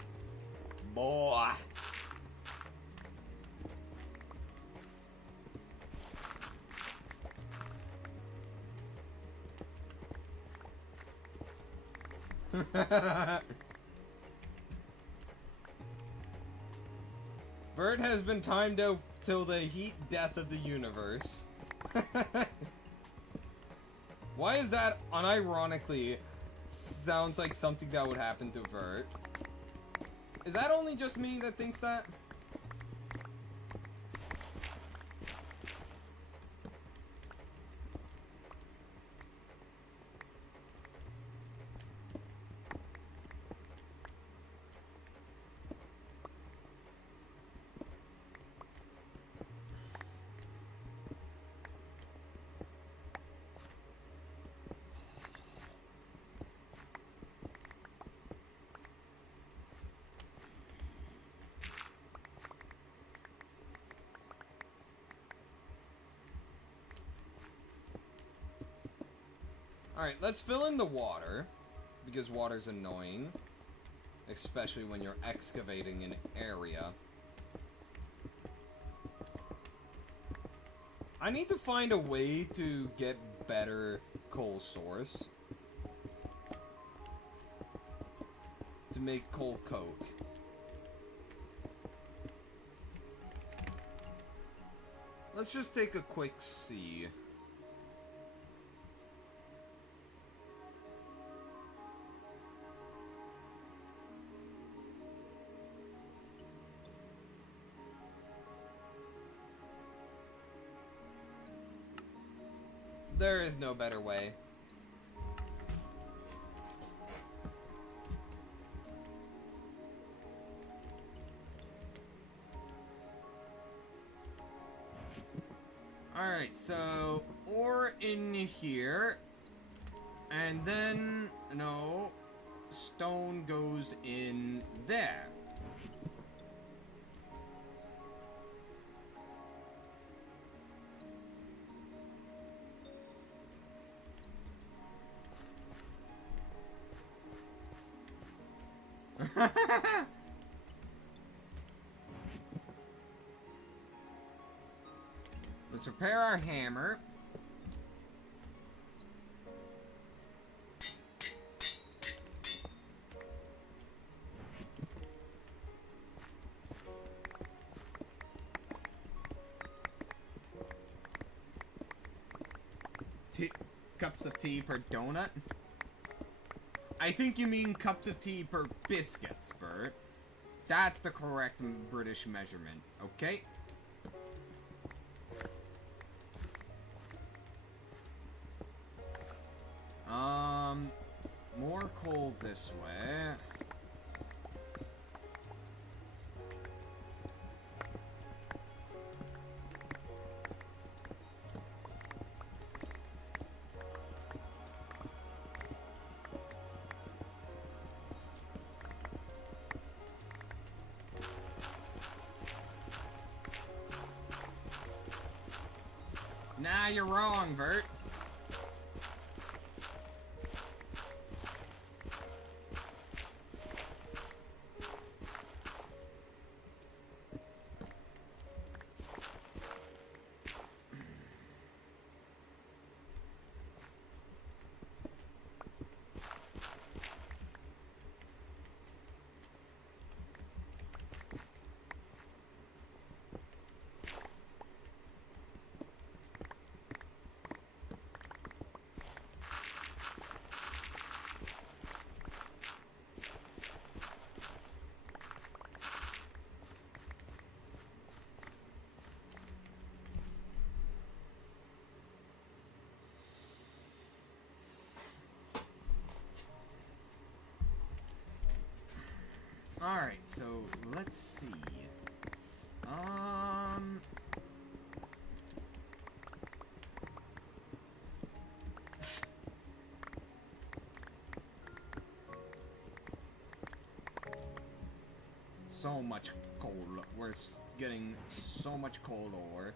Boy. Bert has been timed out till the heat death of the universe. Why is that unironically sounds like something that would happen to Bert? Is that only just me that thinks that? Alright, let's fill in the water, because water's annoying, especially when you're excavating an area. I need to find a way to get better coal source to make coal coke. Let's just take a quick see. There is no better way. Alright, so ore in here, and then, no, stone goes in there. Let's repair our hammer. Cups of tea per donut? I think you mean cups of tea per biscuits, Bert. That's the correct British measurement, okay? More coal this way. Nah, you're wrong, Bert. Alright, so let's see. So much coal. We're getting so much coal ore.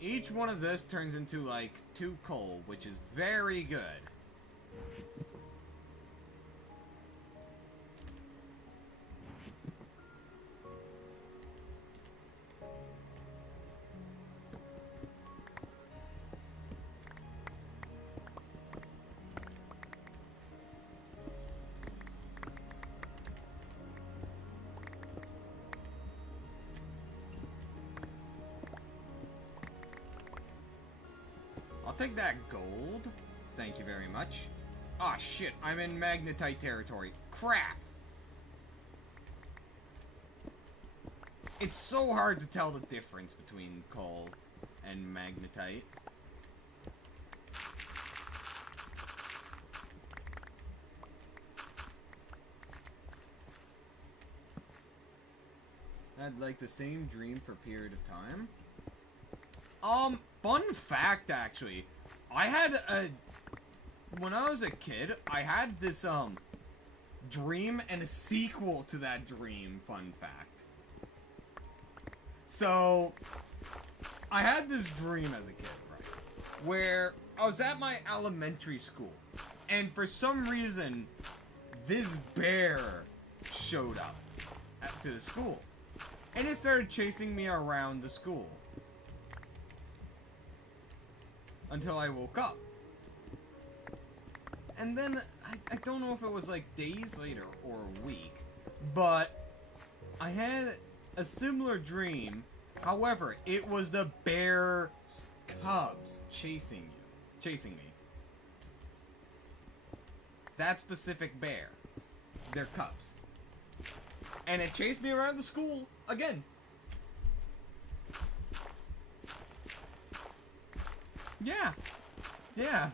Each one of this turns into like 2 coal, which is very good. I'll take that gold. Thank you very much. Ah, shit. I'm in magnetite territory. Crap! It's so hard to tell the difference between coal and magnetite. I'd like the same dream for a period of time. Fun fact, actually. I had when I was a kid, I had this, dream and a sequel to that dream, fun fact. So, I had this dream as a kid, right? Where I was at my elementary school, and for some reason, this bear showed up to the school. And it started chasing me around the school. Until I woke up. And then, I don't know if it was like days later or a week, but I had a similar dream. However, it was the bear's cubs chasing me. That specific bear. Their cubs. And it chased me around the school again. Yeah.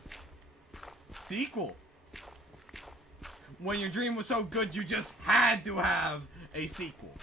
Sequel. When your dream was so good, you just had to have a sequel.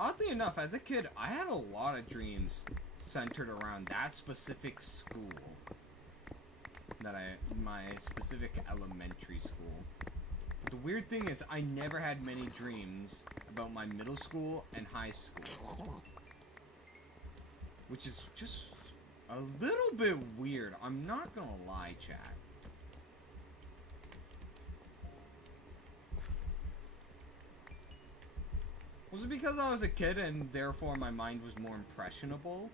Oddly enough, as a kid, I had a lot of dreams centered around that specific school. My specific elementary school. But the weird thing is, I never had many dreams about my middle school and high school. Which is just a little bit weird. I'm not gonna lie, chat. Was it because I was a kid and therefore my mind was more impressionable?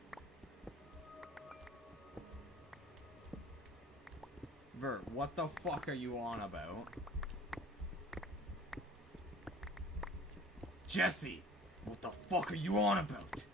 Vert, what the fuck are you on about? Jesse, what the fuck are you on about?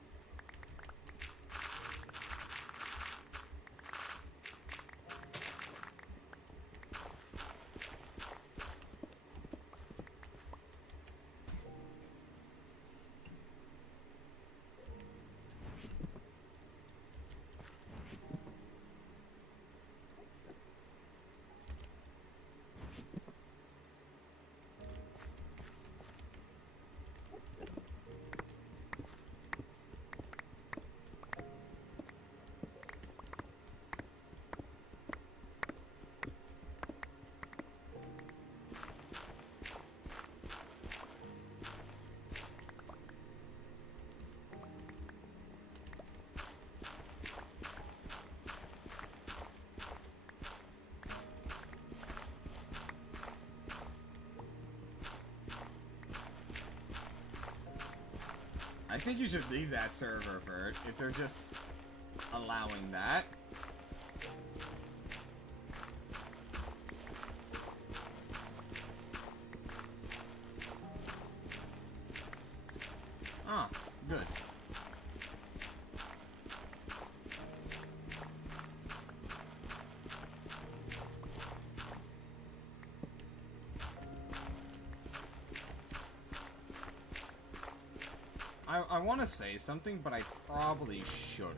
I think you should leave that server, Vert, if they're just allowing that. Ah, good. I want to say something, but I probably shouldn't.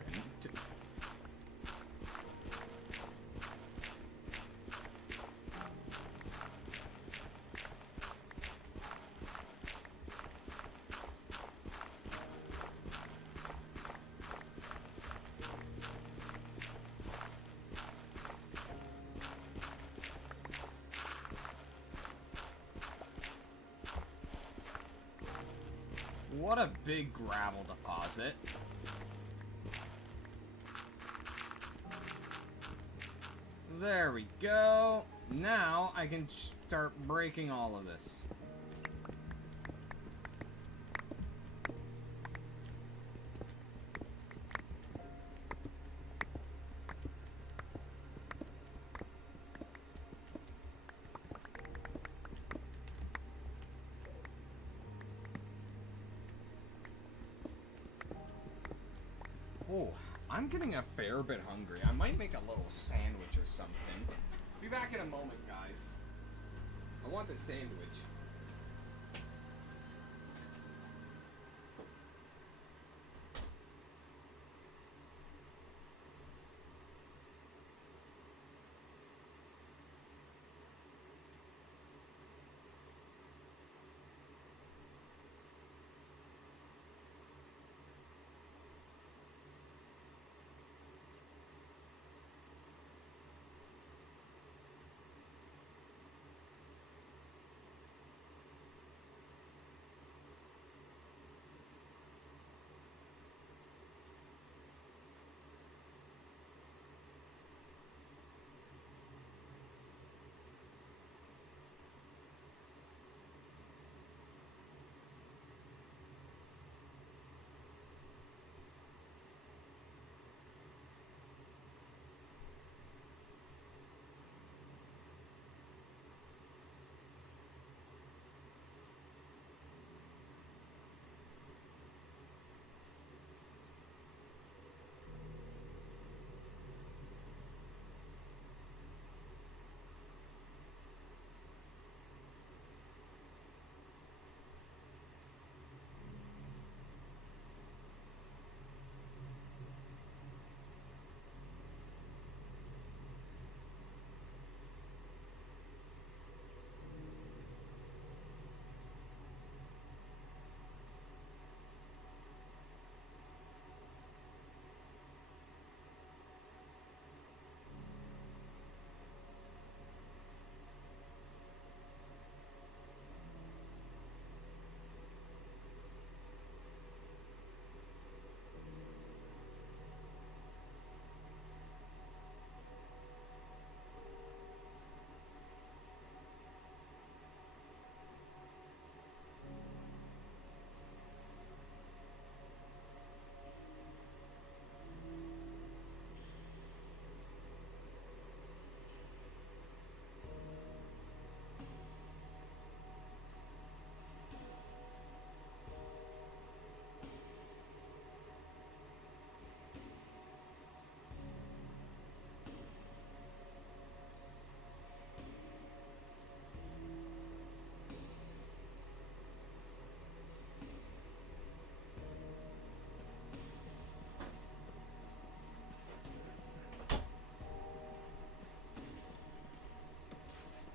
What a big gravel deposit. There we go. Now I can start breaking all of this. Oh, I'm getting a fair bit hungry. I might make a little sandwich or something. Be back in a moment, guys. I want the sandwich.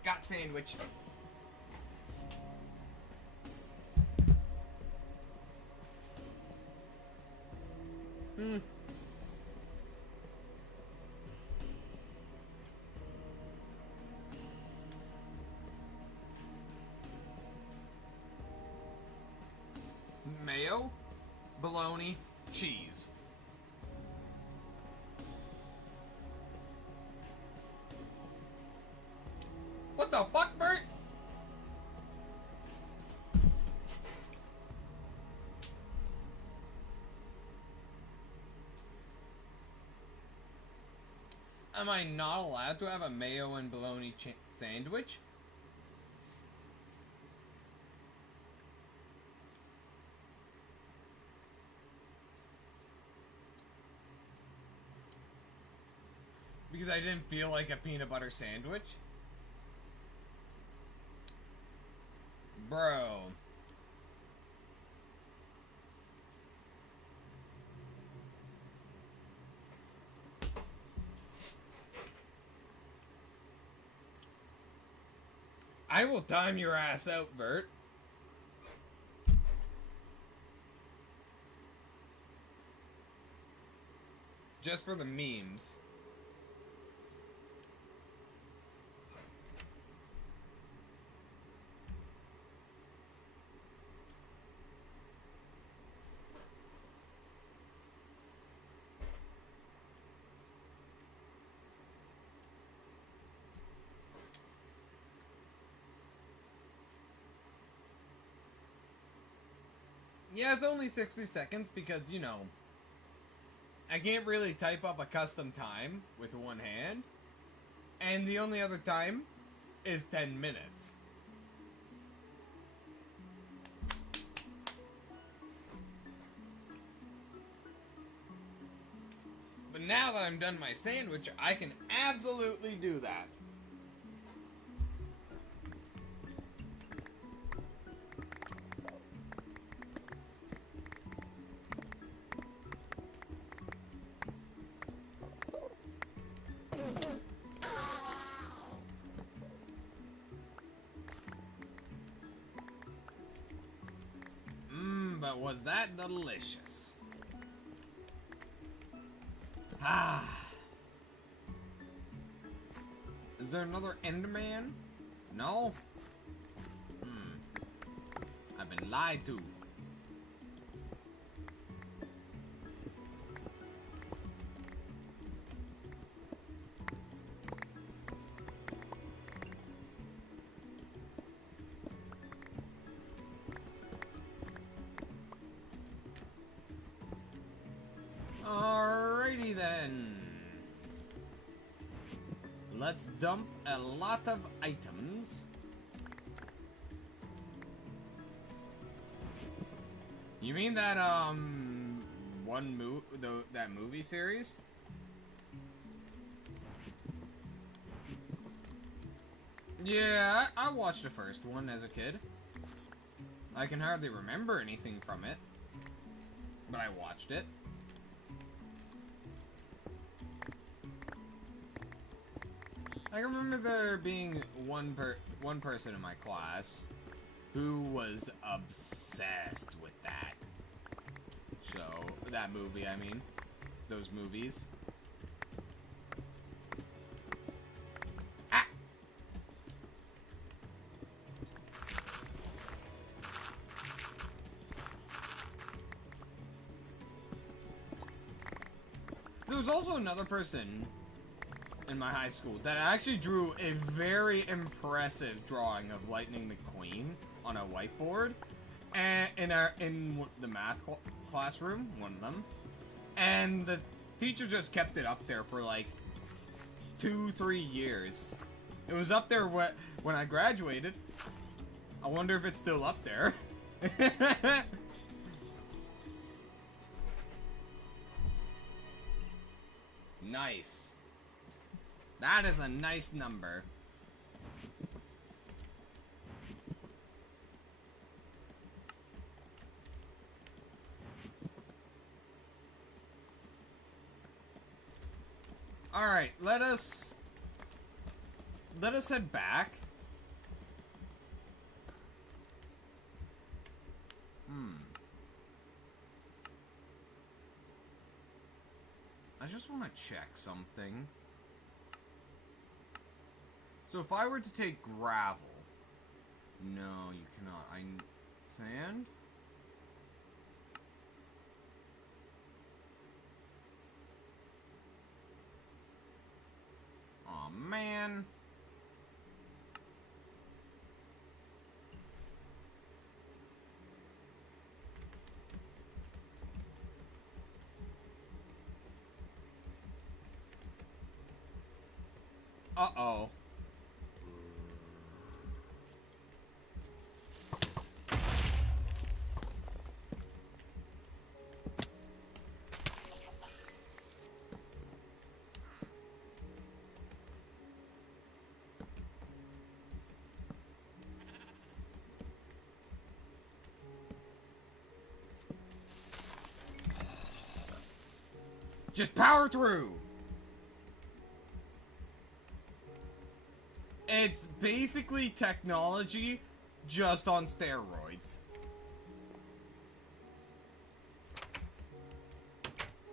Got sandwich. Mayo, bologna, cheese. What the fuck, Bert? am I not allowed to have a mayo and bologna sandwich? Because I didn't feel like a peanut butter sandwich? Bro. I will time your ass out, Bert. Just for the memes. Yeah, it's only 60 seconds because, you know, I can't really type up a custom time with one hand. And the only other time is 10 minutes. But now that I'm done my sandwich, I can absolutely do that. But was that delicious? Ah. Is there another Enderman? No? I've been lied to. Alrighty then. Let's dump a lot of items. You mean that that movie series? Yeah, I watched the first one as a kid. I can hardly remember anything from it, but I watched it. I remember there being one person in my class who was obsessed with that show, that movie, I mean, those movies. Ah! There was also another person in my high school that actually drew a very impressive drawing of Lightning McQueen on a whiteboard, and in the math classroom, one of them, and the teacher just kept it up there for like 2-3 years. It was up there when I graduated. I wonder if it's still up there. Nice. That is a nice number. Alright, let us head back. I just want to check something. So if I were to take gravel... No, you cannot. Sand? Aw, man. Uh-oh. Just power through! It's basically technology just on steroids.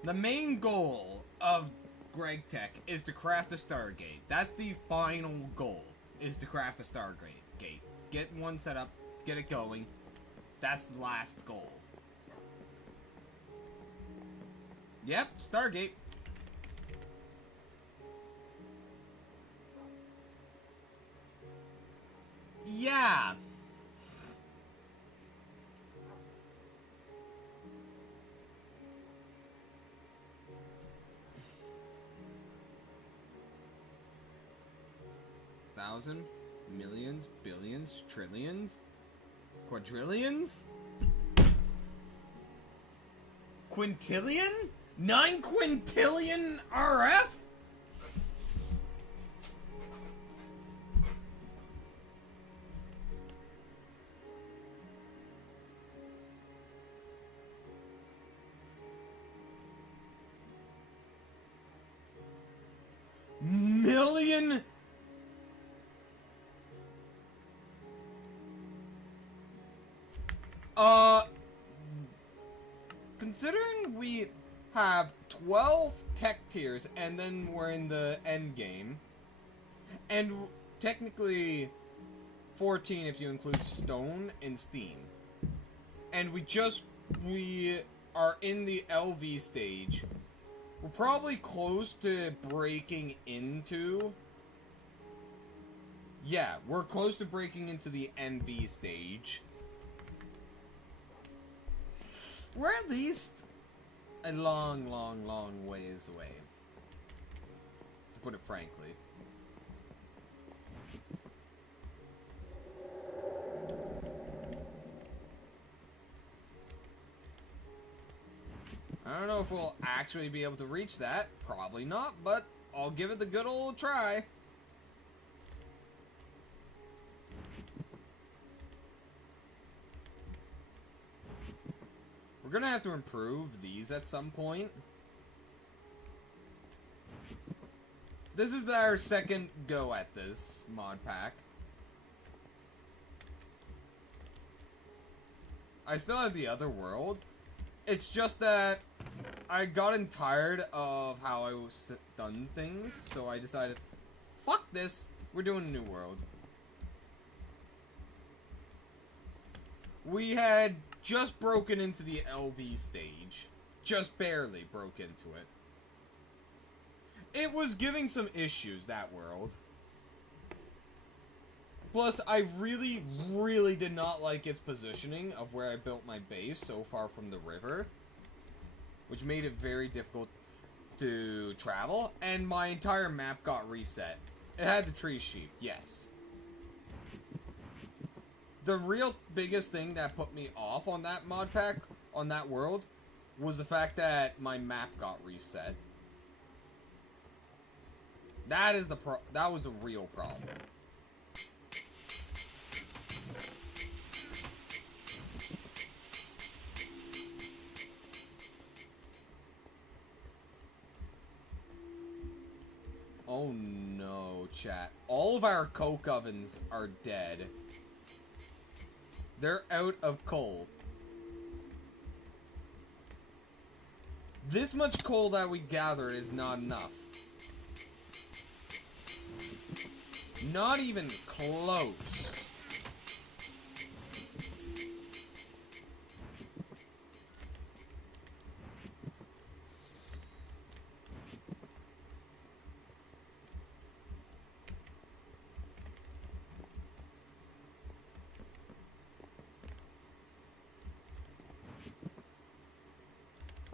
The main goal of Gregtech is to craft a Stargate. That's the final goal, is to craft a Stargate. Get one set up, get it going. That's the last goal. Yep, Stargate. Yeah. Thousand, millions, billions, trillions, quadrillions, quintillion, 9 quintillion RF. Million. Considering we have 12 tech tiers and then we're in the end game, and technically 14 if you include stone and steam, and we are in the LV stage, we're probably close to breaking into, yeah, we're close to breaking into the NV stage. We're at least a long, long, long ways away, to put it frankly. I don't know if we'll actually be able to reach that. Probably not, but I'll give it the good old try. We're gonna have to improve these at some point. This is our second go at this mod pack. I still have the other world. It's just that I gotten tired of how I was done things, so I decided, fuck this, we're doing a new world. We had just broken into the LV stage. Just barely broke into it. It was giving some issues, that world. Plus, I really, really did not like its positioning of where I built my base so far from the river, which made it very difficult to travel, and my entire map got reset. It had the tree sheep, yes. The real biggest thing that put me off on that mod pack, on that world, was the fact that my map got reset. That was the real problem. Oh no, chat. All of our coke ovens are dead. They're out of coal. This much coal that we gather is not enough. Not even close.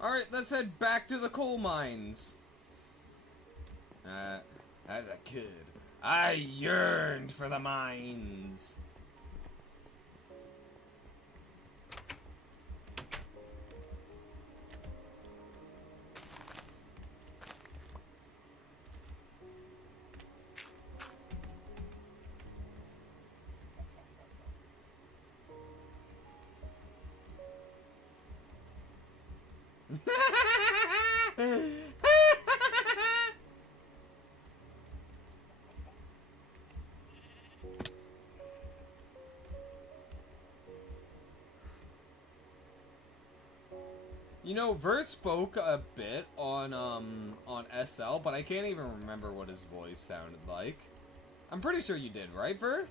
Alright, let's head back to the coal mines. As a kid, I yearned for the mines. You know, Vert spoke a bit on SL, but I can't even remember what his voice sounded like. I'm pretty sure you did, right, Vert?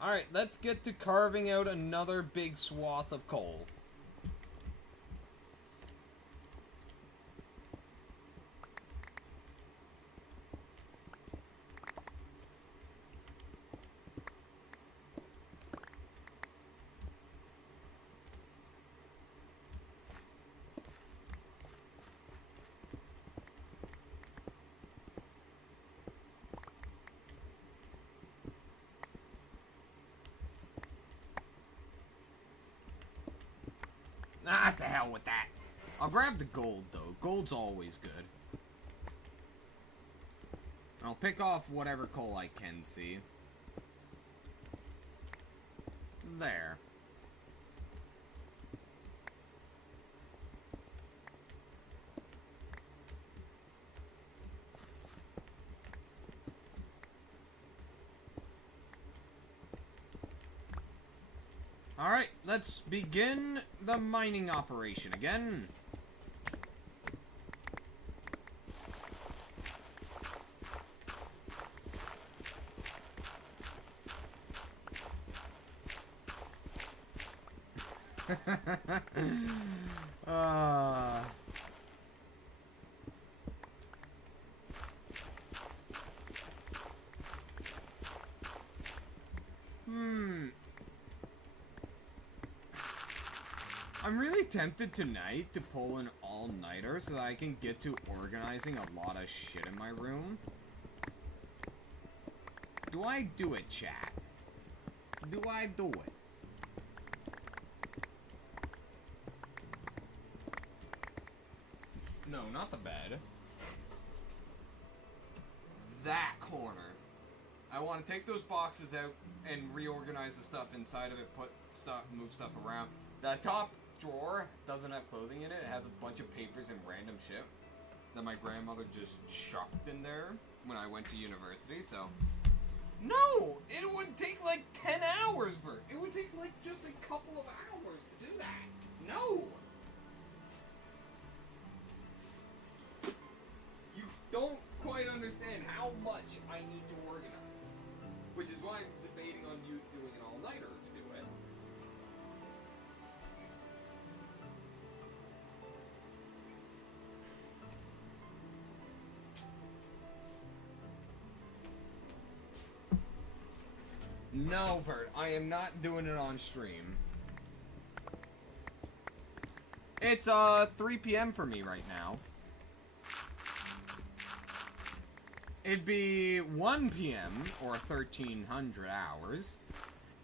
Alright, let's get to carving out another big swath of coal. Ah, to hell with that. I'll grab the gold, though. Gold's always good. I'll pick off whatever coal I can see. There. Alright, let's begin the mining operation again. I'm really tempted tonight to pull an all-nighter so that I can get to organizing a lot of shit in my room. Do I do it, chat? Do I do it? No, not the bed. That corner. I want to take those boxes out and reorganize the stuff inside of it, move stuff around. That top drawer doesn't have clothing in it. It has a bunch of papers and random shit that my grandmother just chucked in there when I went to university, so... No! It would take like 10 hours, Bert! It would take like just a couple of hours to do that! No! You don't quite understand how much I need to organize. Which is why I'm debating on you doing an all-nighter to do it. No, Vert, I am not doing it on stream. It's 3 p.m. for me right now. It'd be 1 p.m. or 1300 hours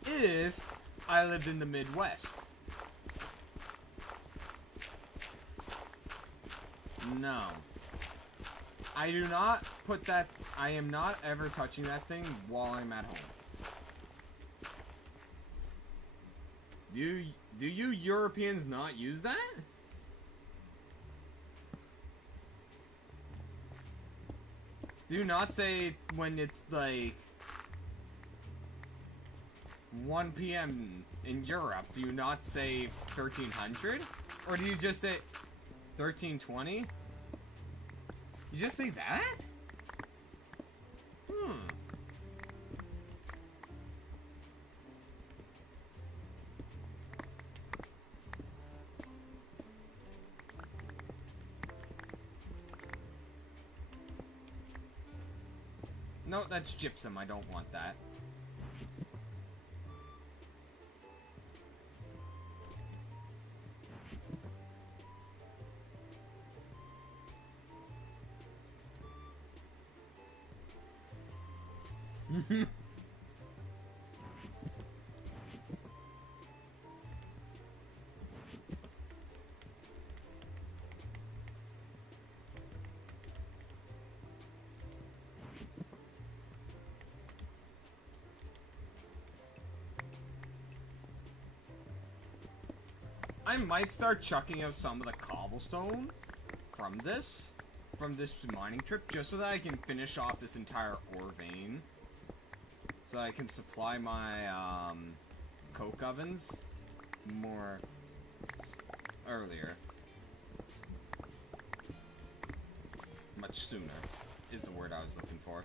if I lived in the Midwest. No. I do not put that... I am not ever touching that thing while I'm at home. Do you Europeans not use that? Do you not say when it's like 1 p.m. in Europe, do you not say 1300? Or do you just say 1320? You just say that? No, that's gypsum. I don't want that. I might start chucking out some of the cobblestone from this mining trip, just so that I can finish off this entire ore vein. So I can supply my, coke ovens more earlier. Much sooner is the word I was looking for.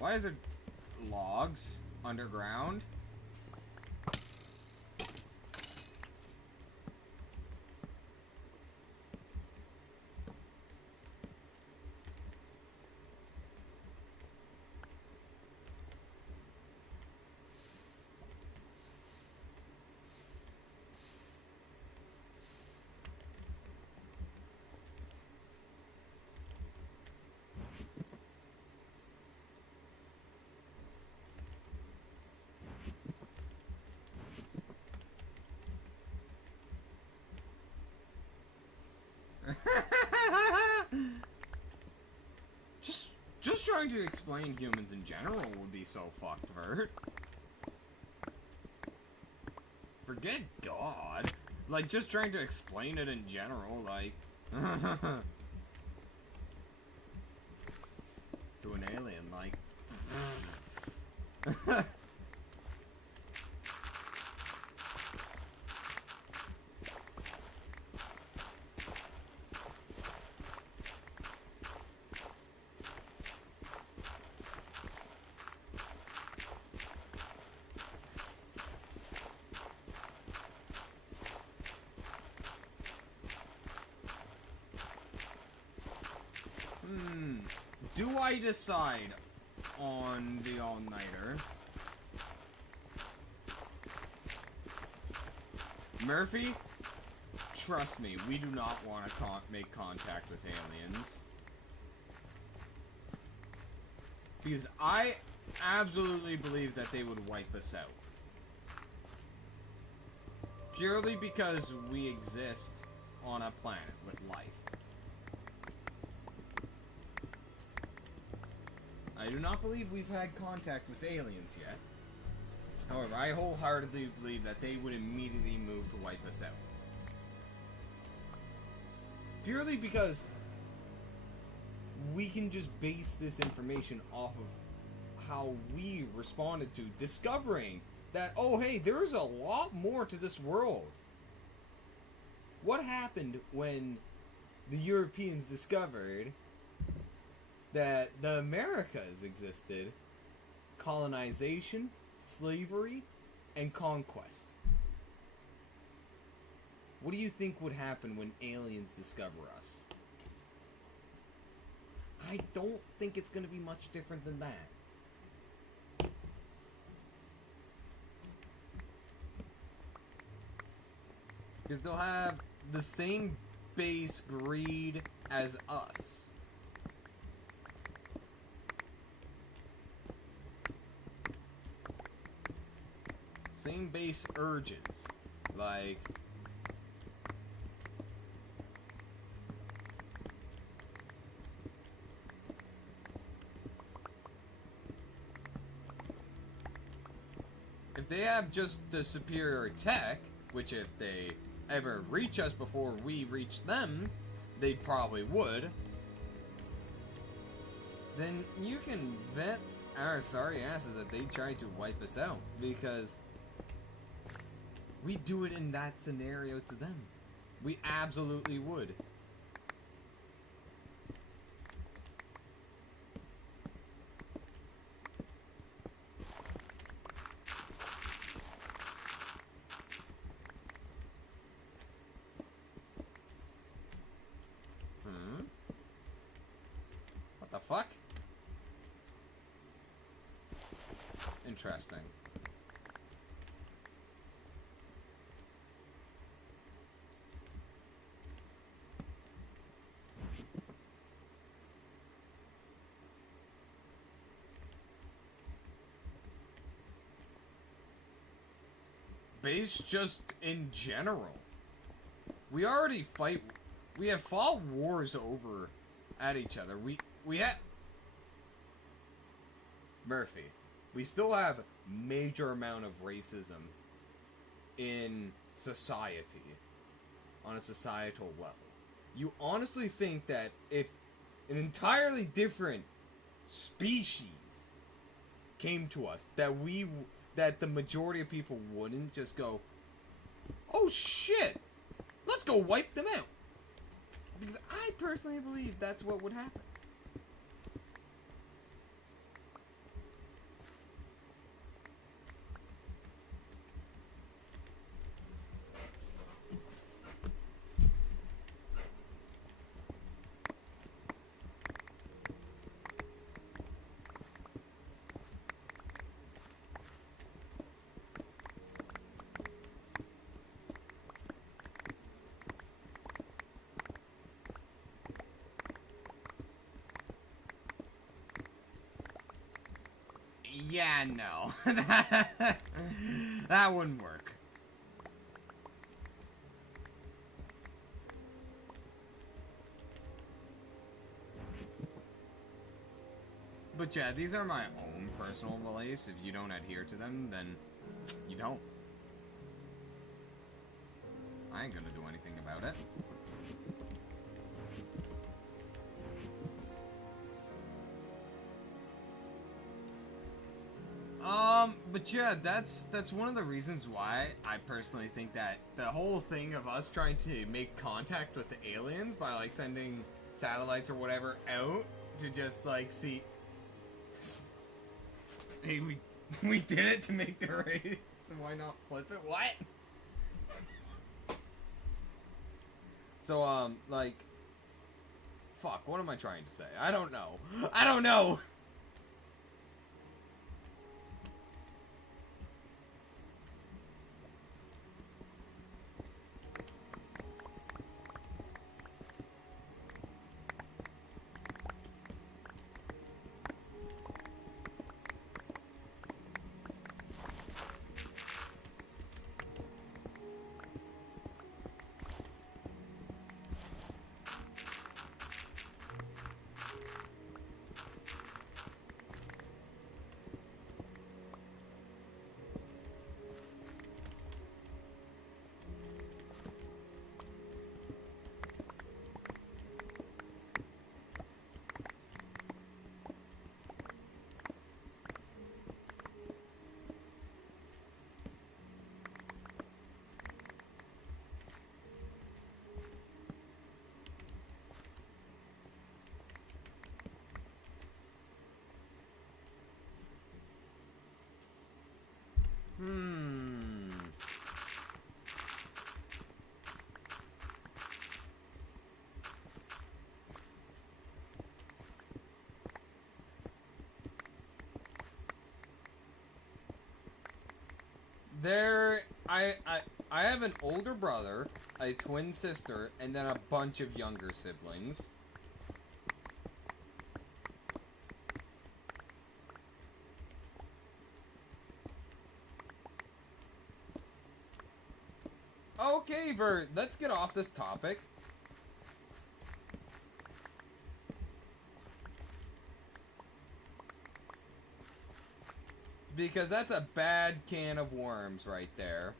Why is there logs underground? Just trying to explain humans in general would be so fucked, Vert. Forget God. Like, just trying to explain it in general, like... to an alien, like... Do I decide on the all-nighter? Murphy, trust me, we do not want to make contact with aliens. Because I absolutely believe that they would wipe us out. Purely because we exist on a planet with life. I do not believe we've had contact with aliens yet. However, I wholeheartedly believe that they would immediately move to wipe us out. Purely because we can just base this information off of how we responded to discovering that, oh hey, there's a lot more to this world. What happened when the Europeans discovered that the Americas existed? Colonization, slavery, and conquest. What do you think would happen when aliens discover us? I don't think it's going to be much different than that. Because they'll have the same base greed as us. Same base urges. Like... if they have just the superior tech, which if they ever reach us before we reach them, they probably would. then you can vent our sorry asses that they tried to wipe us out, because we do it in that scenario to them. We absolutely would. What the fuck? Interesting. Base just in general. We already fight. We have fought wars over at each other. We have Murphy. We still have major amount of racism in society on a societal level. You honestly think that if an entirely different species came to us, that the majority of people wouldn't just go, "Oh shit, let's go wipe them out"? Because I personally believe that's what would happen. Yeah, no. That wouldn't work. But yeah, these are my own personal beliefs. If you don't adhere to them, then you don't. I ain't gonna do anything about it. But yeah, that's one of the reasons why I personally think that the whole thing of us trying to make contact with the aliens by like sending satellites or whatever out to just like see, hey, we did it to make the raid, so why not flip it? What? So like, fuck, what am I trying to say? I don't know. I don't know. I have an older brother, a twin sister, and then a bunch of younger siblings. Okay, Vert, let's get off this topic. Because that's a bad can of worms right there.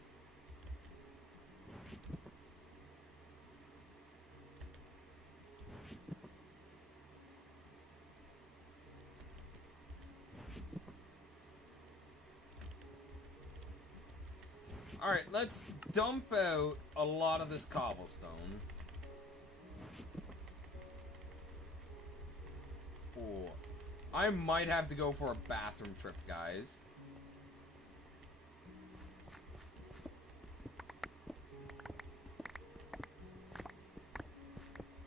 Alright, let's dump out a lot of this cobblestone. Oh, I might have to go for a bathroom trip, guys.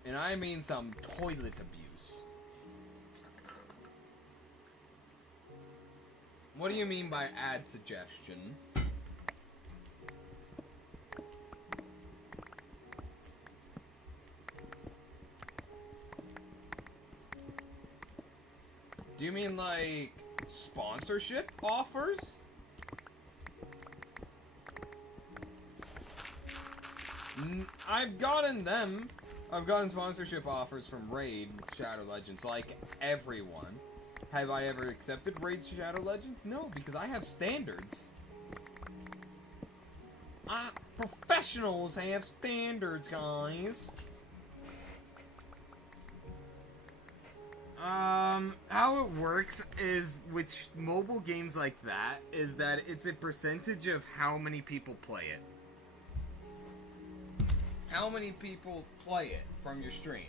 And I mean some toilet abuse. What do you mean by add suggestion? Do you mean like sponsorship offers? I've gotten them. I've gotten sponsorship offers from Raid Shadow Legends, like everyone. Have I ever accepted Raid Shadow Legends? No, because I have standards. Professionals have standards, guys. How it works is with mobile games like that is that it's a percentage of how many people play it. How many people play it from your stream.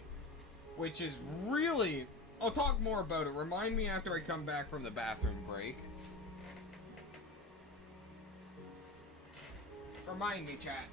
Which is really... I'll talk more about it. Remind me after I come back from the bathroom break. Remind me, chat.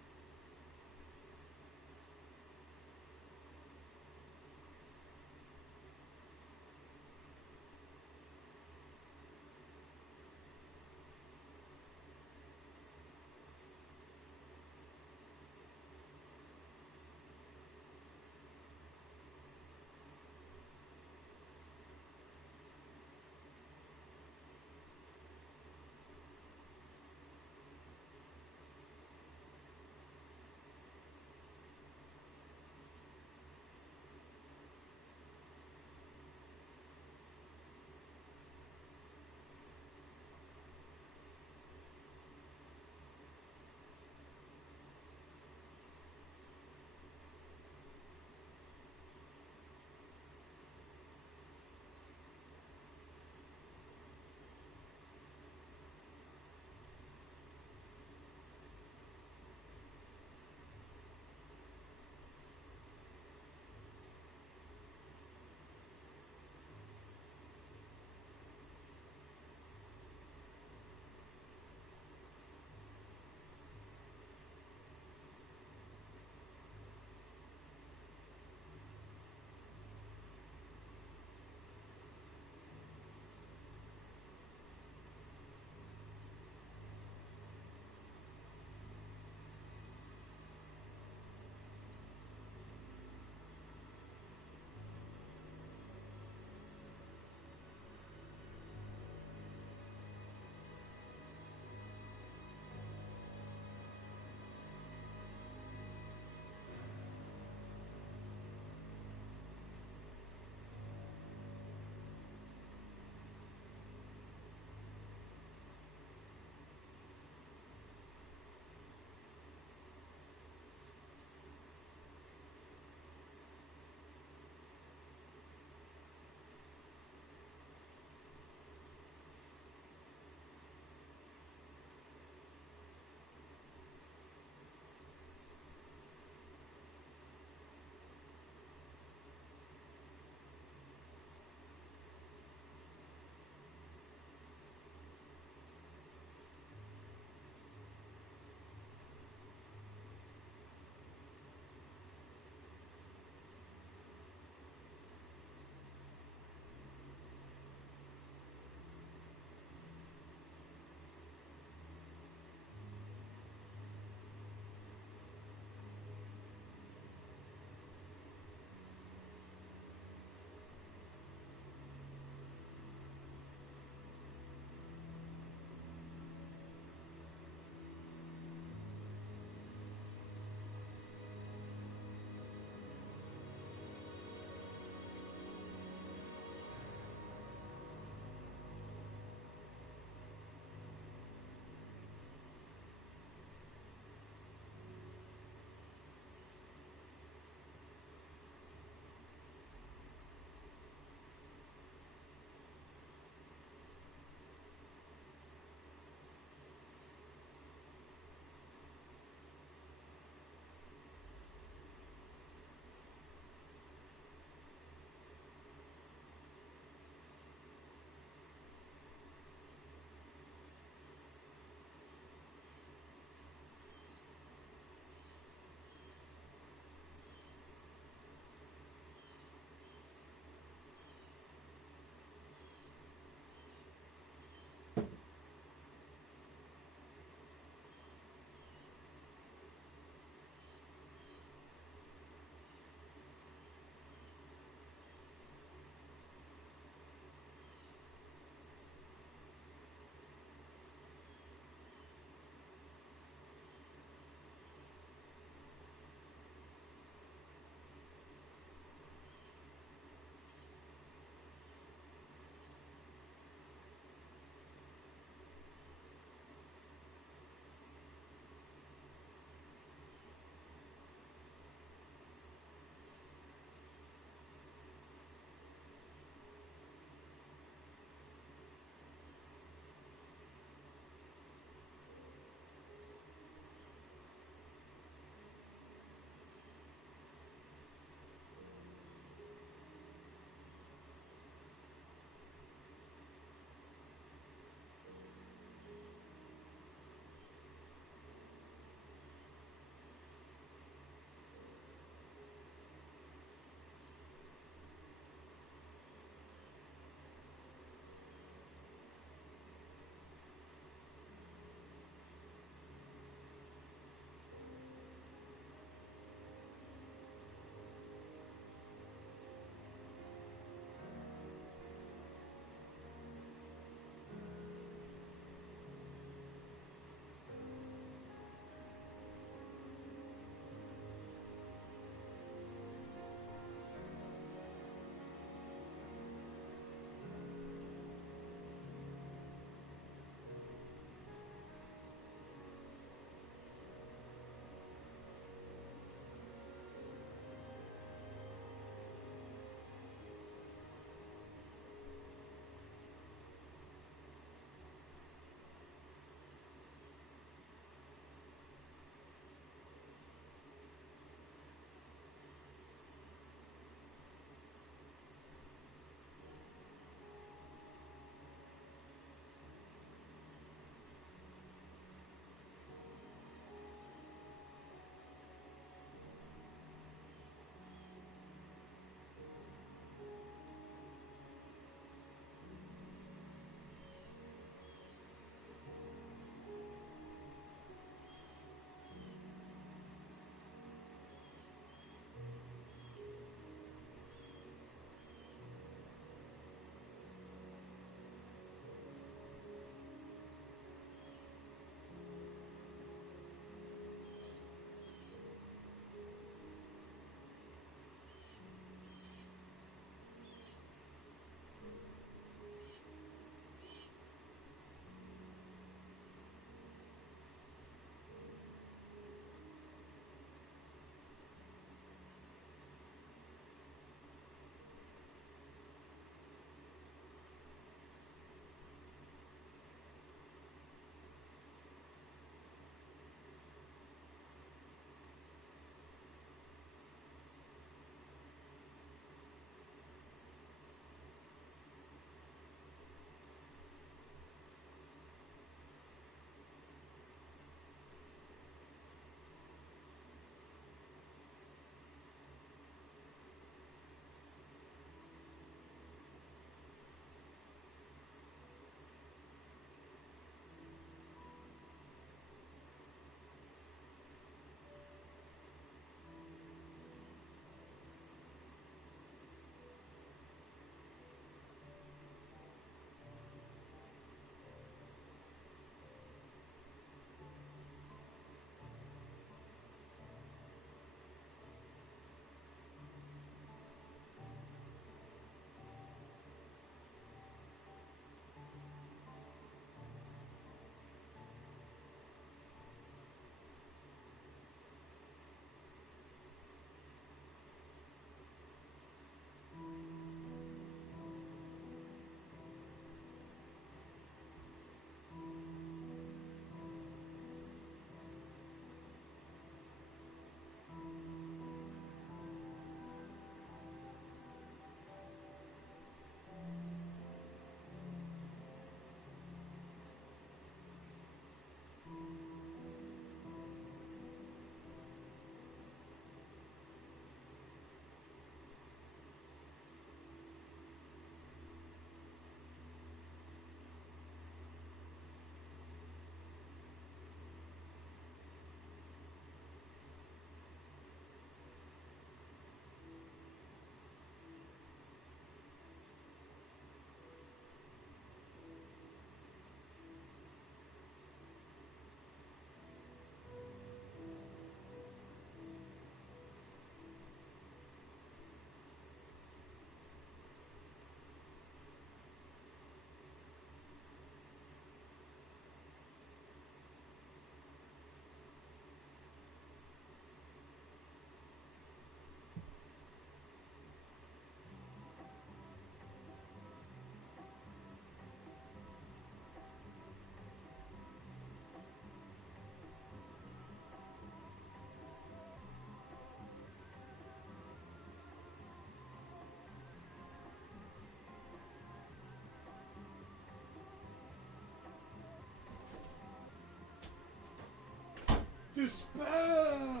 Despair!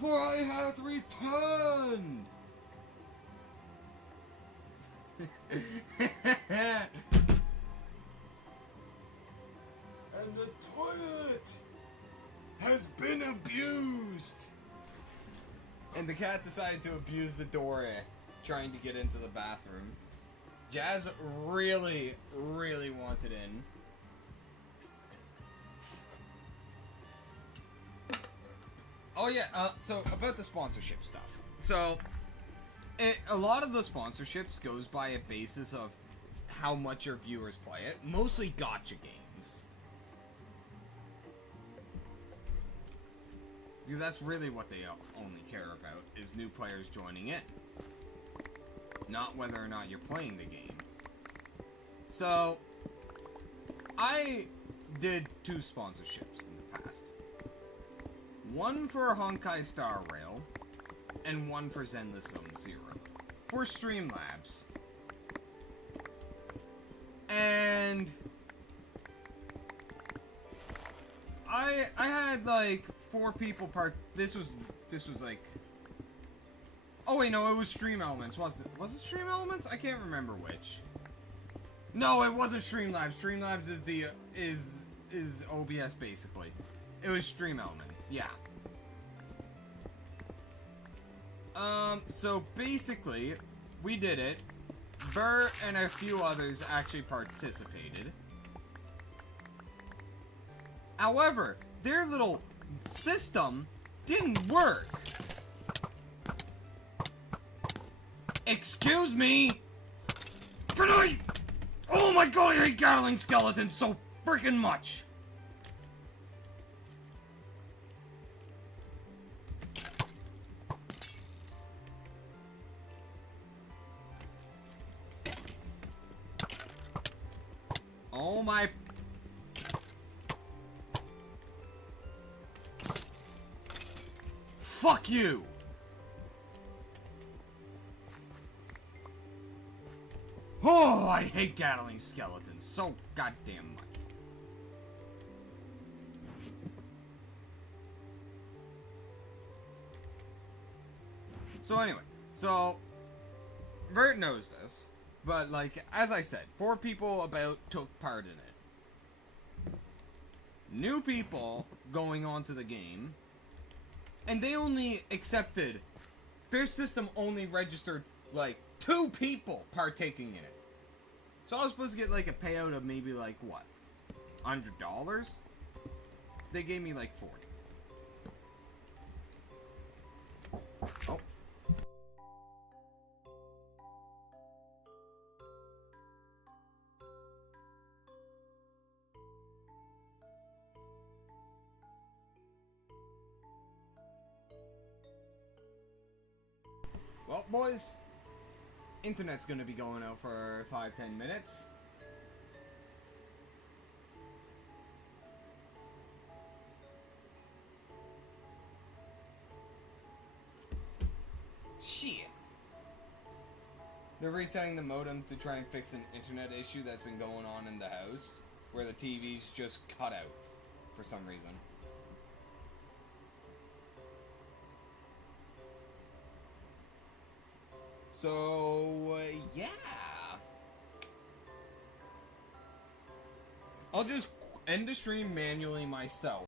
For I hath returned! And the toilet has been abused! And the cat decided to abuse the door, trying to get into the bathroom. Jazz really, really wanted in. Oh yeah, so about the sponsorship stuff. So, a lot of the sponsorships goes by a basis of how much your viewers play it. Mostly gacha games. Because that's really what they only care about, is new players joining in. Not whether or not you're playing the game. So, I did 2 sponsorships in the past. One for Honkai Star Rail, and one for Zenless Zone Zero. For Streamlabs. And I had like 4 people this was like, oh wait, no, it was Stream Elements. Was it Stream Elements? I can't remember which. No, it wasn't Streamlabs. Streamlabs is the is OBS basically. It was Stream Elements. Yeah. So basically, we did it. Burr and a few others actually participated. However, their little system didn't work. Excuse me? Can I? Oh my god, I hate Gatling skeletons so freaking much! Oh my... Fuck you! Oh, I hate Gatling skeletons so goddamn much. So anyway, Bert knows this, but like, as I said, 4 people took part in it. New people going onto the game, and they only accepted, their system only registered like 2 people partaking in it. So I was supposed to get like a payout of maybe like what? $100? They gave me like 40. Oh. Well, boys, internet's gonna be going out for 5-10 minutes. Shit. They're resetting the modem to try and fix an internet issue that's been going on in the house, where the TV's just cut out for some reason. So, yeah. I'll just end the stream manually myself.